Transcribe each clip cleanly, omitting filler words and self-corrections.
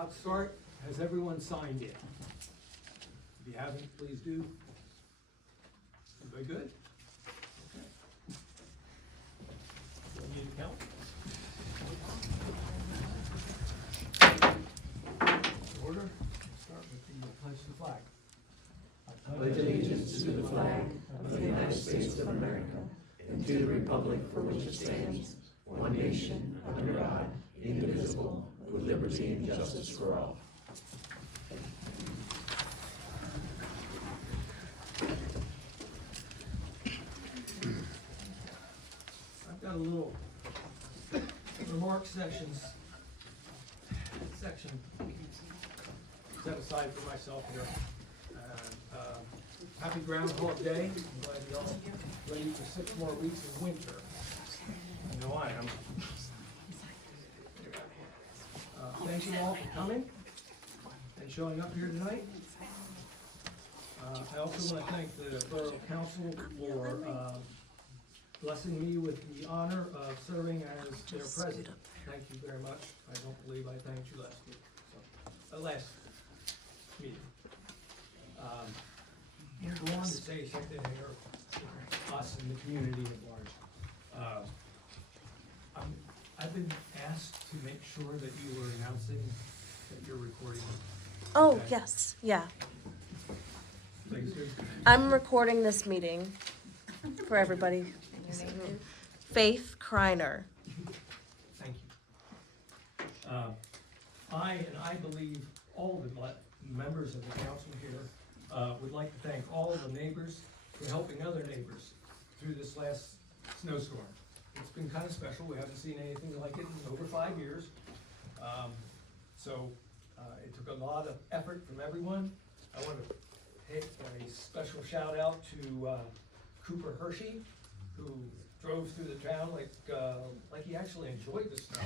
about to start. Has everyone signed in? If you haven't, please do. Everybody good? Okay. Do I need to count? Order. Start with the pledge to the flag. I pledge allegiance to the flag of the United States of America and to the republic for which it stands, one nation, under God, indivisible, with liberty and justice for all. I've got a little remark section set aside for myself here. Happy Groundhog Day. I'm glad y'all ready for 6 more weeks of winter. I know I am. Thank you all for coming and showing up here tonight. I also want to thank the Borough Council for blessing me with the honor of serving as their president. Thank you very much. I don't believe I thanked you last week. Last meeting. We'll go on to say something here for us and the community at large. I've been asked to make sure that you were announcing that you're recording. Oh, Okay. yes, yeah. Please do. I'm recording this meeting for everybody. Faith Kreiner. Thank you. I believe all of the members of the council here would like to thank all of the neighbors for helping other neighbors through this last snowstorm. It's been kind of special. We haven't seen anything like it in over 5 years. It took a lot of effort from everyone. I want to take a special shout out to Cooper Hershey, who drove through the town like he actually enjoyed the snow.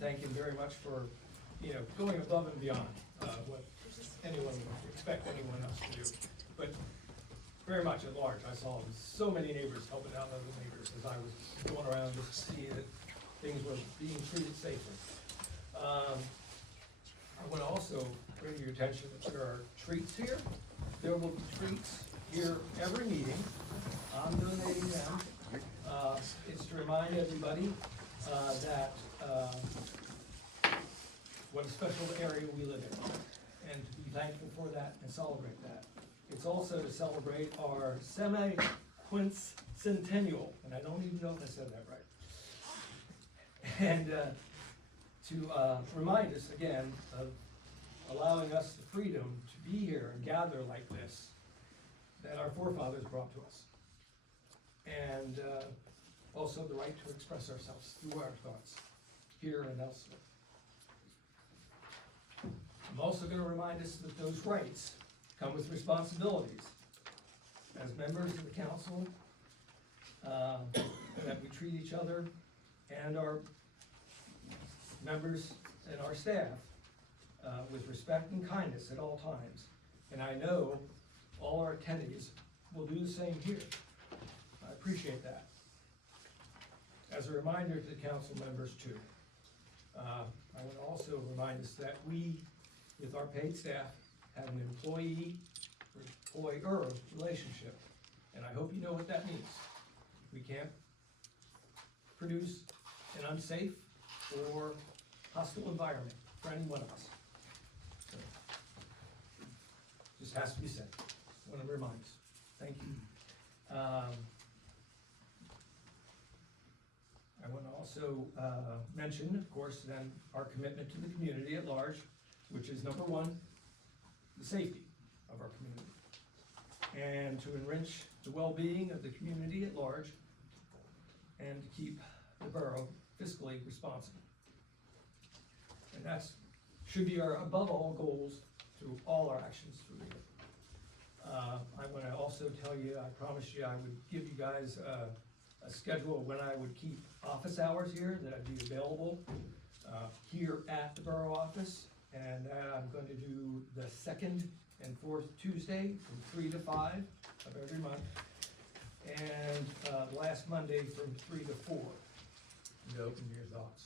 Thank him very much for going above and beyond what anyone would expect anyone else to do. But very much at large, I saw so many neighbors helping out other neighbors as I was going around just to see that things were being treated safely. I want to also bring your attention that there are treats here. There will be treats here every meeting. I'm donating them. It's to remind everybody that what a special area we live in, and to be thankful for that and celebrate that. It's also to celebrate our semi-quincentennial, and I don't even know if I said that right. And to remind us again of allowing us the freedom to be here and gather like this that our forefathers brought to us. And also the right to express ourselves through our thoughts here and elsewhere. I'm also going to remind us that those rights come with responsibilities. As members of the council, that we treat each other and our members and our staff with respect and kindness at all times. And I know all our attendees will do the same here. I appreciate that. As a reminder to the council members too, I want to also remind us that we, with our paid staff, have an employee-employer relationship. And I hope you know what that means. We can't produce an unsafe or hostile environment for any one of us. So, just has to be said. I want to remind us. Thank you. I want to also mention, of course, then our commitment to the community at large, which is number one, the safety of our community, and to enrich the well-being of the community at large, and to keep the borough fiscally responsible. And that should be our above all goals through all our actions through the year. I want to also tell you, I promised you I would give you guys a schedule of when I would keep office hours here, that I'd be available here at the borough office. And I'm going to do the second and fourth Tuesday from 3 to 5 of every month. And last Monday from 3 to 4. To open your thoughts.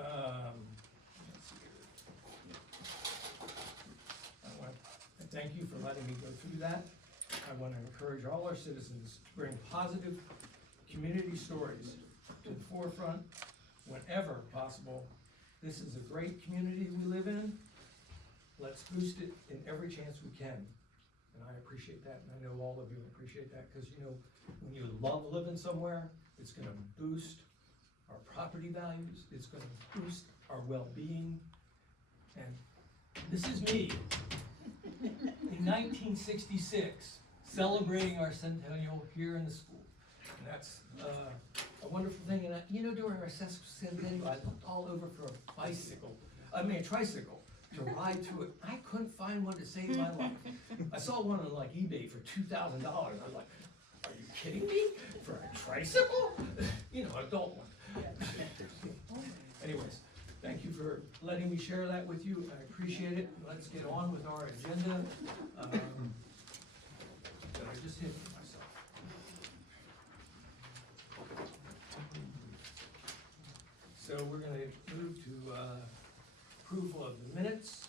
Let's see here. I want to thank you for letting me go through that. I want to encourage all our citizens to bring positive community stories to the forefront whenever possible. This is a great community we live in. Let's boost it in every chance we can. And I appreciate that, and I know all of you appreciate that, because you know, when you love living somewhere, it's gonna boost our property values, it's gonna boost our well-being. And this is me in 1966, celebrating our centennial here in the school. And that's a wonderful thing. And you know, during our centennial, I looked all over for a tricycle to ride through it. I couldn't find one to save my life. I saw one on like eBay for $2,000. I was like, are you kidding me? For a tricycle? You know, adult one. Anyways, thank you for letting me share that with you. I appreciate it. Let's get on with our agenda. That I just hit myself. So we're gonna move to approval of the minutes.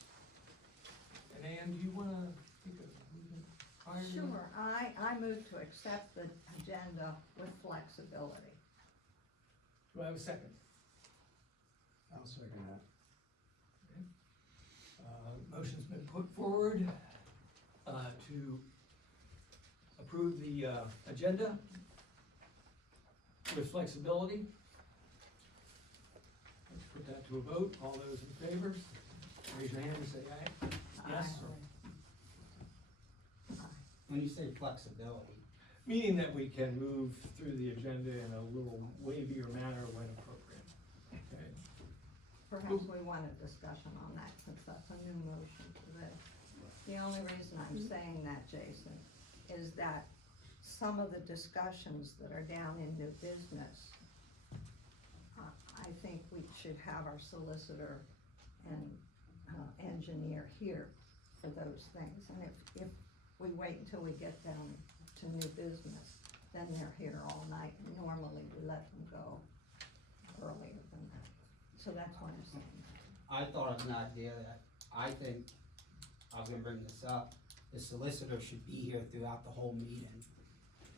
And Ann, do you wanna think of movement prior to? Sure, I move to accept the agenda with flexibility. Do I have a second? I'll second that. Motion's been put forward to approve the agenda with flexibility. Let's put that to a vote. All those in favor, raise your hand and say aye. Yes, or When you say flexibility, meaning that we can move through the agenda in a little wavier manner when appropriate. Okay. Perhaps we want a discussion on that, since that's a new motion to this. The only reason I'm saying that, Jason, is that some of the discussions that are down in new business, I think we should have our solicitor and engineer here for those things. And if we wait until we get down to new business, then they're here all night, and normally we let them go earlier than that. So that's why I'm saying that. I thought of an idea that I think, I was gonna bring this up, the solicitor should be here throughout the whole meeting.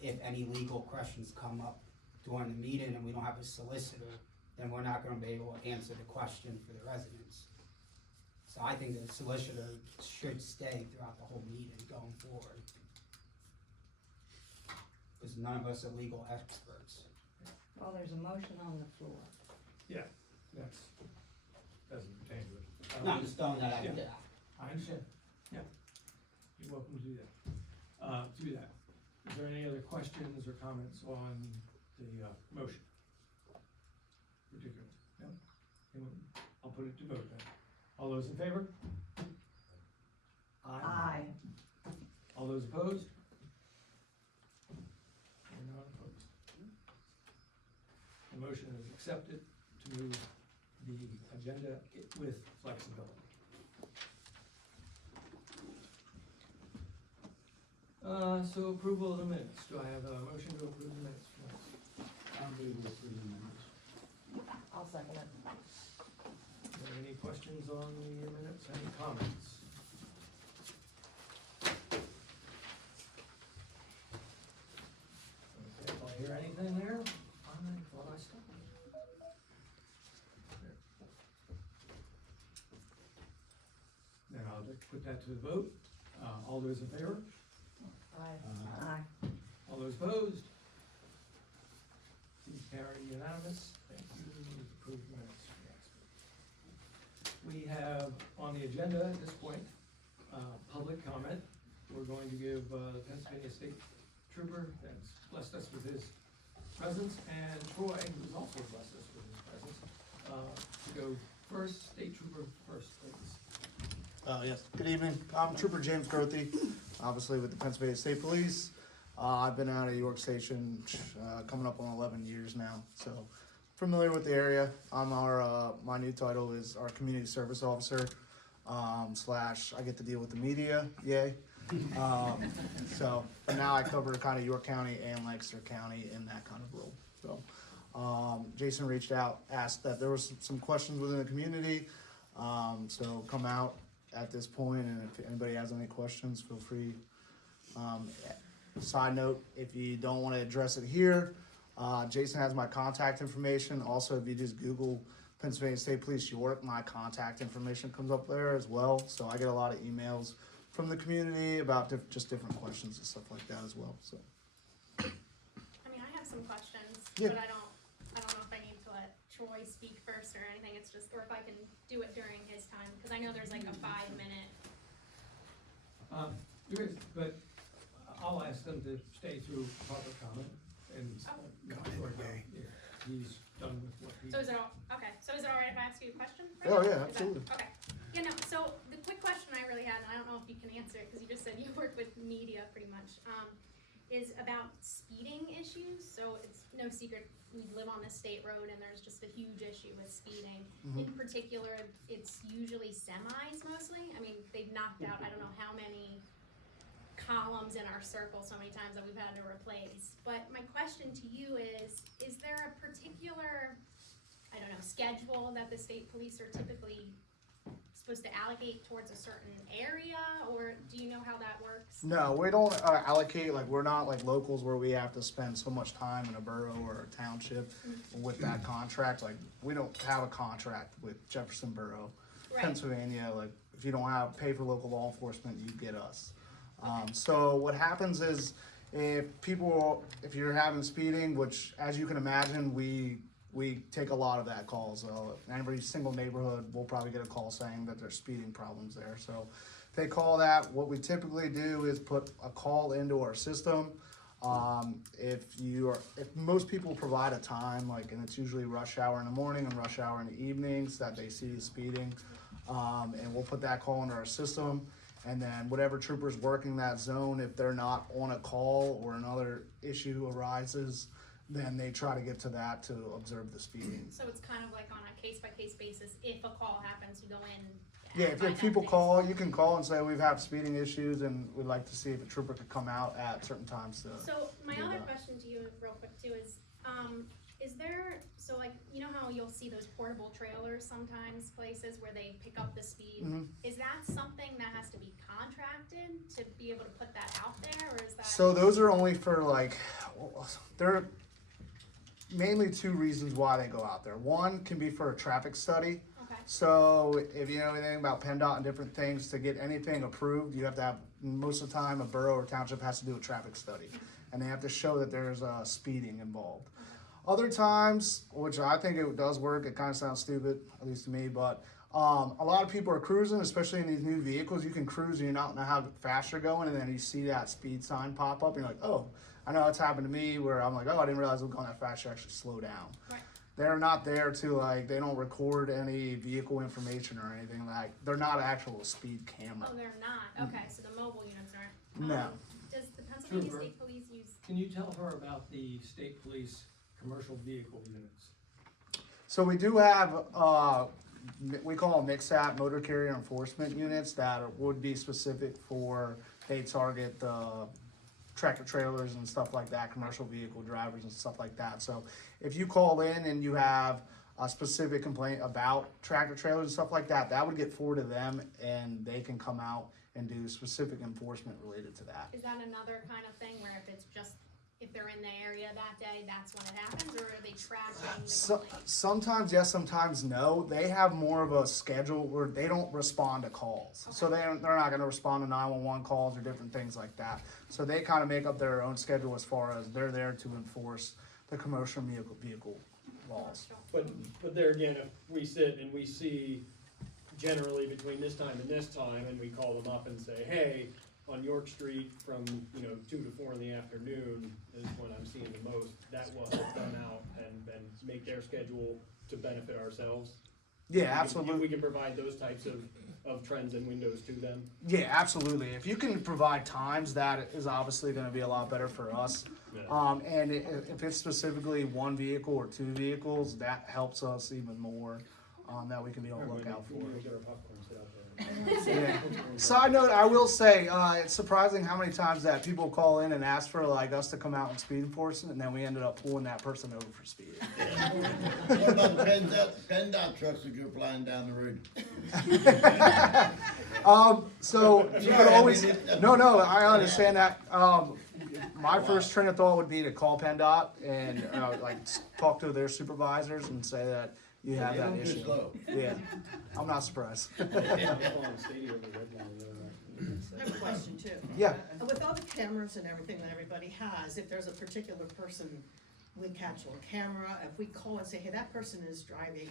If any legal questions come up during the meeting and we don't have a solicitor, then we're not gonna be able to answer the question for the residents. So I think the solicitor should stay throughout the whole meeting going forward. Because none of us are legal experts. Well, there's a motion on the floor. Doesn't pertain to it. No, I'm just throwing that Yeah. idea out. I understand. Yeah. You're welcome to do that. Do that. Is there any other questions or comments on the motion? Particular? No? Anyone? I'll put it to vote then. All those in favor? Aye. All those opposed? You're not opposed. The motion is accepted to move the agenda with flexibility. So approval of the minutes. Do I have a motion to approve the minutes? I'll move to approve the minutes. I'll second it. Are there any questions on the minutes? Any comments? Okay, if I hear anything there, I thought I stopped. Then I'll just put that to the vote. All those in favor? Aye. All those opposed? Please carry unanimous. Thank you. Approved minutes. We have on the agenda at this point, public comment. We're going to give the Pennsylvania State Trooper that's blessed us with his presence, and Troy, who's also blessed us with his presence, to go first. State Trooper first, please. Yes, good evening. I'm Trooper James Grothy, obviously with the Pennsylvania State Police. I've been out of York Station coming up on 11 years now, so familiar with the area. My new title is our Community Service Officer, / I get to deal with the media, yay. But now I cover kind of York County and Lancaster County in that kind of role. So Jason reached out, asked that there was some questions within the community. So come out at this point, and if anybody has any questions, feel free. Side note, if you don't want to address it here, Jason has my contact information. Also, if you just Google Pennsylvania State Police York, my contact information comes up there as well. So I get a lot of emails from the community about just different questions and stuff like that as well. So I mean, I have some questions, Yeah. but I don't know if I need to let Troy speak first or anything. It's just, or if I can do it during his time, because I know there's like a 5-minute. There is, but I'll ask them to stay through public comment and. He's done with what he. So is it all, okay, so is it all right if I ask you a question? Oh, yeah, Is that- absolutely. Okay, yeah, no, so the quick question I really had, and I don't know if you can answer it, because you just said you work with media pretty much, is about speeding issues. So it's no secret, we live on this state road and there's just a huge issue with speeding. In particular, it's usually semis mostly. I mean, they've knocked out, I don't know how many columns in our circle so many times that we've had to replace. But my question to you is there a particular, I don't know, schedule that the state police are typically supposed to allocate towards a certain area, or do you know how that works? no, we don't allocate, like, we're not like locals where we have to spend so much time in a borough or a township with that contract. Like, we don't have a contract with Jefferson Borough, Right. Pennsylvania. Like, if you don't pay for local law enforcement, you get us. So what happens is if you're having speeding, which as you can imagine, we take a lot of that calls. Every single neighborhood will probably get a call saying that there's speeding problems there. So if they call that, what we typically do is put a call into our system. If most people provide a time, like, and it's usually rush hour in the morning and rush hour in the evenings that they see speeding, and we'll put that call into our system. And then whatever trooper's working that zone, if they're not on a call or another issue arises, then they try to get to that to observe the speeding. So it's kind of like on a case-by-case basis. If a call happens, you go in. Yeah, find if out people things. call, you can call and say we've had speeding issues and we'd like to see if a trooper could come out at certain times to. So my do other that. question to you real quick too is there, so like, you know how you'll see those portable trailers sometimes, places where they pick up the speed? Mhm. Is that something that has to be contracted to be able to put that out there, or is that? So those are only for like, there are mainly two reasons why they go out there. One can be for a traffic study. Okay, So if you know anything about PennDOT and different things, to get anything approved, you have to have, most of the time, a borough or township has to do a traffic study. And they have to show that there's speeding involved. Other times, which I think it does work, it kind of sounds stupid, at least to me, but a lot of people are cruising, especially in these new vehicles. You can cruise and you don't know how fast you're going, and then you see that speed sign pop up, and you're like, oh, I know it's happened to me, where I'm like, oh, I didn't realize I was going that fast. You actually slow down. right, They're not there to, like, they don't record any vehicle information or anything. Like, they're not an actual speed camera. oh, they're not, okay, so the mobile units aren't. No. Does the Pennsylvania Trooper. State Police use, Can you tell her about the state police commercial vehicle units? So we do have, we call them MIXAP, motor carrier enforcement units, that would be specific for, they target the tractor trailers and stuff like that, commercial vehicle drivers and stuff like that. So if you call in and you have a specific complaint about tractor trailers and stuff like that, that would get forwarded to them, and they can come out and do specific enforcement related to that. is that another kind of thing where if it's just, if they're in the area that day, that's when it happens, or are they tracking the So, complaint? sometimes yes, sometimes no. They have more of a schedule where they don't respond to calls. So they're not gonna respond to 911 calls or different things like that. So they kind of make up their own schedule as far as they're there to enforce the commercial vehicle laws. But there again, if we sit and we see generally between this time and this time, and we call them up and say, hey, on York Street from, 2 to 4 in the afternoon is when I'm seeing the most, that will help them out and make their schedule to benefit ourselves. Yeah, If absolutely. we can provide those types of trends and windows to them. Yeah, absolutely. If you can provide times, that is obviously gonna be a lot better for us. And if it's specifically one vehicle or two vehicles, that helps us even more. that we can be on the lookout for. We get our popcorn, sit out there. Yeah. Side note, I will say, it's surprising how many times that people call in and ask for like us to come out and speed enforce it, and then we ended up pulling that person over for speeding. What about the PennDOT trucks that go flying down the road? So you could always, no, I understand that. My first train of thought would be to call PennDOT and, like, talk to their supervisors and say that you have that issue. Yeah, I'm not surprised. I'm calling the stadium the red line, I have a question too. Yeah. With all the cameras and everything that everybody has, if there's a particular person we catch on camera, if we call and say, hey, that person is driving,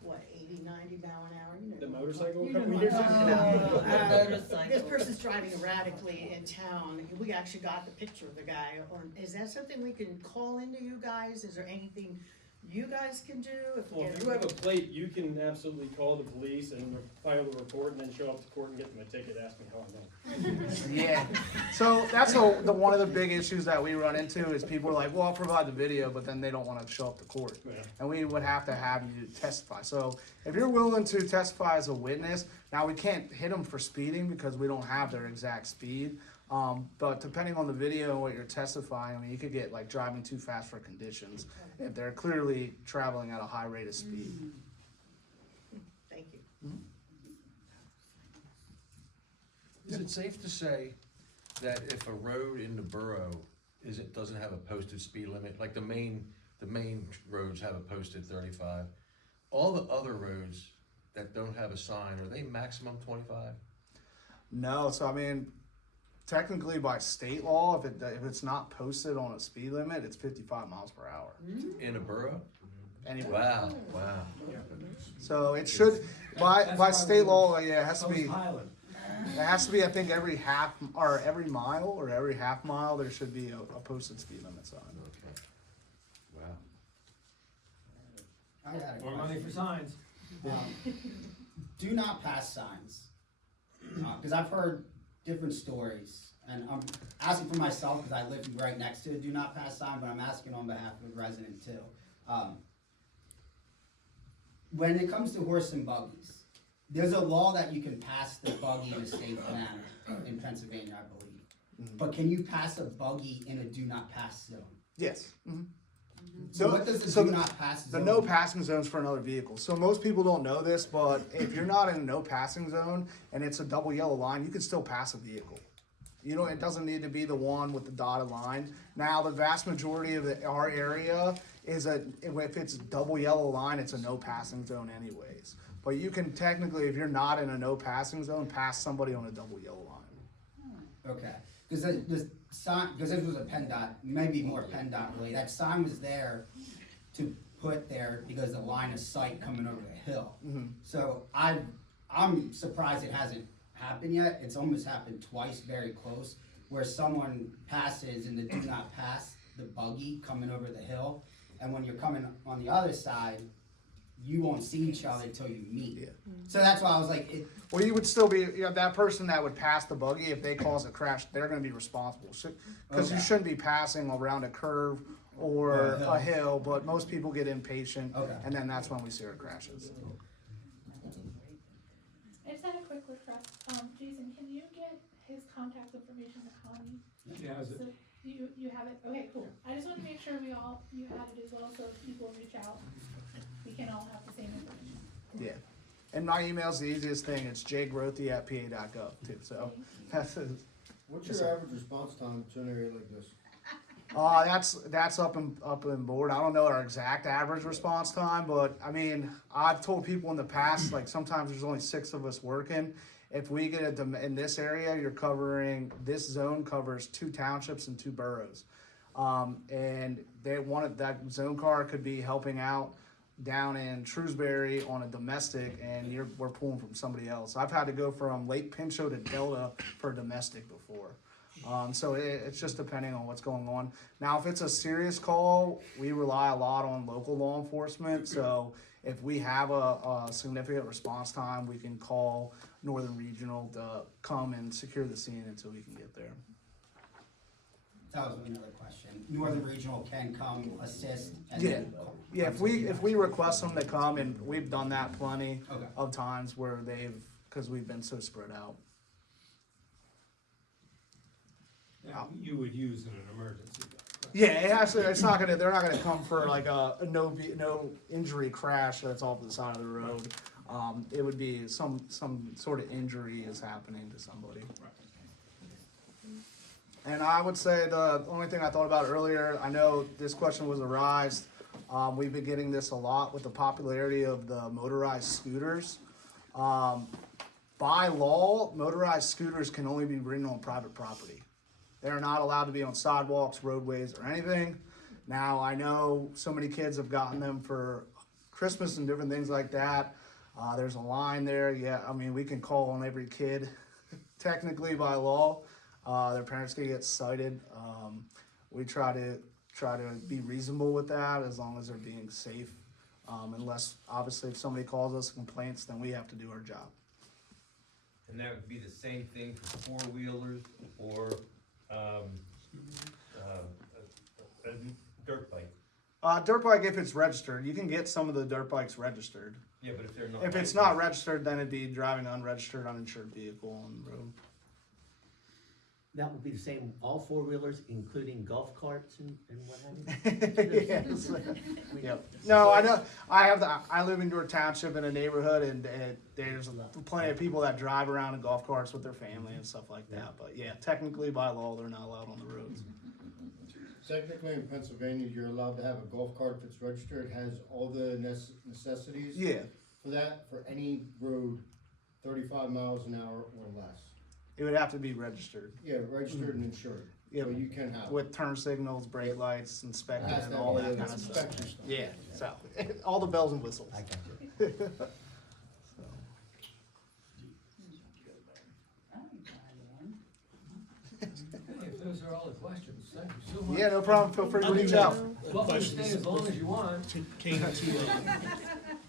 what, 80, 90 mile an hour? You know, The motorcycle a you know couple what years I'm ago. talking about. This person's driving erratically in town, we actually got the picture of the guy, is that something we can call into you guys? Is there anything you guys can do? Well, if you have a plate, you can absolutely call the police and file the report and then show up to court and get them a ticket, ask me how I know. Yeah, so that's one of the big issues that we run into is people are like, well, I'll provide the video, but then they don't want to show up to court. Yeah. And we would have to have you testify. So if you're willing to testify as a witness, now we can't hit them for speeding because we don't have their exact speed. But depending on the video and what you're testifying, I mean, you could get like driving too fast for conditions if they're clearly traveling at a high rate of speed. Thank you. Is it safe to say that if a road in the borough doesn't have a posted speed limit, like the main roads have a posted 35, all the other roads that don't have a sign, are they maximum 25? No, so I mean, technically by state law, if it's not posted on a speed limit, it's 55 miles per hour. In a borough? Anyway, Wow. so it should, by state law, yeah, it has to be, Highland. I think every mile or every half mile, there should be a posted speed limit sign. Okay. Wow. I got a More question. money for signs. Do not pass signs. Because I've heard different stories, and I'm asking for myself because I live right next to a do not pass sign, but I'm asking on behalf of a resident too. When it comes to horse and buggies, there's a law that you can pass the buggy in a safe manner in Pennsylvania, I believe. But can you pass a buggy in a do not pass zone? Yes. Mhm. So what does the So do not pass The zone? no passing zones for another vehicle. So most people don't know this, but if you're not in a no passing zone and it's a double yellow line, you can still pass a vehicle. You know, it doesn't need to be the one with the dotted line. Now, the vast majority of our area is if it's a double yellow line, it's a no passing zone anyways. But you can technically, if you're not in a no passing zone, pass somebody on a double yellow line. Okay, because the sign, because this was a PennDOT, maybe more PennDOT related, that sign was there to put there because the line of sight coming over the hill. So I'm surprised it hasn't happened yet. It's almost happened twice, very close, where someone passes and they do not pass the buggy coming over the hill, and when you're coming on the other side, you won't see each other until you meet. Yeah. So that's why I was like, Well, you would still be, that person that would pass the buggy, if they cause a crash, they're gonna be responsible. Because you Okay. shouldn't be passing around a curve or a hill, but most people get impatient, Okay. and then that's when we see our crashes. I just had a quick request. Jason, can you get his contact information to Connie? Yeah, is it? So you have it? Okay, cool. I just want to make sure you have it as well, so if people reach out, we can all have the same information. Yeah. And my email's the easiest thing. It's jgrothy@pa.gov too, so. What's your average response time to an area like this? That's up and board. I don't know our exact average response time, but I mean, I've told people in the past, like sometimes there's only 6 of us working. If we get in this area, this zone covers 2 townships and 2 boroughs. And that zone car could be helping out down in Shrewsbury on a domestic, and we're pulling from somebody else. I've had to go from Lake Pinchot to Delta for a domestic before. So it's just depending on what's going on. Now, if it's a serious call, we rely a lot on local law enforcement. So if we have a significant response time, we can call Northern Regional to come and secure the scene until we can get there. That was another question. Northern Regional can come assist and Yeah. then. Yeah, if we request them to come, and we've done that plenty Okay. of times where cause we've been so spread out. Now, you would use in an emergency, though, correct? Yeah, they're not gonna come for like a no injury crash that's off the side of the road. It would be some sort of injury is happening to somebody. And I would say the only thing I thought about earlier, I know this question was arised, we've been getting this a lot with the popularity of the motorized scooters. By law, motorized scooters can only be ridden on private property. They are not allowed to be on sidewalks, roadways, or anything. Now, I know so many kids have gotten them for Christmas and different things like that. There's a line there, yeah, I mean, we can call on every kid, technically by law. Their parents can get cited. We try to be reasonable with that as long as they're being safe. Unless, obviously, if somebody calls us complaints, then we have to do our job. And that would be the same thing for four-wheelers or, a dirt bike? Dirt bike, if it's registered, you can get some of the dirt bikes registered. Yeah, but if they're not. If it's not registered, then it'd be driving an unregistered, uninsured vehicle on the road. That would be the same, all four-wheelers, including golf carts and what have you? Yes. Yep. No, I know, I live in York Township in a neighborhood, and there's plenty of people that drive around in golf carts with their family and stuff like that, but yeah, technically by law, they're not allowed on the roads. Technically, in Pennsylvania, you're allowed to have a golf cart that's registered, has all the necessities. Yeah, For that, for any road, 35 miles an hour or less. it would have to be registered. Yeah, registered and insured. Yeah, So you can have it. with turn signals, brake lights, inspected, It has and to all have that all kind the of stuff. inspection stuff. Yeah, so, all the bells and whistles. I got you. If those are all the questions, thank you so much. Yeah, no problem, feel free to reach out. Welcome to stay as long as you want. Came to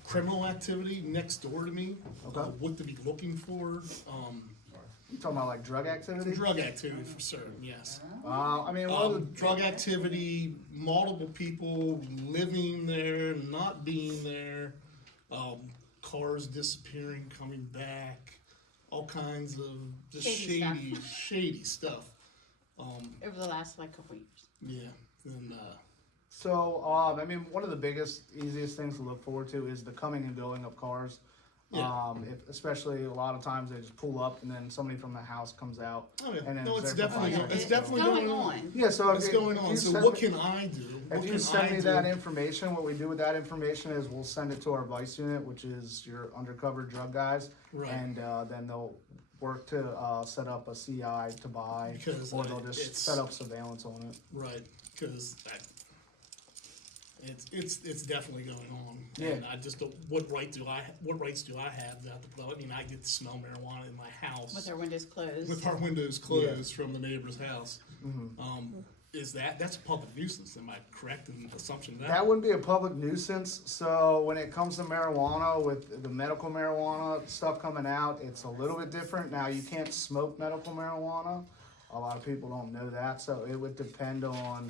criminal activity next door to me. Okay. What to be looking for. You talking about like drug activity? Drug activity for certain, yes. I mean, one of the, Drug activity, multiple people living there, not being there, cars disappearing, coming back, all kinds of just Shady shady stuff. Over the last like couple years. Yeah, and so, I mean, one of the biggest, easiest things to look forward to is the coming and going of cars. Yeah. Especially a lot of times they just pull up and then somebody from the house comes out. oh yeah, And then no, it's it's there for definitely fun. it's definitely going on. Yeah, so It's going on. So what can I do? What if you can send I me do? that information, what we do with that information is we'll send it to our vice unit, which is your undercover drug guys. Right. And, then they'll work to, set up a CI to buy, Because, or they'll just it's- set up surveillance on it. Right, because it's definitely going on. Yeah. And I just don't, what rights do I have that, well, I mean, I get to smell marijuana in my house. With our windows closed. With our windows closed from the neighbor's house. Mm-hmm. That's a public nuisance, am I correct in the assumption of that? That wouldn't be a public nuisance, so when it comes to marijuana, with the medical marijuana stuff coming out, it's a little bit different. Now, you can't smoke medical marijuana, a lot of people don't know that, so it would depend on,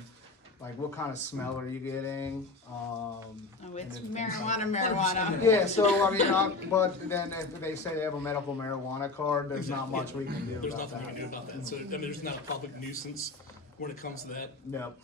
like, what kind of smell are you getting, Oh, it's and then- marijuana. Yeah, so, I mean, but then if they say they have a medical marijuana card, there's not much we can do There's about nothing we can do that. about that, so, I mean, there's not a public nuisance when it comes to that. Nope.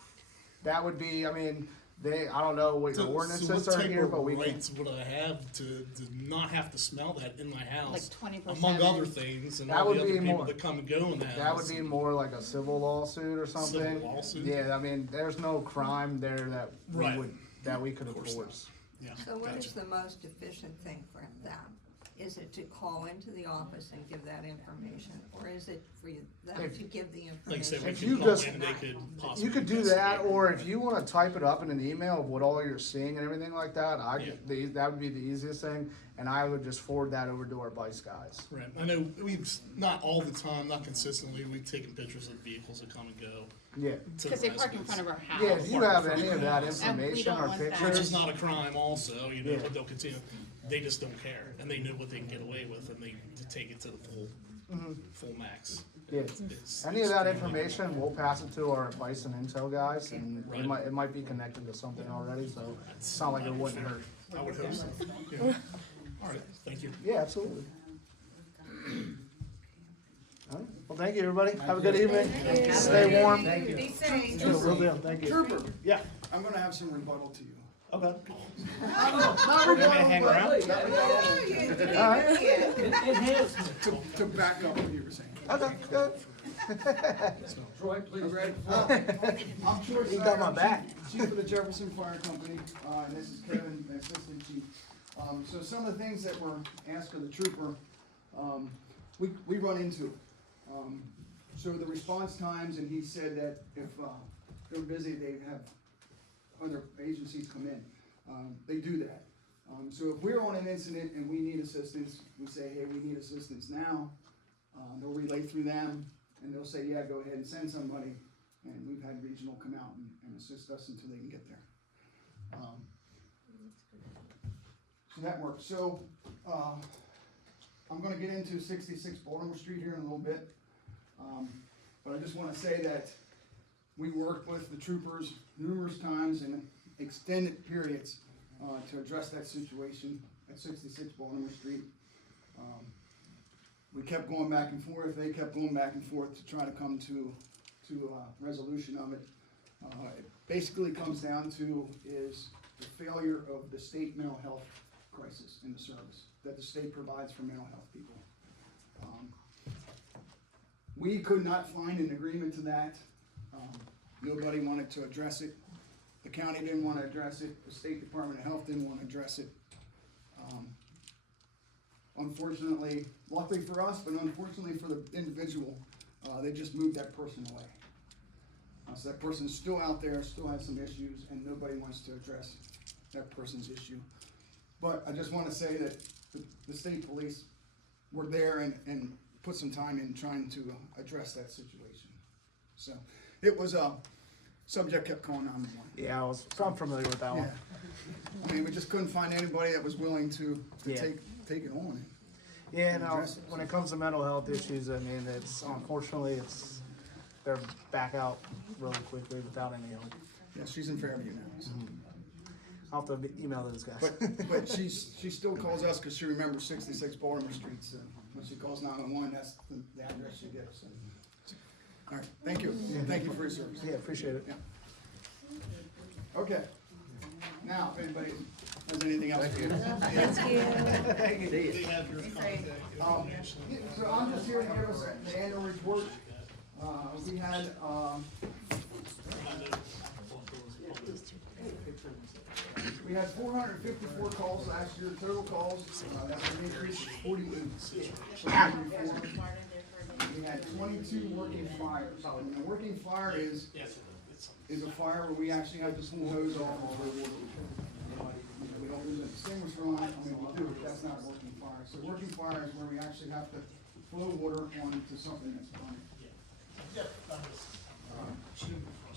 That would be, I mean, I don't know what your ordinances what are type here, of but we can. rights would I have to not have to smell that in my house? Like 20%. Among other things, and That all the would other be people more- that come and go in the house. That would be more like a civil lawsuit or something. Civil lawsuit? Yeah, I mean, there's no crime there that Right. we could Of course enforce. Yeah, So what is gotcha. the most efficient thing for them? Is it to call into the office and give that information, or is it for them If- to give the Like I said, information? we If could you call just- in and they could possibly. You could do that, investigate. or if you wanna type it up in an email of what all you're seeing and everything like that, that would be the easiest thing, and I would just forward that over to our vice guys. Right, I know we've, not all the time, not consistently, we've taken pictures of vehicles that come and go. Yeah. to Because they park in residents. front of our house. Yeah, if you have any of that And we information don't or want that. Which pictures, is not a crime also, you know, Yeah. but they'll continue, they just don't care, and they know what they can get away with, and they take it to the full full max. Yeah. It's Any of that extremely- information, we'll pass it to our advice and intel guys, and Right. it might be connected to something already, so it's not like it wouldn't hurt. I would hope so. Yeah. All right, thank you. Yeah, absolutely. All right. Well, thank you, everybody. Have a good evening. Stay warm. Thank you. Be safe. Yeah, will do. Thank you. Trooper, Yeah. I'm gonna have some rebuttal to you. Okay. Not rebuttal, hang around. All right. To back up what you were saying. Okay, good. Troy, please. Okay. I'm Troy You got my Snyder, back. Chief of the Jefferson Fire Company, and this is Kevin, the Assistant Chief. So some of the things that were asked of the trooper, we run into. So the response times, and he said that if they're busy, they have other agencies come in. They do that. So if we're on an incident and we need assistance, we say, hey, we need assistance now. They'll relay through them, and they'll say, yeah, go ahead and send somebody. And we've had regional come out and assist us until they can get there. So that works. So I'm gonna get into 66 Baltimore Street here in a little bit. But I just wanna say that we worked with the troopers numerous times in extended periods to address that situation at 66 Baltimore Street. We kept going back and forth, they kept going back and forth to try to come to a resolution of it. It basically comes down to is the failure of the state mental health crisis in the service that the state provides for mental health people. We could not find an agreement to that. Nobody wanted to address it. The county didn't want to address it. The State Department of Health didn't want to address it. Unfortunately, luckily for us, but unfortunately for the individual, they just moved that person away. So that person's still out there, still has some issues, and nobody wants to address that person's issue. But I just want to say that the state police were there and put some time in trying to address that situation. So it was a subject kept calling on. Yeah, I'm familiar with that one. Yeah. I mean, we just couldn't find anybody that was willing to Yeah. take it on. Yeah, no, when it comes to mental health issues, I mean, unfortunately, they're back out really quickly without any help. Yeah, she's in Fairview now. So. I'll have to email those guys. But she still calls us because she remembers 66 Baltimore Street. So when she calls 911, that's the address she gives. So. All right, thank you. Yeah. Thank you for your service. Yeah, appreciate it. Yeah. Okay. Now, if anybody has anything else. Thank you. They have your contact information. So I'm just here to give us the annual report. We had, we had 454 calls last year, total calls, that's an increase of 48. We had 22 working fires. And a working fire is a fire where we actually have to pull hose off of the water. We don't use an extinguisher on it, I mean, we do, but that's not a working fire. So working fire is where we actually have to flow water onto something that's burning.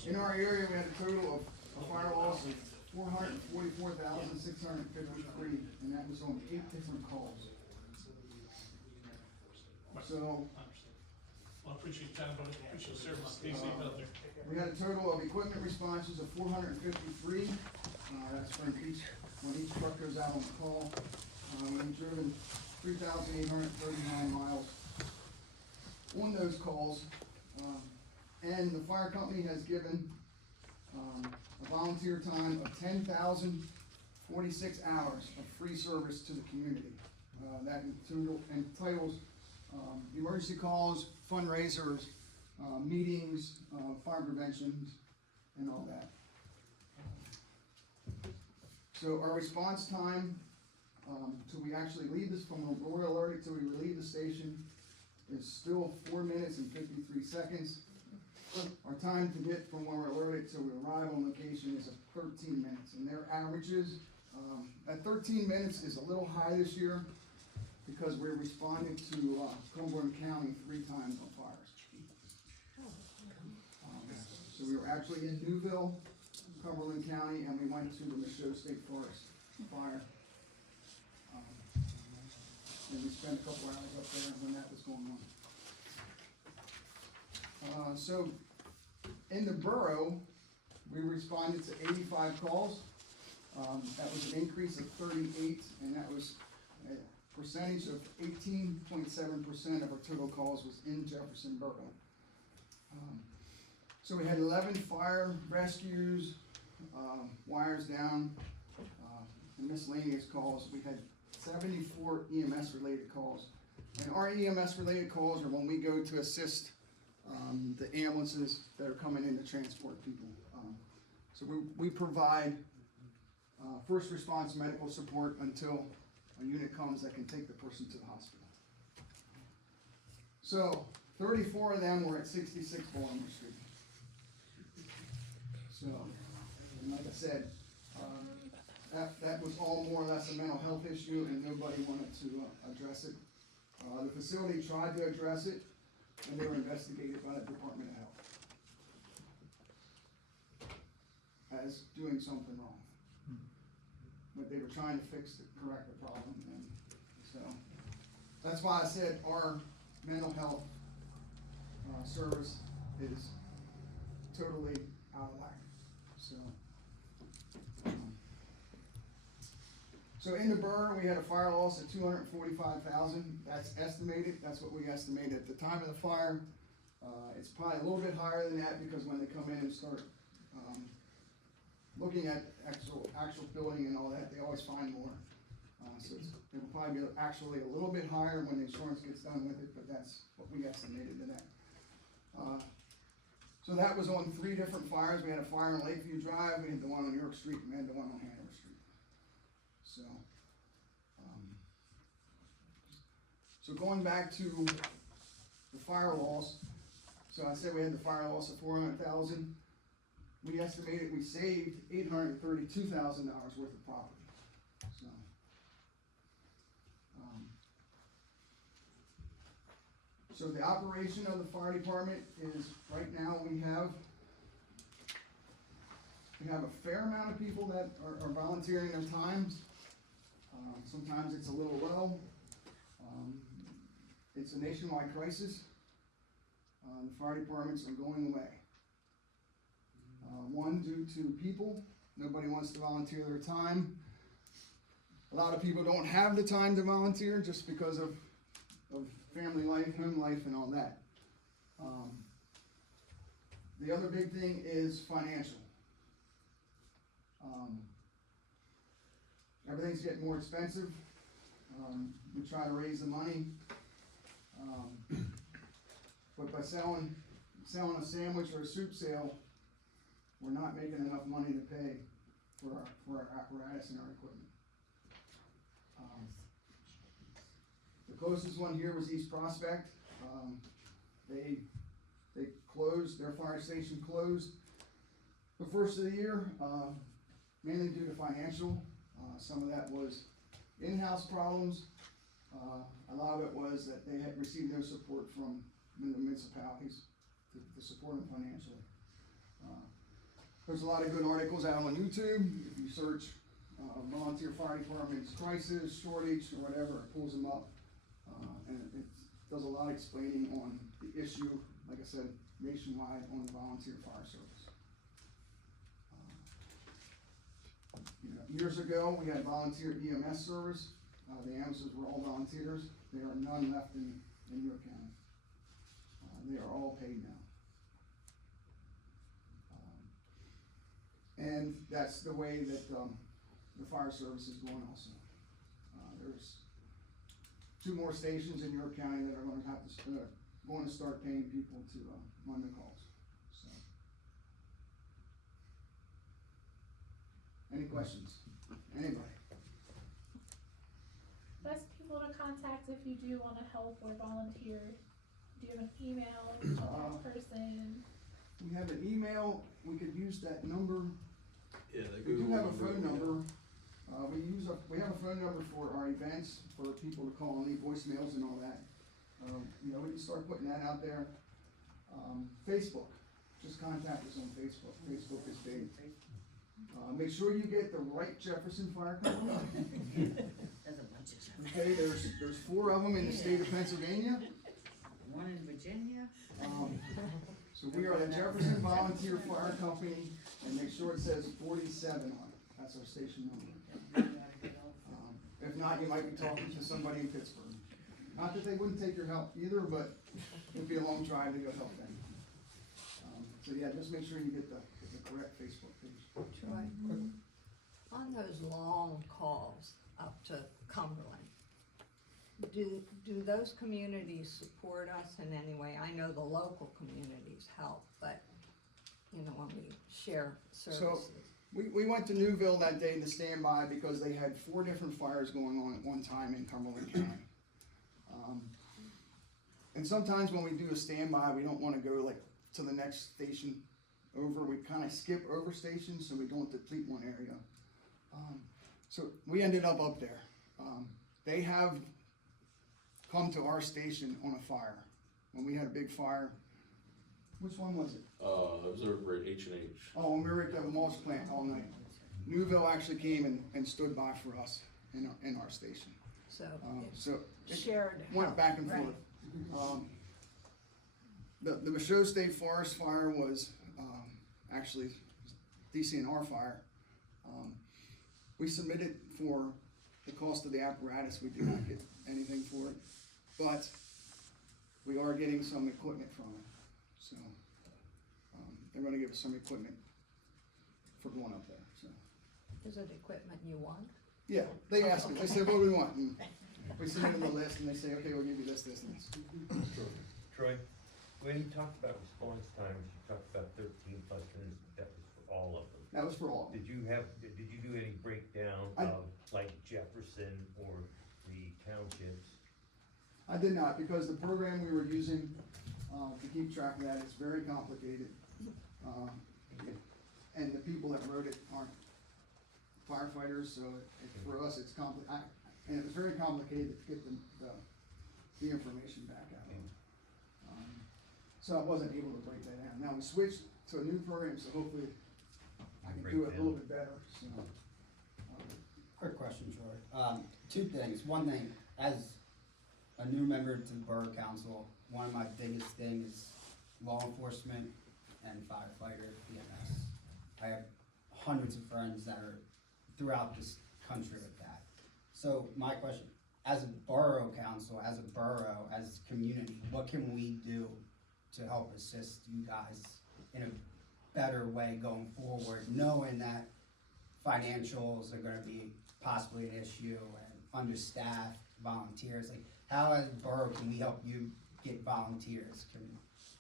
In our area, we had a total of fire loss of 444,653, and that was on 8 different calls. So, I appreciate your time, buddy. Appreciate your service. Stay safe out there. we had a total of equipment responses of 453. That's when each truck goes out on call. We've driven 3,839 miles on those calls. And the fire company has given a volunteer time of 10,046 hours of free service to the community. That entitles emergency calls, fundraisers, meetings, fire preventions, and all that. So our response time till we actually leave this, from when we're alerted till we leave the station, is still 4 minutes and 53 seconds. Our time to get from when we're alerted till we arrive on location is 13 minutes, and their averages, at 13 minutes is a little high this year because we responded to Cumberland County 3 times on fires. So we were actually in Newville, Cumberland County, and we went to the Michoud State Forest fire. And we spent a couple hours up there when that was going on. So, in the borough, we responded to 85 calls. That was an increase of 38, and that was a percentage of 18.7% of our total calls was in Jefferson Borough. So we had 11 fire rescues, wires down, and miscellaneous calls. We had 74 EMS related calls. And our EMS related calls are when we go to assist the ambulances that are coming in to transport people. So we provide first response medical support until a unit comes that can take the person to the hospital. So 34 of them were at 66 Baltimore Street. So, and like I said, that was all more or less a mental health issue, and nobody wanted to address it. The facility tried to address it, and they were investigated by the Department of Health as doing something wrong. But they were trying to correct the problem, and so that's why I said our mental health service is totally out of whack. So in the borough, we had a fire loss of $245,000. That's estimated. That's what we estimated at the time of the fire. It's probably a little bit higher than that because when they come in and start looking at actual building and all that, they always find more. So it'll probably be actually a little bit higher when the insurance gets done with it, but that's what we estimated to that. So that was on 3 different fires. We had a fire on Lakeview Drive, we had the one on York Street, and we had the one on Hanover Street. So going back to the fire loss, so I said we had the fire loss of $400,000. We estimated we saved $832,000 worth of property. So the operation of the fire department is, right now, we have a fair amount of people that are volunteering their times. Sometimes it's a little low. It's a nationwide crisis. The fire departments are going away. One, due to people. Nobody wants to volunteer their time. A lot of people don't have the time to volunteer just because of family life, home life, and all that. The other big thing is financial. Everything's getting more expensive. We try to raise the money. But by selling a sandwich or a soup sale, we're not making enough money to pay for our apparatus and our equipment. The closest one here was East Prospect. They closed, their fire station closed the first of the year, mainly due to financial. Some of that was in-house problems. A lot of it was that they had received no support from the municipalities to support them financially. There's a lot of good articles out on YouTube. If you search volunteer fire departments crisis, shortage, or whatever, it pulls them up. And it does a lot of explaining on the issue, like I said, nationwide on the volunteer fire service. Years ago, we had volunteer EMS service. The ambulances were all volunteers. There are none left in York County. They are all paid now. And that's the way that the fire service is going also. There's 2 more stations in York County that are going to start paying people to run the calls. So, any questions? Anybody? Best people to contact if you do want to help or volunteer. Do you have an email, a person? We have an email. We could use that number. Yeah, We do have a phone number. We have a phone number for our events, for people to call and leave voicemails and all that. We can start putting that out there. Facebook, just contact us on Facebook. Facebook is big. Make sure you get the right Jefferson Fire Company. Okay, there's 4 of them in the state of Pennsylvania. One in Virginia. So we are the Jefferson Volunteer Fire Company, and make sure it says 47 on it. That's our station number. If not, you might be talking to somebody in Pittsburgh. Not that they wouldn't take your help either, but it'd be a long drive to go help them. So yeah, just make sure you get the correct Facebook page. Troy, on those long calls up to Cumberland, do those communities support us in any way? I know the local communities help, but, you know, when we share services. We went to Newville that day to stand by because they had 4 different fires going on at one time in Cumberland County. And sometimes when we do a standby, we don't wanna go like to the next station over. We kinda skip over stations so we don't deplete one area. So we ended up there. They have come to our station on a fire. When we had a big fire, which one was it? It was over at H&H. Oh, when we were at the mulch plant all night. Newville actually came and stood by for us in our station. So, So it shared went help, back and right. forth. The Michaud State Forest fire was, actually DCNR fire. We submitted for the cost of the apparatus. We did not get anything for it, but we are getting some equipment from it. So, they're gonna give us some equipment for going up there, so. Is it equipment you want? Yeah, they asked us, they said, what do we want? And we submitted the list and they say, okay, we'll give you this, this, and this. Troy, when you talked about response times, you talked about 13 plus minutes, that was for all of them. That was for all. Did you do any breakdown of like Jefferson or the townships? I did not, because the program we were using, to keep track of that is very complicated. And the people that wrote it aren't firefighters, so for us, it's and it was very complicated to get the information back out. So I wasn't able to break that down. Now we switched to a new program, so hopefully I can do it a little bit better, so. Quick question, Troy. 2 things. One thing, as a new member to the Borough Council, one of my biggest things is law enforcement and firefighter, EMS. I have hundreds of friends that are throughout this country with that. So my question, as a Borough Council, as a borough, as a community, what can we do to help assist you guys in a better way going forward, knowing that financials are gonna be possibly an issue and understaffed volunteers? Like, how as a borough can we help you get volunteers?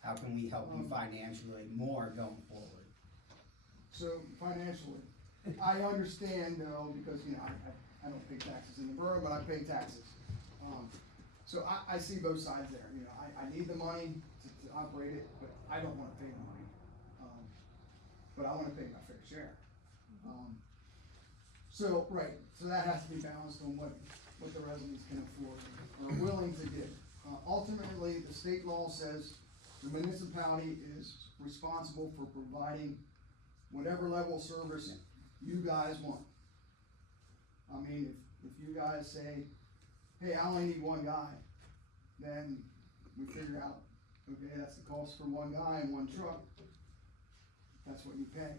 How can we help you financially more going forward? So financially, I understand though, because, you know, I don't pay taxes in the borough, but I pay taxes. So I see both sides there, you know, I need the money to operate it, but I don't wanna pay the money. But I wanna pay my fair share. So, right, so that has to be balanced on what the residents can afford or are willing to give. Ultimately, the state law says the municipality is responsible for providing whatever level of service you guys want. I mean, if you guys say, hey, I only need 1 guy, then we figure out, okay, that's the cost for 1 guy and 1 truck. That's what you pay.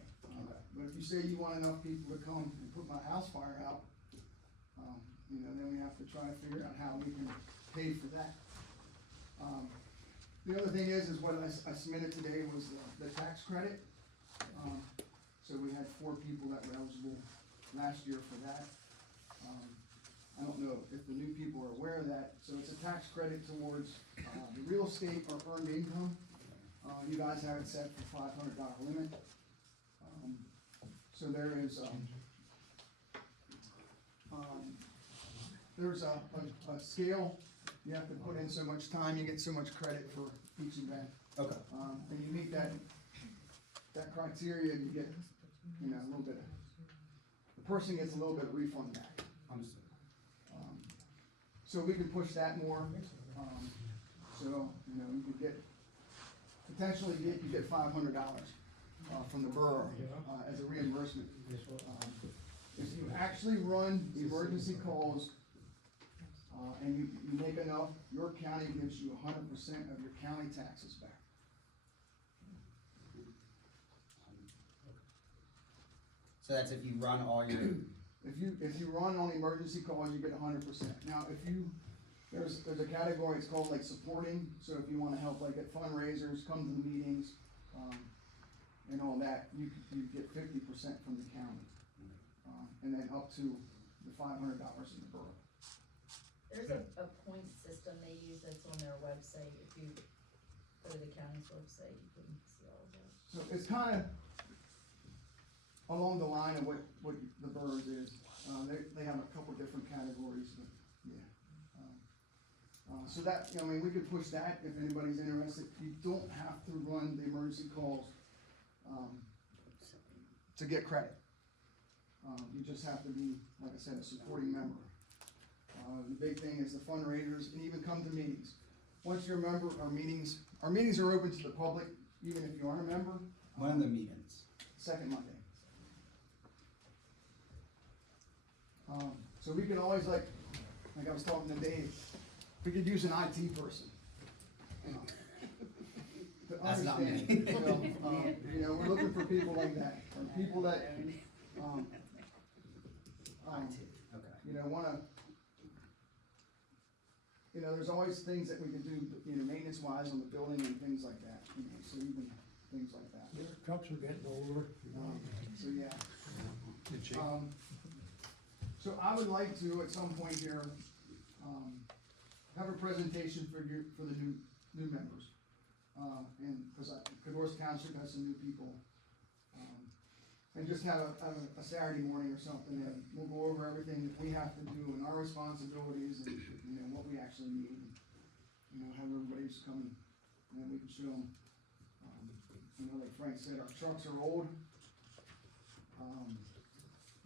But if you say you want enough people to come and put my house fire out, you know, then we have to try to figure out how we can pay for that. The other thing is what I submitted today was the tax credit. So we had 4 people that were eligible last year for that. I don't know if the new people are aware of that. So it's a tax credit towards the real estate or earned income. You guys have it set for $500 limit. So there is, there's a scale. You have to put in so much time, you get so much credit for each event. Okay. And you meet that criteria, you get, you know, a little bit, the person gets a little bit of refund back. Understood. So we can push that more. So, you know, you could get, potentially you get $500 from the borough as a reimbursement. If you actually run emergency calls and you make enough, your county gives you 100% of your county taxes back. So that's if you run all your, If you run on emergency calls, you get 100%. Now, if you, there's a category, it's called like supporting, so if you wanna help like at fundraisers, come to the meetings, and all that, you get 50% from the county. And then up to the $500 in the borough. There's a point system they use that's on their website. If you go to the county's website, you can see all of that. So it's kinda along the line of what the boroughs is. They have a couple different categories, but, yeah. So that, I mean, we could push that if anybody's interested. You don't have to run the emergency calls, to get credit. You just have to be, like I said, a supporting member. The big thing is the fundraisers, and even come to meetings. Once you're a member, our meetings are open to the public, even if you aren't a member. when are the meetings? Second Monday. So we could always like I was talking to Dave, we could use an IT person. To That's not understand, me. you know, we're looking for people like that, or people that, Okay. you know, wanna, you know, there's always things that we can do, you know, maintenance wise on the building and things like that, you know, so even things like that. Trucks are getting older. So, yeah. Good shape. So I would like to, at some point here, have a presentation for the new members. And, cause Cadorus Township has some new people. And just have a Saturday morning or something, and we'll go over everything that we have to do and our responsibilities and, you know, what we actually need. And, you know, have everybody just come and then we can show them. You know, like Frank said, our trucks are old.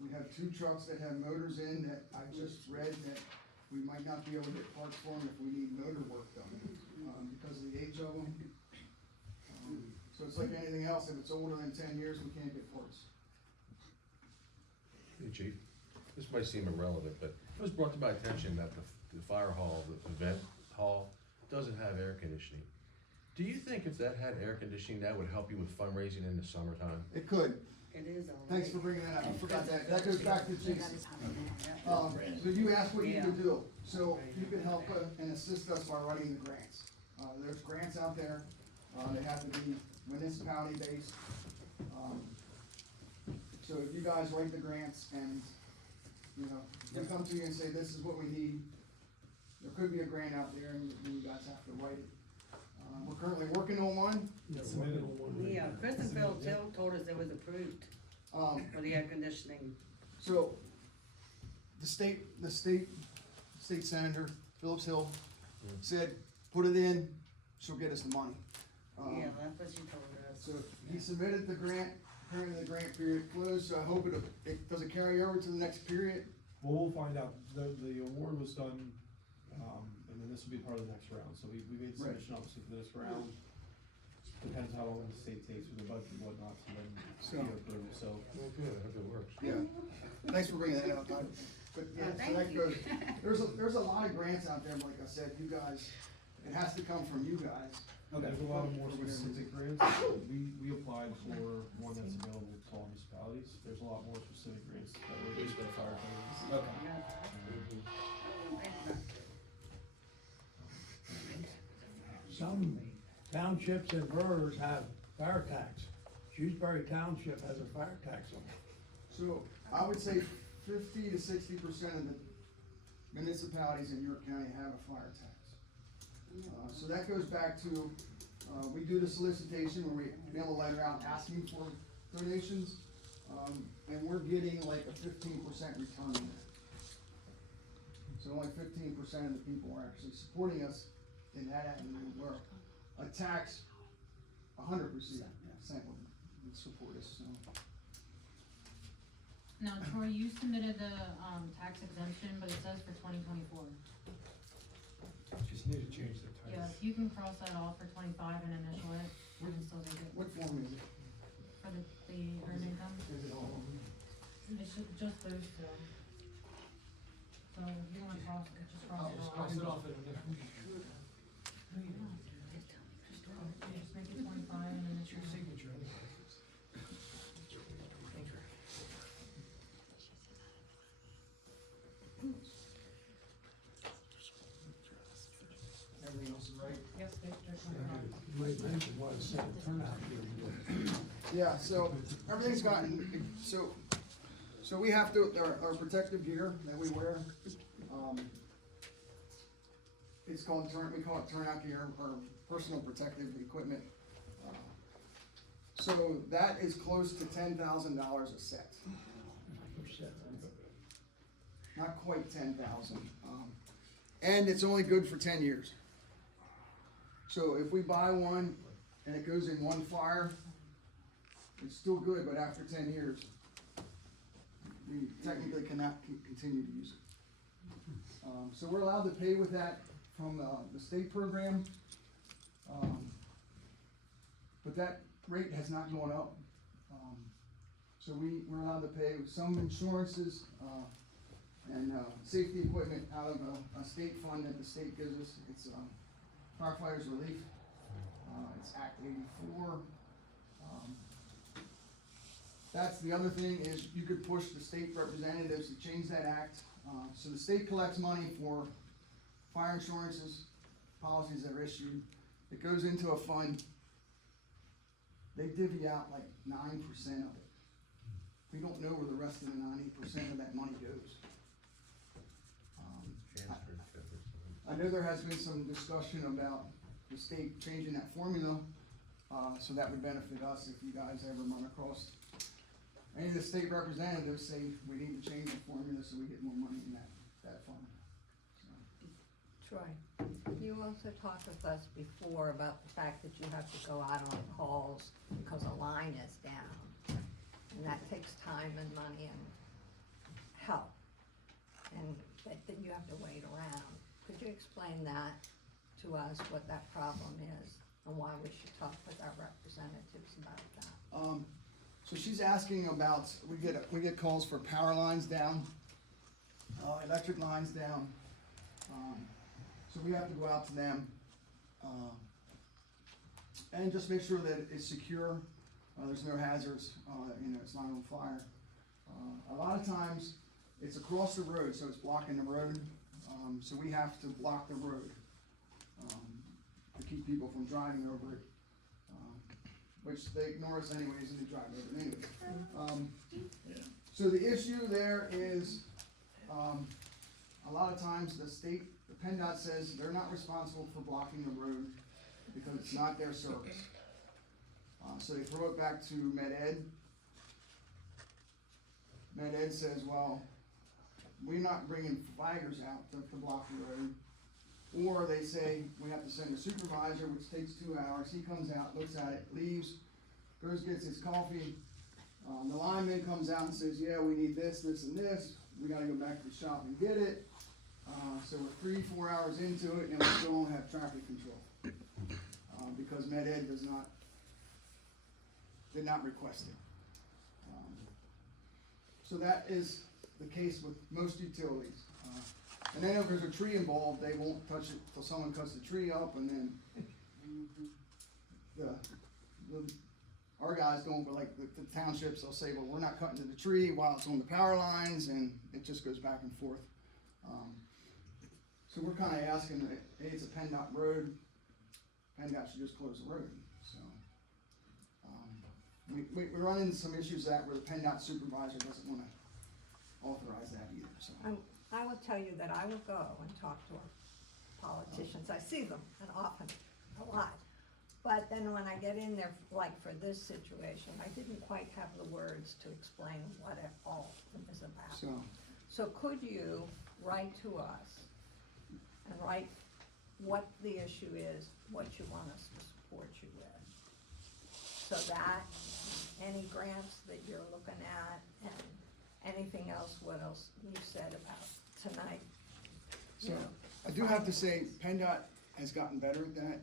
We have 2 trucks that have motors in that I just read that we might not be able to get parts for them if we need motor work done, because of the age of them. So it's like anything else, if it's older than 10 years, we can't get parts. Hey, Chief, this might seem irrelevant, but it was brought to my attention that the fire hall, the event hall, doesn't have air conditioning. Do you think if that had air conditioning, that would help you with fundraising in the summertime? It could. It is all Thanks for bringing that up. I forgot that. That goes back to Jason. So you asked what you could do. So you can help and assist us by running the grants. There's grants out there. They have to be municipality based. So if you guys write the grants and, you know, we come to you and say, this is what we need, there could be a grant out there and you guys have to write it. We're currently working on one. Yeah, Christenfeld told us it was approved for the air conditioning. So, the state senator, Phillips Hill, said, put it in, she'll get us the money. Yeah, that's what she told us. So, he submitted the grant, apparently the grant period closed, so I hope does it carry over to the next period? Well, we'll find out. The award was done, and then this will be part of the next round. So we made submission obviously for this round. Depends how long the state takes with the budget and whatnot to then be approved, so. Well, good, I hope it works. Yeah. Thanks for bringing that up, Todd. But yeah, so that goes, there's a lot of grants out there, but like I said, you guys, it has to come from you guys. There's a lot of more specific grants. We applied for one that's available to all municipalities. There's a lot more specific grants that were used by firefighters. Some townships and boroughs have fire tax. Shrewsbury Township has a fire tax on it. So I would say 50 to 60% of the municipalities in York County have a fire tax. So that goes back to, we do the solicitation where we mail a letter out asking for donations, and we're getting like a 15% return on that. So only 15% of the people are actually supporting us in that avenue, where a tax, 100% would support us, so. Now, Troy, you submitted the, tax exemption, but it says for 2024. Just need to change the title. Yeah, if you can cross that off for 25 and initial it, we can still do it. What form is it? For the earned income. Is it all? It should, just those two. So if you wanna cross it, just cross it off. Cross it off in a different. Just make it 25 and initial. Signature. might mention what a set of turnout here. Yeah, so everything's gotten, so we have to, our protective gear that we wear, it's called we call it turnout gear, or personal protective equipment. So that is close to $10,000 a set. Not quite 10,000. And it's only good for 10 years. So if we buy one and it goes in one fire, it's still good, but after 10 years, we technically cannot continue to use it. So we're allowed to pay with that from the state program. But that rate has not gone up. So we're allowed to pay with some insurances, and safety equipment out of a state fund that the state gives us. It's Firefighters Relief. It's Act 84. That's the other thing is you could push the state representatives to change that act. So the state collects money for fire insurances, policies that are issued. It goes into a fund. They divvy out like 9% of it. We don't know where the rest of the 90% of that money goes. I know there has been some discussion about the state changing that formula, so that would benefit us if you guys ever run across any of the state representatives say we need to change the formula so we get more money in that fund. Troy, you also talked with us before about the fact that you have to go out on calls because a line is down. And that takes time and money and help. And that you have to wait around. Could you explain that to us, what that problem is, and why we should talk with our representatives about that? So she's asking about, we get calls for power lines down, electric lines down. So we have to go out to them, and just make sure that it's secure, there's no hazards, it's not on fire. A lot of times, it's across the road, so it's blocking the road, so we have to block the road, to keep people from driving over it, which they ignore us anyways, and they drive over it anyways. So the issue there is, a lot of times the PennDOT says they're not responsible for blocking the road because it's not their service. So they throw it back to Med-Ed. Med-Ed says, well, we're not bringing flaggers out to block the road. Or they say, we have to send a supervisor, which takes 2 hours. He comes out, looks at it, leaves, goes, gets his coffee. The lineman comes out and says, yeah, we need this, this, and this. We gotta go back to the shop and get it. So we're 3-4 hours into it and we still don't have traffic control. Because Med-Ed did not request it. So that is the case with most utilities. And then if there's a tree involved, they won't touch it till someone cuts the tree up, and then our guys don't, but like the townships, they'll say, well, we're not cutting to the tree while it's on the power lines, and it just goes back and forth. So we're kinda asking, hey, it's a PennDOT road, PennDOT should just close the road, so. We run into some issues that where the PennDOT supervisor doesn't wanna authorize that either, so. I will tell you that I will go and talk to our politicians. I see them, and often, a lot. But then when I get in there, like for this situation, I didn't quite have the words to explain what it all is about. So could you write to us and write what the issue is, what you want us to support you with? So that any grants that you're looking at and anything else, what else you said about tonight. So, I do have to say, PennDOT has gotten better at that,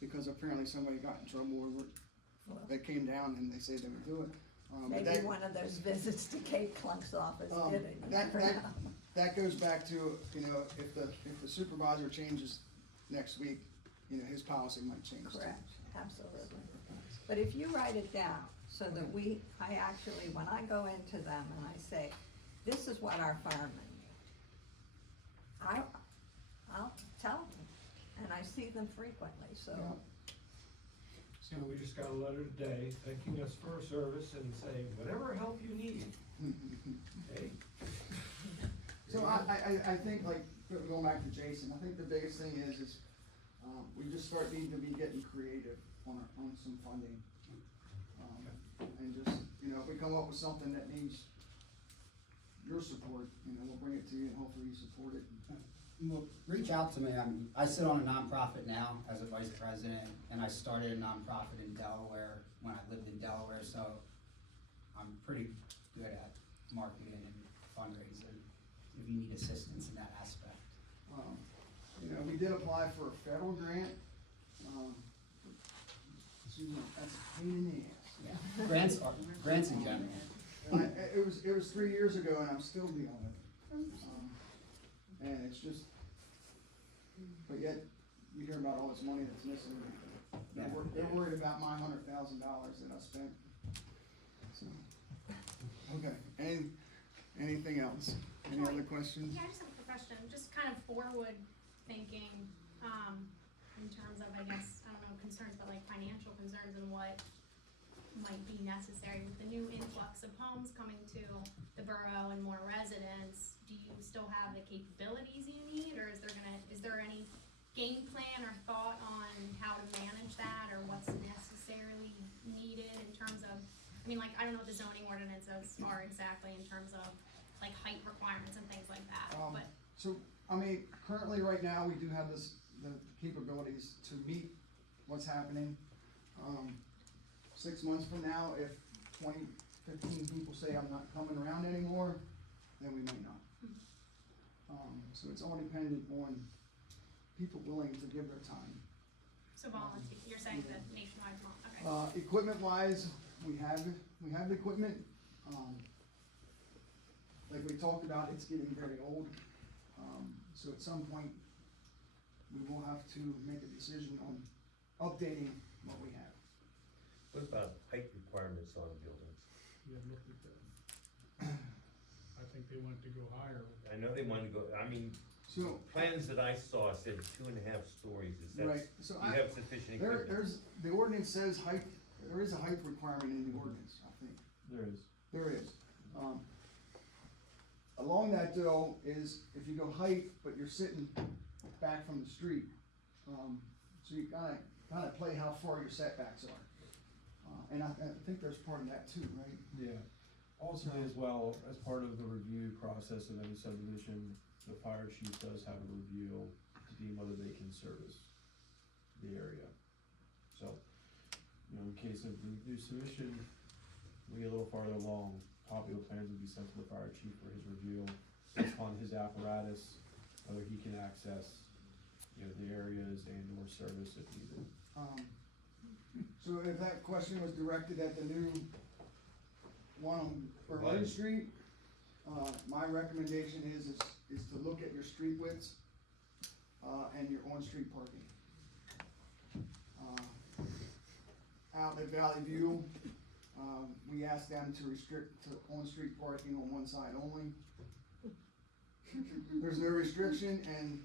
because apparently somebody got in trouble over it. They came down and they said they would do it. Maybe one of those visits to Kate Klunk's office did it. You never know. That goes back to, if the supervisor changes next week, his policy might change too. Correct, absolutely. But if you write it down, so that I actually, when I go into them and I say, this is what our firemen do, I'll tell them, and I see them frequently, so. So we just got a letter today thanking us for our service and saying, whatever help you need. Hey. So I think, like, going back to Jason, I think the biggest thing is, we just needing to be getting creative on some funding. And just, if we come up with something that needs your support, we'll bring it to you and hopefully you support it. Well, reach out to me. I mean, I sit on a nonprofit now as a vice president, and I started a nonprofit in Delaware when I lived in Delaware, so I'm pretty good at marketing and fundraising, if you need assistance in that aspect. We did apply for a federal grant. That's a pain in the ass. Yeah, grants in general. It was 3 years ago and I'm still dealing with it. And it's just, but yet, you hear about all this money that's missing. They're worried about my $100,000 that I spent. So, okay, anything else? Any other questions? Yeah, I just have a question, just kind of forward thinking, in terms of, I guess, I don't know, concerns, but like financial concerns and what might be necessary with the new influx of homes coming to the borough and more residents. Do you still have the capabilities you need, or is there any game plan or thought on how to manage that, or what's necessarily needed in terms of, I mean, like, I don't know what the zoning ordinances are exactly in terms of like height requirements and things like that, but. So, I mean, currently, right now, we do have the capabilities to meet what's happening. 6 months from now, if 20, 15 people say I'm not coming around anymore, then we may not. So it's all dependent on people willing to give their time. So volunteer, you're saying that nationwide, okay. Equipment wise, we have the equipment. Like we talked about, it's getting very old. So at some point, we will have to make a decision on updating what we have. What about height requirements on buildings? We haven't looked at that. I think they wanted to go higher. I know they want to go, I mean, So, plans that I saw said 2.5 stories, is that, right, so you have sufficient equipment? the ordinance says height, there is a height requirement in the ordinance, I think. There is. There is. Along that though is if you go height, but you're sitting back from the street, so you gotta play how far your setbacks are. And I think there's part of that too, right? Yeah. Also, as well, as part of the review process of any subdivision, the fire chief does have a review to deem whether they can service the area. So, in case of new submission, we get a little farther along, popular plans would be sent to the fire chief for his review, based on his apparatus, whether he can access, the areas and or service if needed. So if that question was directed at the new one on Berlin Street, my recommendation is to look at your street widths, and your on-street parking. Out at Valley View, we asked them to restrict to on-street parking on one side only. There's no restriction, and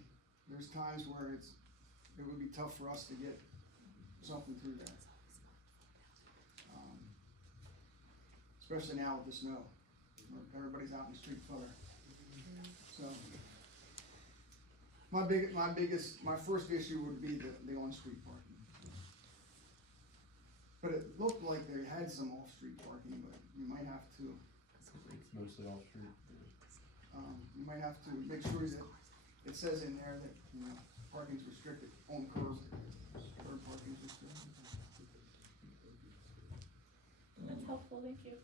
there's times where it would be tough for us to get something through there. Especially now with the snow, where everybody's out in the street further. So, my first issue would be the on-street parking. But it looked like they had some off-street parking, but you might have to. It's mostly off street. You might have to make sure that it says in there that, parking's restricted on curb, curb parking's restricted. That's helpful, thank you.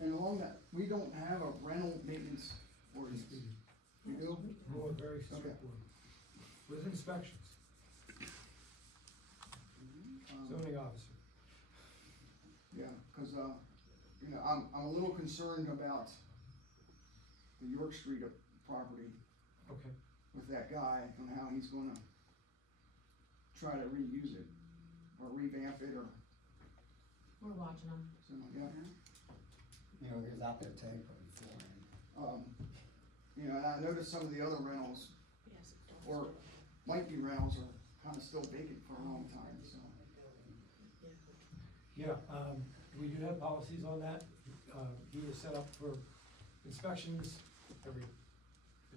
And along that, we don't have a rental maintenance ordinance. We do? Oh, a very strict one, with inspections, zoning officer. Yeah, cause, I'm a little concerned about the York Street property Okay. with that guy and how he's gonna try to reuse it or revamp it or We're watching them. something like that. There's out there temporary flooring. And I noticed some of the other rentals, or might be rentals, are kinda still vacant for a long time, so. Yeah, we do have policies on that. He is set up for inspections every,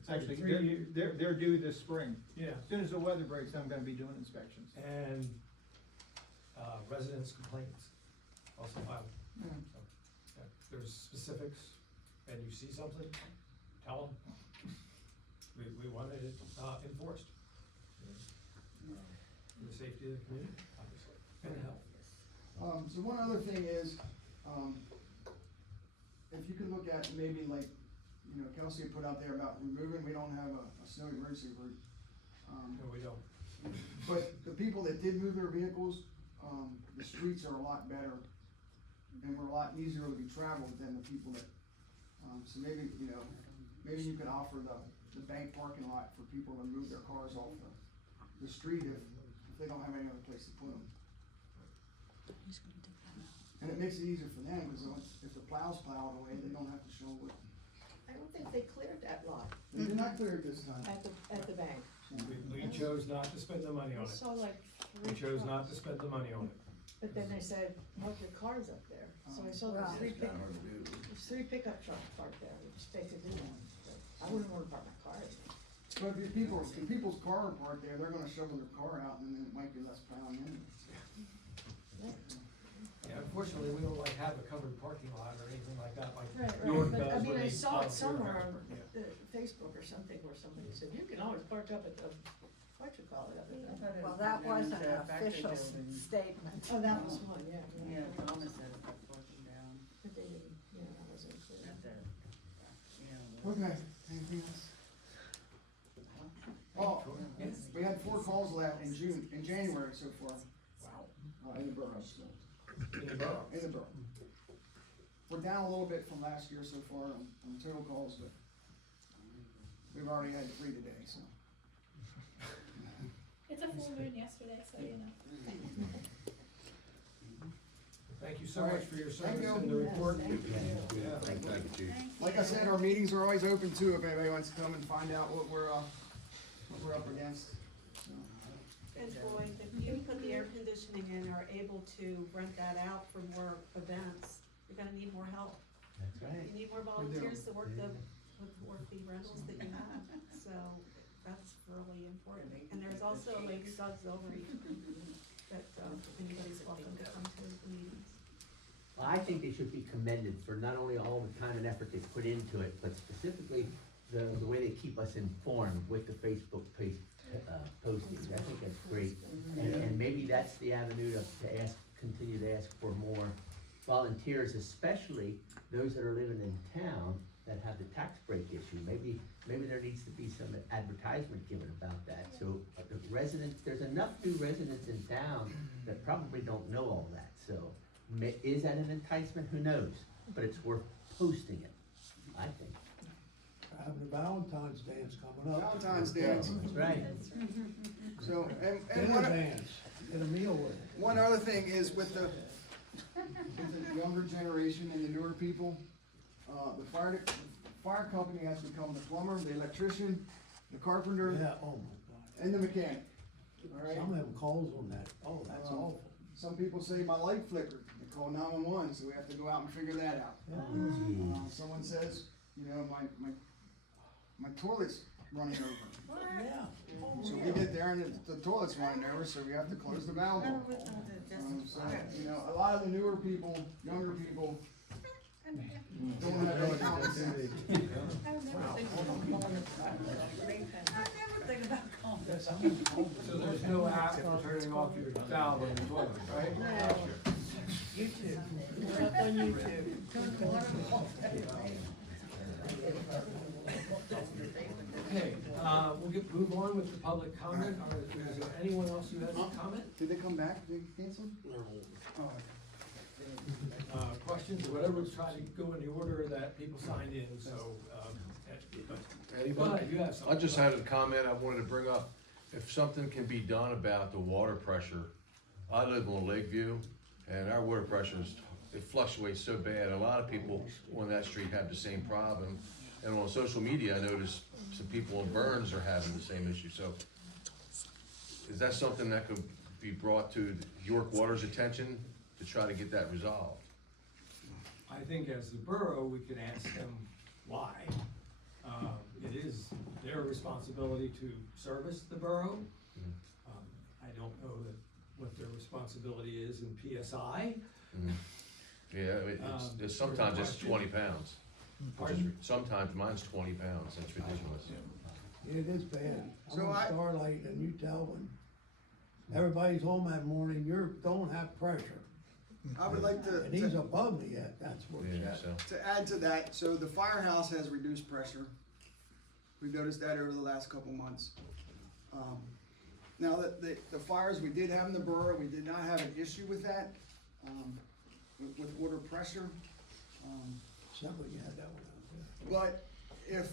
Actually, 3 years. they're due this spring. Yeah, As soon as the weather breaks, I'm gonna be doing inspections. and, residents' complaints also filed. Yeah. So, yeah, there's specifics, and you see something, tell them. We want it, enforced. For the safety of the community, obviously, and health. So one other thing is, if you could look at maybe like, you know, Kelsey had put out there about removing, we don't have a snow emergency route. No, we don't. But the people that did move their vehicles, the streets are a lot better and were a lot easier to be traveled than the people that, so maybe, you know, maybe you could offer the bank parking lot for people to move their cars off the street if they don't have any other place to put them. And it makes it easier for them, because if the plows plow it away, they don't have to show what. I don't think they cleared that lot They did not clear it this time. at the bank. We chose not to spend the money on I it. saw like We 3 chose not to trucks. spend the money on it. But then they said, park your cars up there, so I saw Well, there's 3 pickup trucks parked there, which they could do one, but I wouldn't wanna park my car there. But if people's car are parked there, they're gonna shovel their car out, and then it might be less plowing in. Yeah, unfortunately, we don't like have a covered parking lot or anything like that, like Right, York right, but I does mean, when I they saw it volunteer somewhere on effort, yeah. Facebook or something where somebody said, you can always park up at the, what you call it, up at the. Well, that wasn't an official statement. Oh, that was one, yeah. Yeah, Thomas said that's working down But they didn't, yeah, that wasn't clear. at the, Okay, anything else? Oh, we had 4 calls left in January so far. Wow. In the borough. In the borough. In the borough. We're down a little bit from last year so far on total calls, but we've already had 3 today, so. It's a full moon yesterday, so you know. Thank you so All much right. for your Thank service you. and the report. Yeah, thank you, Chief. Like I said, our meetings are always open too, if anybody wants to come and find out what we're up against. So. And Troy, if you put the air conditioning in and are able to rent that out for more events, you're gonna need more help. That's right. You need more volunteers to work the rentals that you have, so that's really important. And there's also like auxiliary that, anybody's welcome to come to the meetings. Well, I think they should be commended for not only all the time and effort they put into it, but specifically the way they keep us informed with the Facebook postings. I think that's great. And maybe that's the avenue to continue to ask for more volunteers, especially those that are living in town that have the tax break issue. Maybe there needs to be some advertisement given about that. So the residents, there's enough new residents in town that probably don't know all that. So is that an enticement? Who knows? But it's worth posting it, I think. Having a Valentine's dance coming up. Valentine's Dance. That's right. So, and Dinner dance, and a meal with it. one other thing is with the younger generation and the newer people, the fire company has become the plumber, the electrician, the carpenter, Yeah, oh my and the mechanic. All God. right? Some of them calls on that, oh, that's awful. Some people say my light flickered, they call 911, so we have to go out and figure that out. Someone says, you know, my toilet's running over. Yeah. So we get there and the toilet's running over, so we have to close the valve. So, you know, a lot of the newer people, younger people, don't have any common sense. So there's no app for turning off your valve on your toilet, right? YouTube, we're up on YouTube. Okay, we'll move on with the public comment. Is there anyone else who has a comment? Did they come back? Did they cancel? Oh, Questions or whatever, let's try to go in the order that people signed in, so, go ahead, you have something. I just had a comment I wanted to bring up. If something can be done about the water pressure, I live on Lakeview, and our water pressure it fluctuates so bad. A lot of people on that street have the same problem. And on social media, I noticed some people in Burns are having the same issue, so is that something that could be brought to York Water's attention to try to get that resolved. I think as the borough, we could ask them why. It is their responsibility to service the borough. I don't know what their responsibility is in PSI. Yeah, I mean, There's sometimes it's question. 20 pounds. Which is, sometimes mine's 20 pounds, it's ridiculous. It is bad. So I'm on Starlight and you tell them, everybody's home that morning, don't have pressure. I would like to. And he's above me yet, that's what it's Yeah, at. so, To add to that, so the firehouse has reduced pressure. We've noticed that over the last couple months. Now, the fires we did have in the borough, we did not have an issue with that, with water pressure. Somebody had that one out there. But if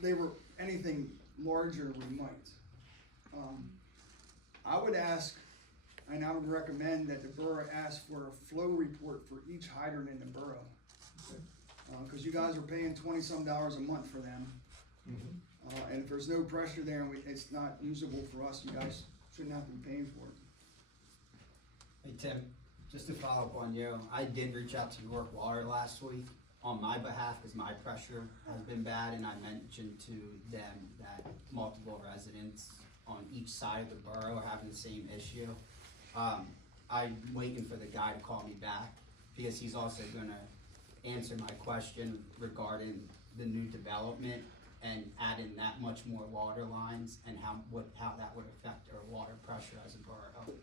they were anything larger, we might. I would ask, and I would recommend that the borough ask for a flow report for each hydrant in the borough. Cause you guys are paying $20-some a month for them. And if there's no pressure there and it's not usable for us, you guys shouldn't have to be paying for it. Hey Tim, just to follow up on you, I did reach out to York Water last week on my behalf because my pressure has been bad, and I mentioned to them that multiple residents on each side of the borough are having the same issue. I'm waiting for the guy to call me back because he's also gonna answer my question regarding the new development and adding that much more water lines and how that would affect our water pressure as a borough.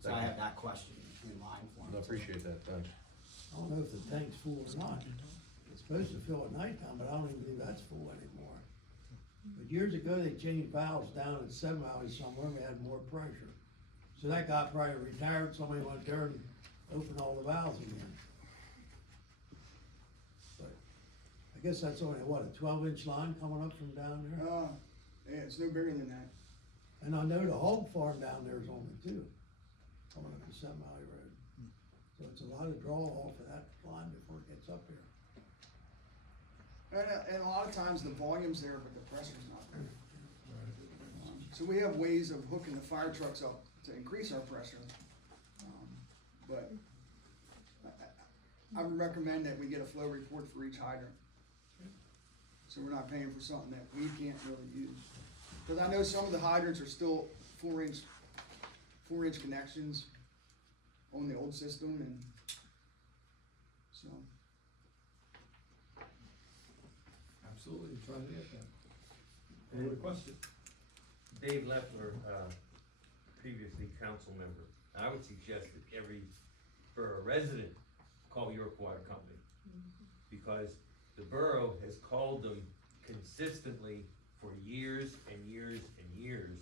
So I have that question in line for him. I appreciate that, thanks. I don't know if the tank's full or not. It's supposed to fill at nighttime, but I don't even believe that's full anymore. But years ago, they changed valves down at 7 Valley somewhere, and we had more pressure. So that guy probably retired, somebody went there and opened all the valves again. But I guess that's only, what, a 12-inch line coming up from down there? Yeah, it's no bigger than that. And I know the hog farm down there is only 2, coming up the 7 Valley Road. So it's a lot of draw off of that line before it gets up here. And a lot of times the volume's there, but the pressure's not there. So we have ways of hooking the fire trucks up to increase our pressure. But I would recommend that we get a flow report for each hydrant. So we're not paying for something that we can't really use. Cause I know some of the hydrants are still 4-inch connections on the old system, and so. Absolutely, try to get that. Any other question? Dave Leffler, previously council member, I would suggest that every borough resident call York Water Company. Because the borough has called them consistently for years and years and years.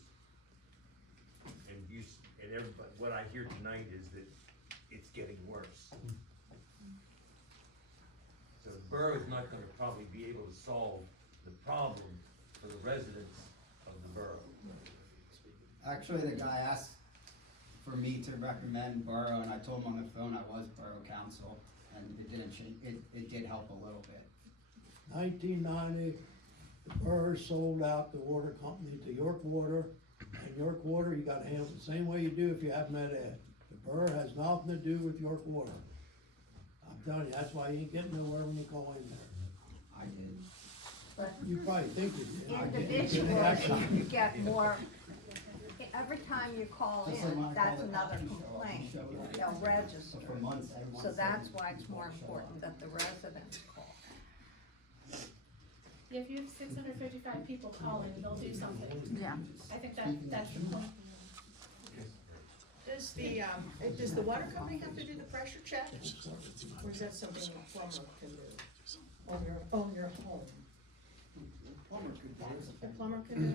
And everybody, what I hear tonight is that it's getting worse. So the borough is not gonna probably be able to solve the problem for the residents of the borough. Actually, the guy asked for me to recommend borough, and I told him on the phone I was borough council, and it didn't change, it did help a little bit. 1990, the borough sold out the water company to York Water, and York Water, you gotta handle it the same way you do if you have Med Ed. The borough has nothing to do with York Water. I'm telling you, that's why you ain't getting nowhere when you call in there. I did. But You probably think you did. individually, you get more, every time you call Just like when in, I that's called the another coffee shop, complaint. show up. They'll register. For months, everyone So said that's that why it's people more show up. important that the residents call. Yeah, if you have 655 people calling, they'll do something. Yeah. I think that's the point. Does the water company have to do the pressure check? Or is that something a plumber can do on your home? Plumber could do it. A plumber can do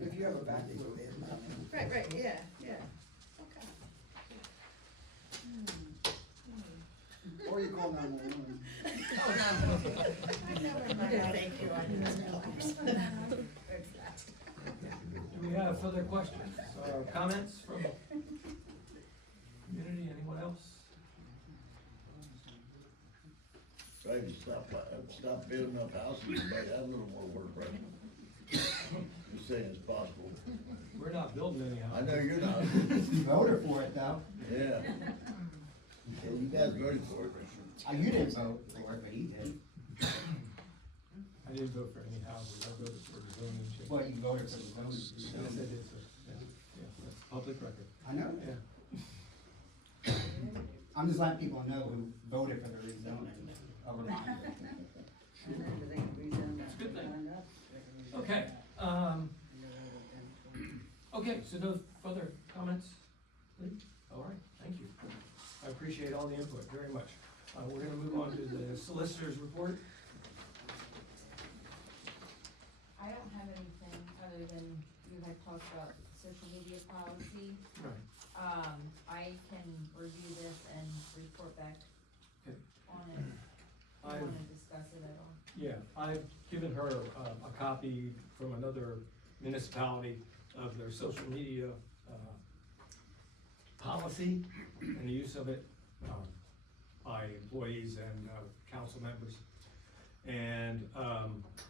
it? If you have a backflow. Right, yeah, okay. Or you call 911. Thank you, I didn't know. Do we have further questions or comments from community, anyone else? Try to stop building up houses, and make that a little more work, right? You're saying it's possible. We're not building any houses. I know you're not. Voted for it though. Yeah. Yeah, you guys voted for it. You didn't vote for it, but he did. I didn't vote for any houses, I voted for the zoning change. Well, you voted for the zoning. Yes, I did, sir. Yeah, that's public record. I know. Yeah. I'm just letting people know who voted for the rezoning. A reminder. It's a good thing. Okay, okay, so no further comments? Lee? All right, thank you. I appreciate all the input very much. We're gonna move on to the solicitor's report. I don't have anything other than you had talked about social media policy. Right. I can review this and report back Okay. on it. If you wanna discuss it at all. Yeah, I've given her a copy from another municipality of their social media policy and the use of it by employees and council members. And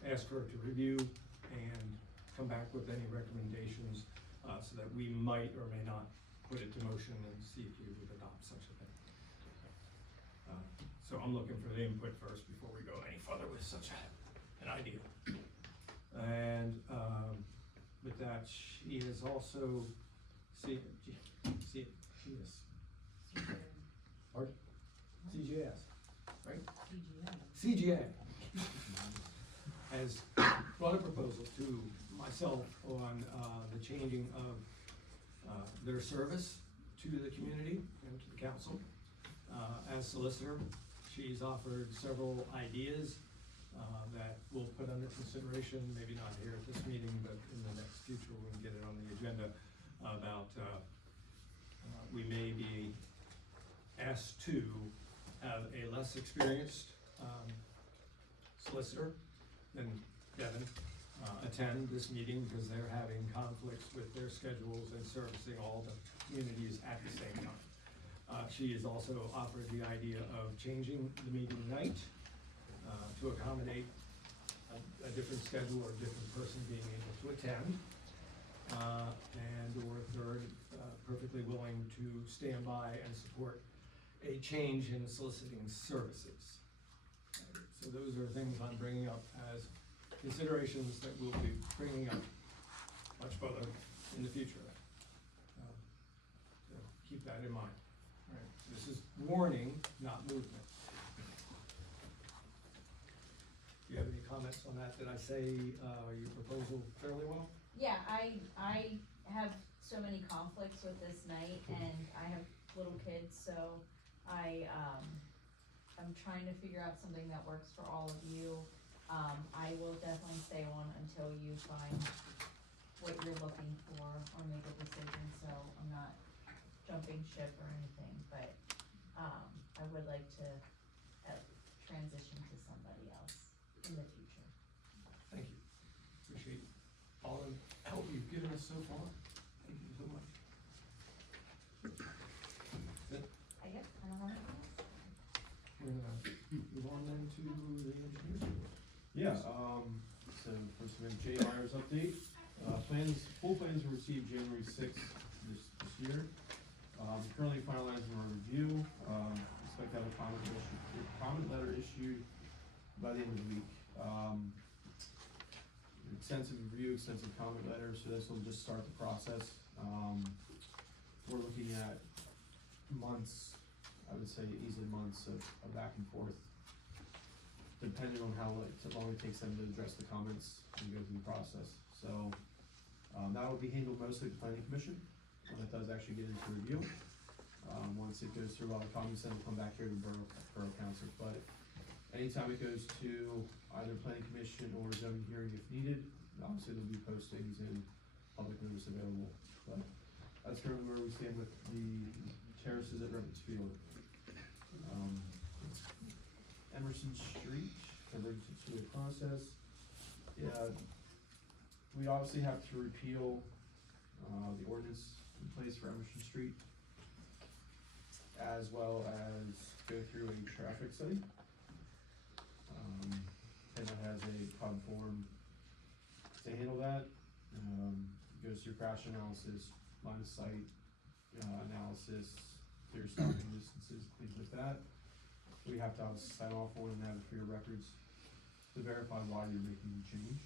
asked her to review and come back with any recommendations so that we might or may not put it to motion and see if you would adopt such a thing. So I'm looking for the input first before we go any further with such an idea. And with that, she is also, pardon? CJS, right? CGA has brought a proposal to myself on the changing of their service to the community and to the council. As solicitor, she's offered several ideas that we'll put under consideration, maybe not here at this meeting, but in the next future we'll get it on the agenda about we may be asked to have a less experienced solicitor than Devin attend this meeting because they're having conflicts with their schedules and servicing all the communities at the same time. She has also offered the idea of changing the meeting night to accommodate a different schedule or a different person being able to attend. And or third, perfectly willing to stand by and support a change in soliciting services. So those are things I'm bringing up as considerations that we'll be bringing up much further in the future. So keep that in mind. All right. This is warning, not movement. Do you have any comments on that? Did I say your proposal fairly well? Yeah, I have so many conflicts with this night, and I have little kids, so I'm trying to figure out something that works for all of you. I will definitely stay on until you find what you're looking for or make a decision, so I'm not jumping ship or anything, but I would like to transition to somebody else in the future. Thank you. Appreciate all the help you've given us so far. Thank you so much. I guess, I don't know anything else. We're gonna move on then to the engineer's report. Yeah, so first we have J. Myers update. Full plans were received January sixth this year. Currently finalizing our review. Expect to have a comment letter issued by the end of the week. Extensive review, extensive comment letter, so this will just start the process. We're looking at months, I would say easily months of back and forth, depending on how long it takes them to address the comments and go through the process. So, that will be handled mostly at the planning commission, when it does actually get into review. Once it goes through all the comments, then it'll come back here to borough council. But anytime it goes to either planning commission or zoning hearing if needed, obviously there'll be postings and public notice available. But that's currently where we stand with the terraces at Roberts Field. Emerson Street, emergency sewer process. Yeah, we obviously have to repeal the ordinance in place for Emerson Street, as well as go through a traffic study. And it has a COG form to handle that. Goes through crash analysis, line of sight analysis, clear stopping distances, things like that. We have to obviously sign off on and have it for your records to verify why you're making the change.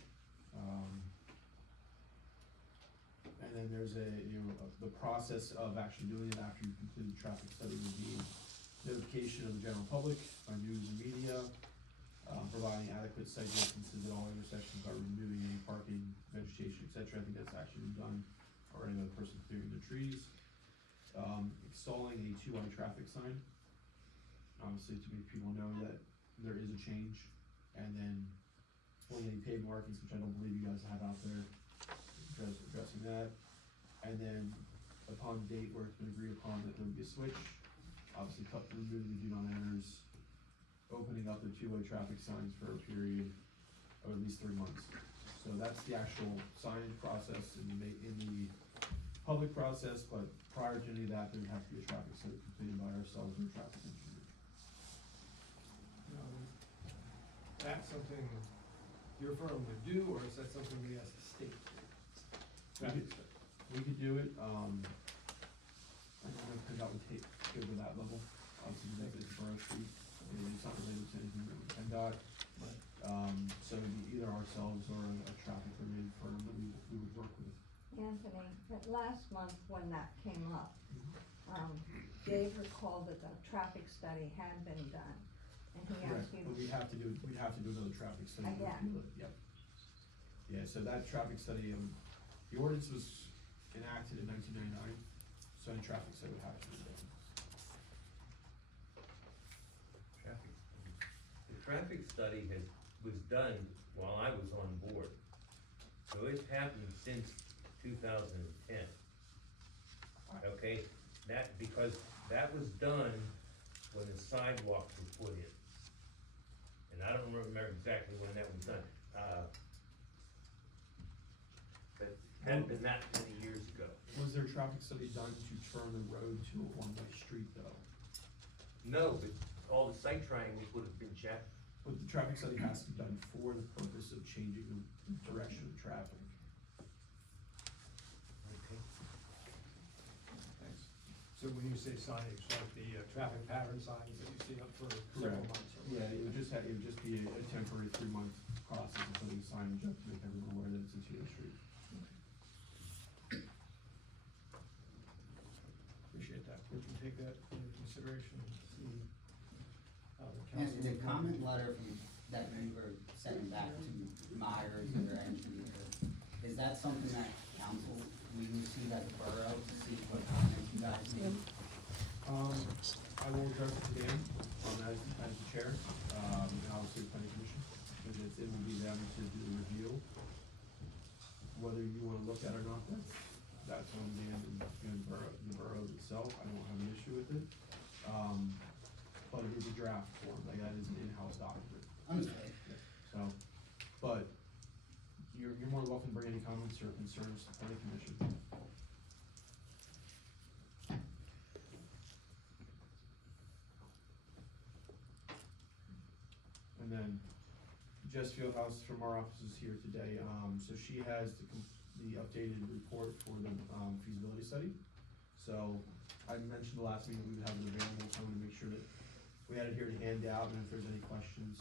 And then there's the process of actually doing it after you complete the traffic study would be notification of the general public by news and media, providing adequate sight distances at all intersections by removing any parking, vegetation, etc. I think that's actually been done already by the person clearing the trees. Installing a two-way traffic sign, obviously to make people know that there is a change, and then pulling any paved markings, which I don't believe you guys have out there, addressing that. And then upon the date where it's been agreed upon that there would be a switch, obviously removing the do not enters, opening up the two-way traffic signs for a period of at least 3 months. So that's the actual signage process in the public process, but prior to any of that, there would have to be a traffic study completed by ourselves and traffic engineer. That's something your firm would do, or is that something we as a state do? We could do it, I don't know if that would go to that level, obviously because it's Borough Street, it's not related to anything that we PennDOT. So it'd be either ourselves or a traffic related firm that we would work with. Anthony, at last month when that came up, Dave recalled that the traffic study had been done, and he Correct, asked you. but we'd have to do another traffic study. to Again. repeal it. Yep. Yeah, so that traffic study, the ordinance was enacted in 1999, so any traffic study would have to be done. The traffic study was done while I was on board. So it's happened since 2010. Okay, because that was done when the sidewalks were put in. And I don't remember exactly when that was done. But it hadn't been that many years ago. Was there a traffic study done to turn the road to a one-way street though? No, but all the site triangles would have been checked. But the traffic study has to be done for the purpose of changing the direction of traffic. Okay. Thanks. So when you say signage, like the traffic pattern signs that you see up for several Correct. months? or Yeah, whatever. it would just be a temporary 3-month process of putting signage up to make everyone aware that it's a two-way street. Appreciate that. We can take that into consideration and see how the And council. the comment letter that you were sending back to Myers or their engineer, is that something that council, we receive as a borough to see what comments you guys need? I will address it to Dan, as the chair, and obviously the planning commission, but it will be them to do the review. Whether you wanna look at it or not, that's on Dan and the borough itself, I don't have an issue with it. But it is a draft form, like that is an in-house document. Understood. So, but you're more than welcome to bring any comments or concerns to the planning commission. And then Jess Fieldhouse from our office is here today, so she has the updated report for the feasibility study. So I mentioned the last meeting we would have it available, so I wanted to make sure that we had it here to hand out, and if there's any questions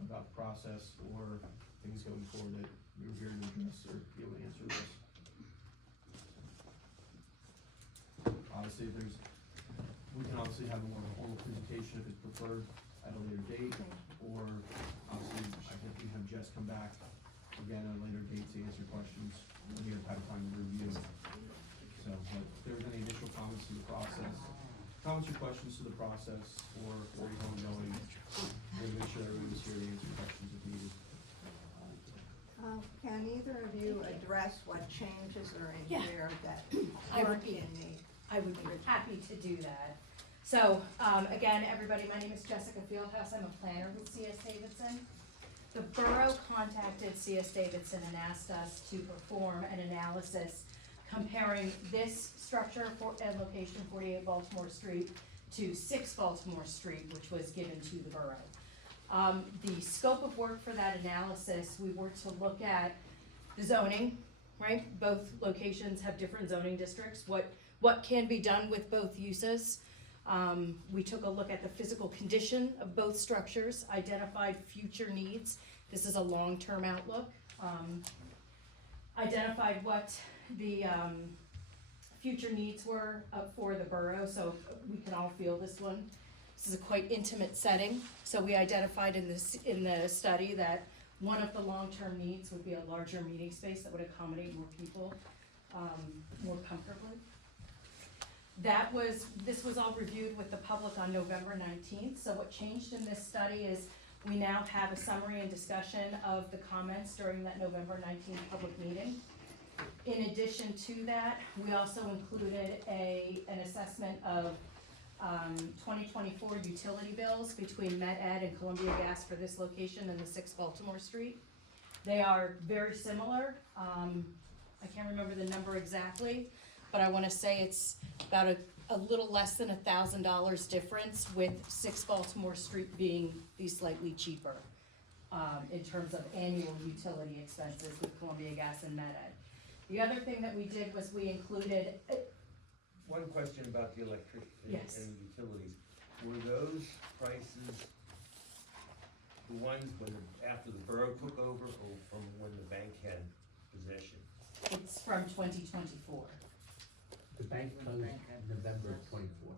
about the process or things going forward that we were here to address or be able to answer this. Obviously, we can obviously have a more formal presentation if it's preferred at a later date, or obviously, I think we have Jess come back again at a later date to answer questions when you have time to review. So, but if there's any additional comments to the process, comments or questions to the process, or where you're going, we'll make sure everyone's here to answer questions if needed. Can either of you address what changes are in Yeah. here that I would aren't be- in the? I would be happy to do that. So, again, everybody, my name is Jessica Fieldhouse, I'm a planner with C.S. Davidson. The borough contacted C.S. Davidson and asked us to perform an analysis comparing this structure and location, 48 Baltimore Street, to 6 Baltimore Street, which was given to the borough. The scope of work for that analysis, we were to look at the zoning, right? Both locations have different zoning districts. What can be done with both uses? We took a look at the physical condition of both structures, identified future needs. This is a long-term outlook. Identified what the future needs were for the borough, so we can all feel this one. This is a quite intimate setting, so we identified in the study that one of the long-term needs would be a larger meeting space that would accommodate more people more comfortably. This was all reviewed with the public on November 19th, so what changed in this study is we now have a summary and discussion of the comments during that November 19th public meeting. In addition to that, we also included an assessment of 2024 utility bills between Met Ed and Columbia Gas for this location and the 6 Baltimore Street. They are very similar. I can't remember the number exactly, but I wanna say it's about a little less than $1,000 difference, with 6 Baltimore Street being the slightly cheaper in terms of annual utility expenses with Columbia Gas and Met Ed. The other thing that we did was we included, One question about the electric Yes. and utilities. Were those prices the ones after the borough took over, or from when the bank had possession? it's from 2024. The bank closed November 24.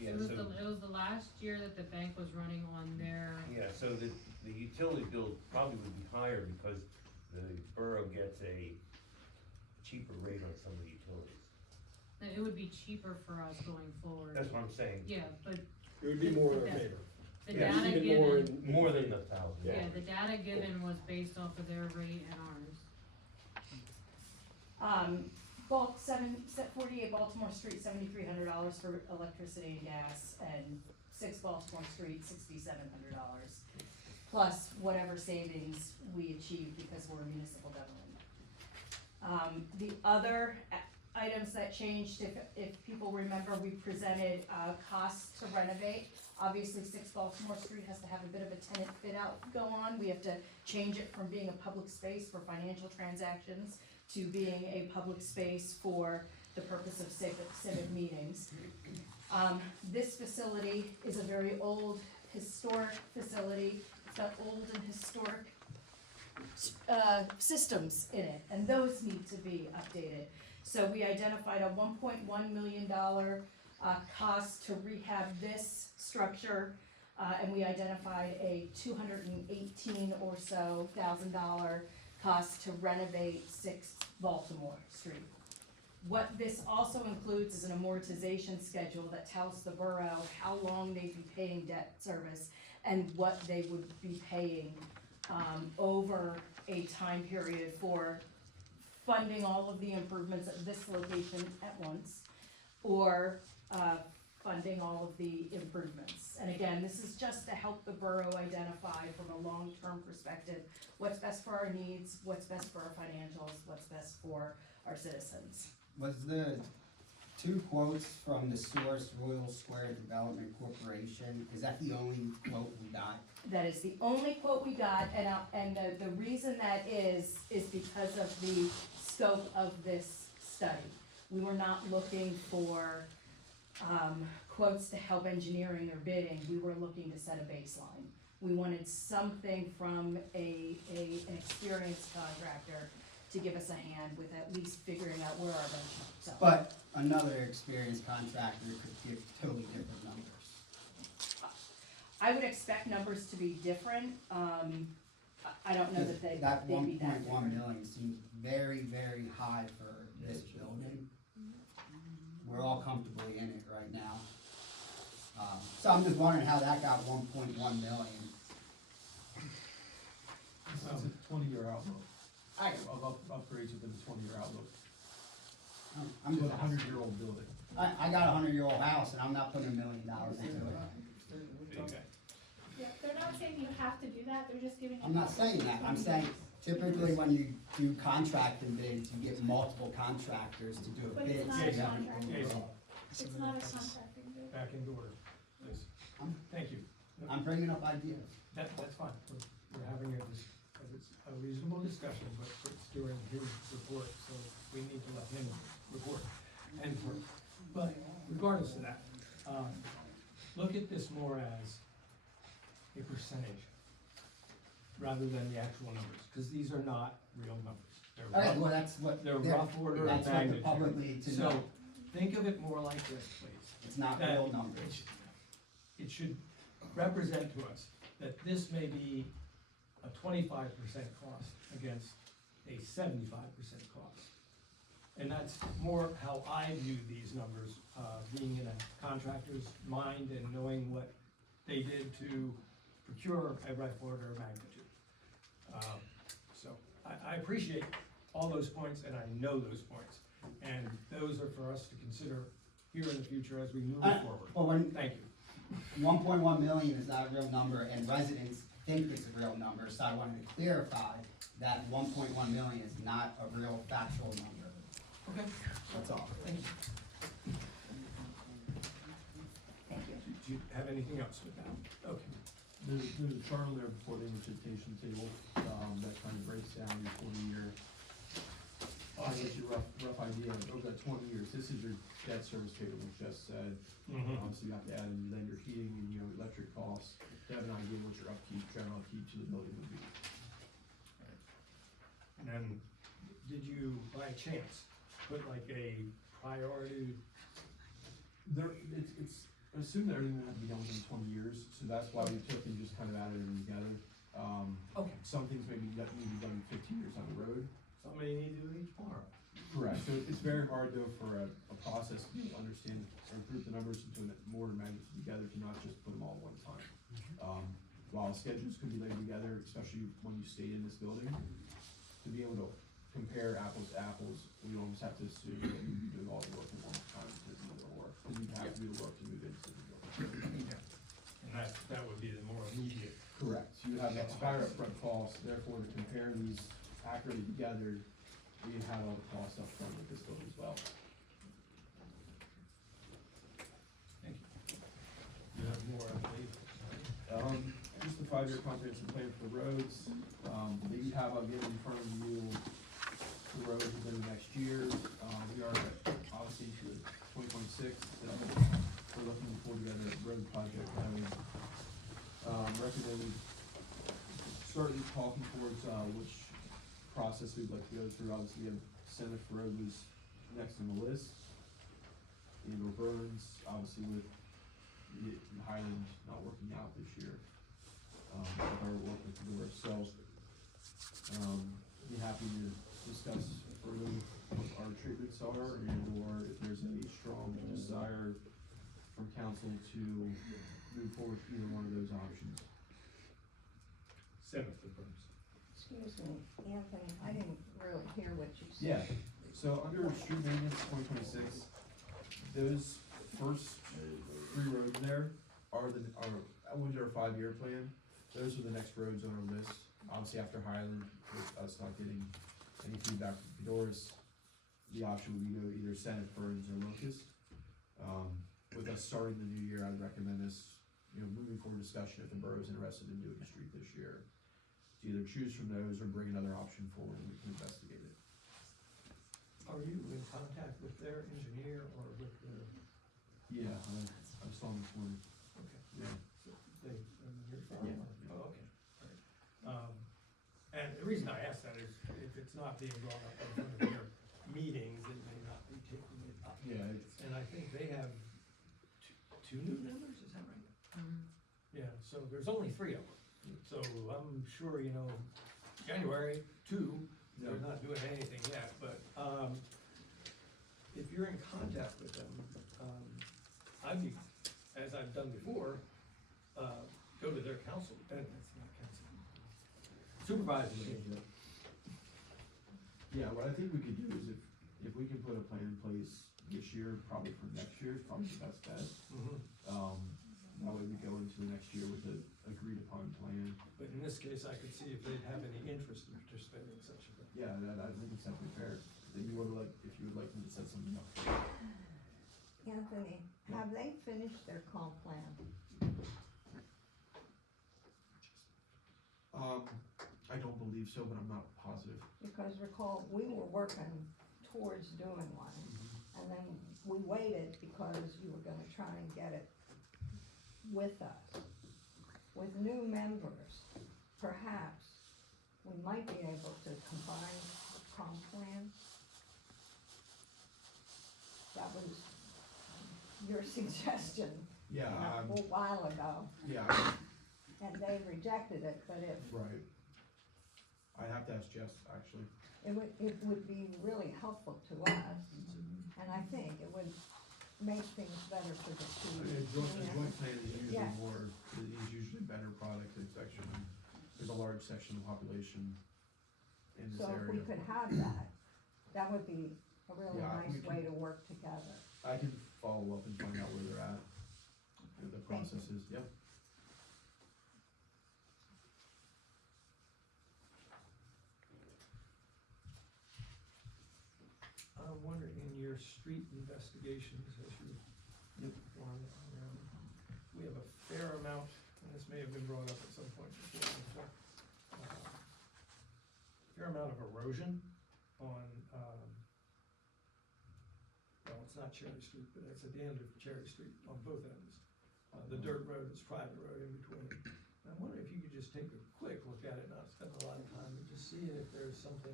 Yeah, It was so, it was the last year that the bank was running on their, yeah, so the utility bill probably would be higher because the borough gets a cheaper rate on some of the utilities. it would be cheaper for us going forward. That's what I'm saying. Yeah, but It would be more in The- favor. the Yeah, data even more given, More than 1,000. yeah, the data given was based off of their rate and ours. 48 Baltimore Street, $7,300 for electricity and gas, and 6 Baltimore Street, $6,700, plus whatever savings we achieve because we're a municipal government. The other items that changed, if people remember, we presented costs to renovate. Obviously, 6 Baltimore Street has to have a bit of a tenant fit out go on. We have to change it from being a public space for financial transactions to being a public space for the purpose of civic meetings. This facility is a very old, historic facility. It's got old and historic systems in it, and those need to be updated. So we identified a $1.1 million cost to rehab this structure, and we identified a $218,000 or so cost to renovate 6 Baltimore Street. What this also includes is an amortization schedule that tells the borough how long they'd be paying debt service and what they would be paying over a time period for funding all of the improvements at this location at once, or funding all of the improvements. And again, this is just to help the borough identify from a long-term perspective what's best for our needs, what's best for our financials, what's best for our citizens. Was the 2 quotes from the Source Royal Square Development Corporation, is that the only quote we got? That is the only quote we got, and the reason that is because of the scope of this study. We were not looking for quotes to help engineering or bidding, we were looking to set a baseline. We wanted something from an experienced contractor to give us a hand with at least figuring out where our benchmarks are. But another experienced contractor could give totally different numbers. I would expect numbers to be different, I don't know that they'd be that That different. 1.1 million seems very, very high for this building. We're all comfortably in it right now. So I'm just wondering how that got 1.1 million. It's a 20-year outlook. I, Of upgrades within the 20-year outlook. I'm It's just, a 100-year-old building. I got a 100-year-old house and I'm not putting $1 million into it. Okay. Yeah, they're not saying you have to do that, they're just giving. I'm not saying that, I'm saying typically when you do contracting bids, you get multiple contractors to do a But bid. it's not so a you have- contract. Jason, It's not a contracting bid. back into order, please. Thank you. I'm bringing up ideas. That's fine. We're having it's a reasonable discussion, but it's during his report, so we need to let him report. But regardless of that, look at this more as a percentage rather than the actual numbers, because these are not real numbers. They're Alright, rough- well, that's what, They're rough order of that's what the magnitude. public needs to know. So, think of it more like this, please. It's not That real numbers. It should represent to us that this may be a 25% cost against a 75% cost. And that's more how I view these numbers, being in a contractor's mind and knowing what they did to procure a rough order of magnitude. So I appreciate all those points, and I know those points, and those are for us to consider here in the future as we move forward. Well, when Thank you. 1.1 million is not a real number, and residents think it's a real number, so I wanted to clarify that 1.1 million is not a real factual number. Okay. That's all. Thank you. Thank you. Do you have anything else with that? Okay. There's a chart on there before the interpretation table, that kind of breaks down your 40-year. Gives you a rough idea of over that 20 years, this is your debt service payment, which Jess said. So you have to add in then your heating and, electric costs, to have an idea what your upkeep, general upkeep to the building would be. And then, did you, by chance, put like a priority? There, it's assumed that everything will have to be done within 20 years, so that's why we took and just kind of added them together. Okay. Some things maybe need to be done 15 years down the road. Somebody need to do each tomorrow. Correct, so it's very hard though for a process to be able to understand or group the numbers into more magnitude together to not just put them all at one time. While schedules could be laid together, especially when you stay in this building, to be able to compare apples to apples, we almost have to assume that you'd be doing all the work at one time to do the work, because you'd have to do the work to move into the building. And that would be the more immediate. Correct, so you have that higher upfront cost, therefore to compare these accurately together, we had all the costs up front with this building as well. Thank you. You have more, I believe. Just the 5-year comprehensive plan for the roads, that you have again in front of you, the roads within the next year. We are obviously to 2026, we're looking to pull together a road project that would, recommend we start talking towards, which process we'd like to go through. Obviously, we have Senate Road was next on the list. And Burns, obviously with the Highland not working out this year. With our work with the door, so, be happy to discuss further what our treatments are and or if there's a strong desire from council to move forward with either one of those options. Senator Burns. Excuse me, Anthony, I didn't really hear what you said. Yeah, so under street maintenance 2026, those first 3 roads there are under our 5-year plan. Those are the next roads on our list. Obviously after Highland, with us not getting any feedback from Fedoris, the option would be to either Senate, Burns, or Locust. With us starting the new year, I'd recommend this, moving forward discussion if the borough's interested in doing a street this year. To either choose from those or bring another option forward and we can investigate it. Are you in contact with their engineer or with the? Yeah, I saw them this morning. Okay. Yeah. They, your firm? Yeah. Oh, okay, all right. And the reason I ask that is if it's not being brought up in one of your meetings, it may not be taking it up. Yeah, And I think they have two new members, is that right? Yeah, so there's only 3 of them. So I'm sure, January 2, they're not doing anything yet, but, if you're in contact with them, I'd be, as I've done before, go to their council, that's not council. Supervisor meeting. Yeah, what I think we could do is if we can put a plan in place this year, probably for next year, it's probably the best bet. That way we go into the next year with an agreed upon plan. But in this case, I could see if they'd have any interest in participating in such a thing. Yeah, I think it's definitely fair. That you would like, if you would like me to set something up. Anthony, have they finished their comp plan? I don't believe so, but I'm not positive. Because recall, we were working towards doing one. And then we waited because you were gonna try and get it with us. With new members, perhaps we might be able to combine comp plan. That was your suggestion Yeah, a little while ago, yeah, and they rejected it, but if, right. I'd have to ask Jess, actually. it would be really helpful to us, and I think it would make things better for the two. A joint plan is usually Yes. is usually better product, it's actually, there's a large section of the population in this So if we area. could have that, that would be a really Yeah, nice we way to work together. I can follow up and find out where they're at, what the Thank you. process is, yep. I'm wondering, in your street investigations, as you perform around, we have a fair amount, and this may have been brought up at some point before, but, fair amount of erosion on, well, it's not Cherry Street, but it's at the end of Cherry Street on both ends. The dirt road is private road in between. And I'm wondering if you could just take a quick look at it, not spend a lot of time, but just see if there's something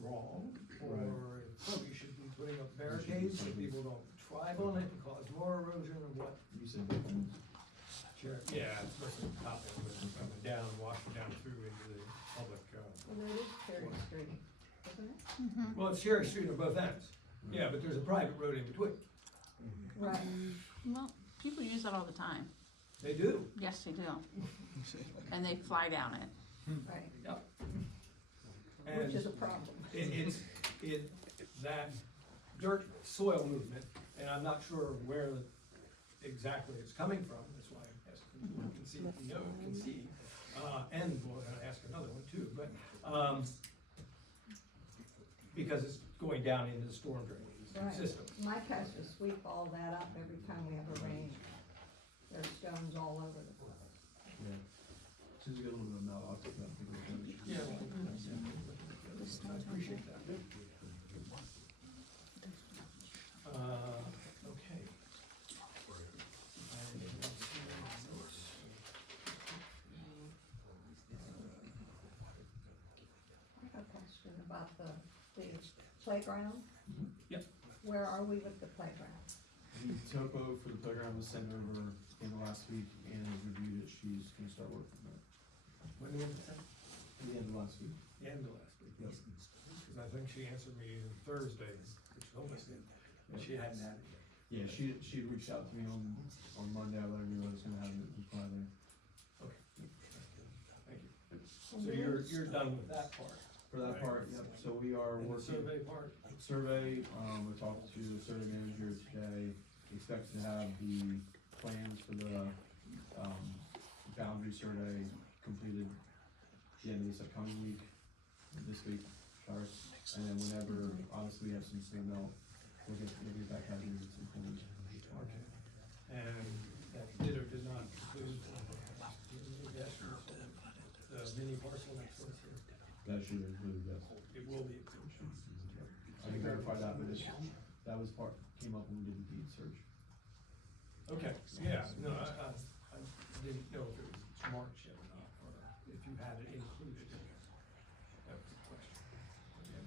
wrong, or if you should be putting up barricades so people don't drive on it and cause more erosion, or what. You said both ends? Yeah, it's supposed to top it, but it's coming down, washing down through into the public, Well, it is Cherry Street, isn't it? Well, it's Cherry Street on both ends, yeah, but there's a private road in between. Right. Well, people use it all the time. They do. Yes, they do. And they fly down it. Right. Yep. Which is a problem. That dirt soil movement, and I'm not sure where exactly it's coming from, that's why I asked if you can see, if you know, can see. And we'll ask another one too, but, because it's going down into the storm drain Right. system. Mike has to sweep all that up every time we have a rain. There's stones all over the place. Yeah. Since we got a little bit of melt, I'll take that. Yeah. I appreciate that. Okay. I have a question about the playground. Yep. Where are we with the playground? The topo for the playground was sent over in the last week, and has reviewed it, she's gonna start working on it. When was it sent? At the end of last week. The end of last week. Yep. Because I think she answered me Thursday, which almost did, but she hadn't had it yet. Yeah, she reached out to me on Monday, I let her know I was gonna have it reply there. Okay. Thank you. So you're done with that part? For that part, yep, so we are And the working. survey part? Survey, we talked to the survey manager today, expects to have the plans for the, boundary survey completed the end of this upcoming week, this week, sorry. And then whenever, obviously, we have some snow melt, we'll get back out here and get some plans. Okay. And that did or did not include the mini parcel next door here? That should include, yes. It will be included. I can verify that, but that was part, came up when we did the deed search. Okay, yeah, no, I didn't know if it was marked yet or not, or if you had it included in there. That was the question. Okay.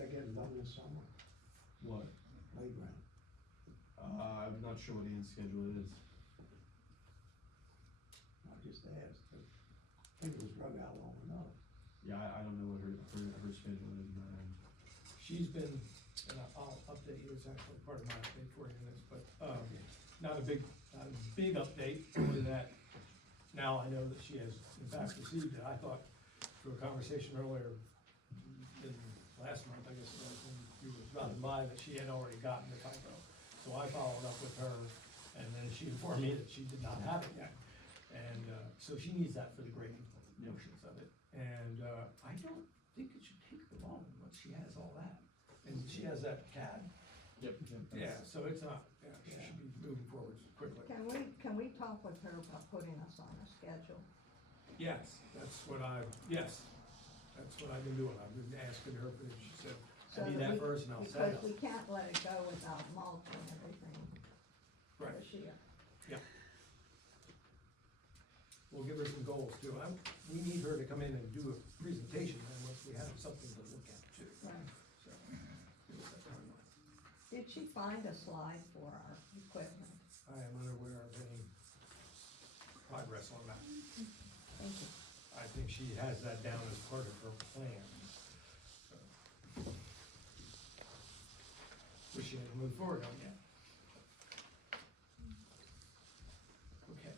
That getting done this summer, What? playground. I'm not sure what the end schedule is. I just asked, but I think it was drug out long enough. Yeah, I don't know what her schedule is, but, She's been, and I'll update you, it's actually part of my update for you in this, but, not a big update, only that now I know that she has in fact received it. I thought through a conversation earlier in last month, I guess it was, when you were dropping by, that she had already gotten the typo. So I followed up with her, and then she informed me that she did not have it yet. And, so she needs that for the grading notions of it. And, I don't think it should take long once she has all that. And she has that CAD. Yep. Yeah, so it's not, yeah, she should be moving forward quickly. Can we talk with her about putting us on a schedule? Yes, that's what I've been doing. I've been asking her, but she said, So I need that that we- first and I'll set Because it. we can't let it go without mulching everything Right. this year. We'll give her some goals too. We need her to come in and do a presentation then once we have something to look at too. Right. So, we'll set that in mind. Did she find a slide for our equipment? I am unaware of any progress on that. Thank you. I think she has that down as part of her plan. So, which she hasn't moved forward on yet. Okay.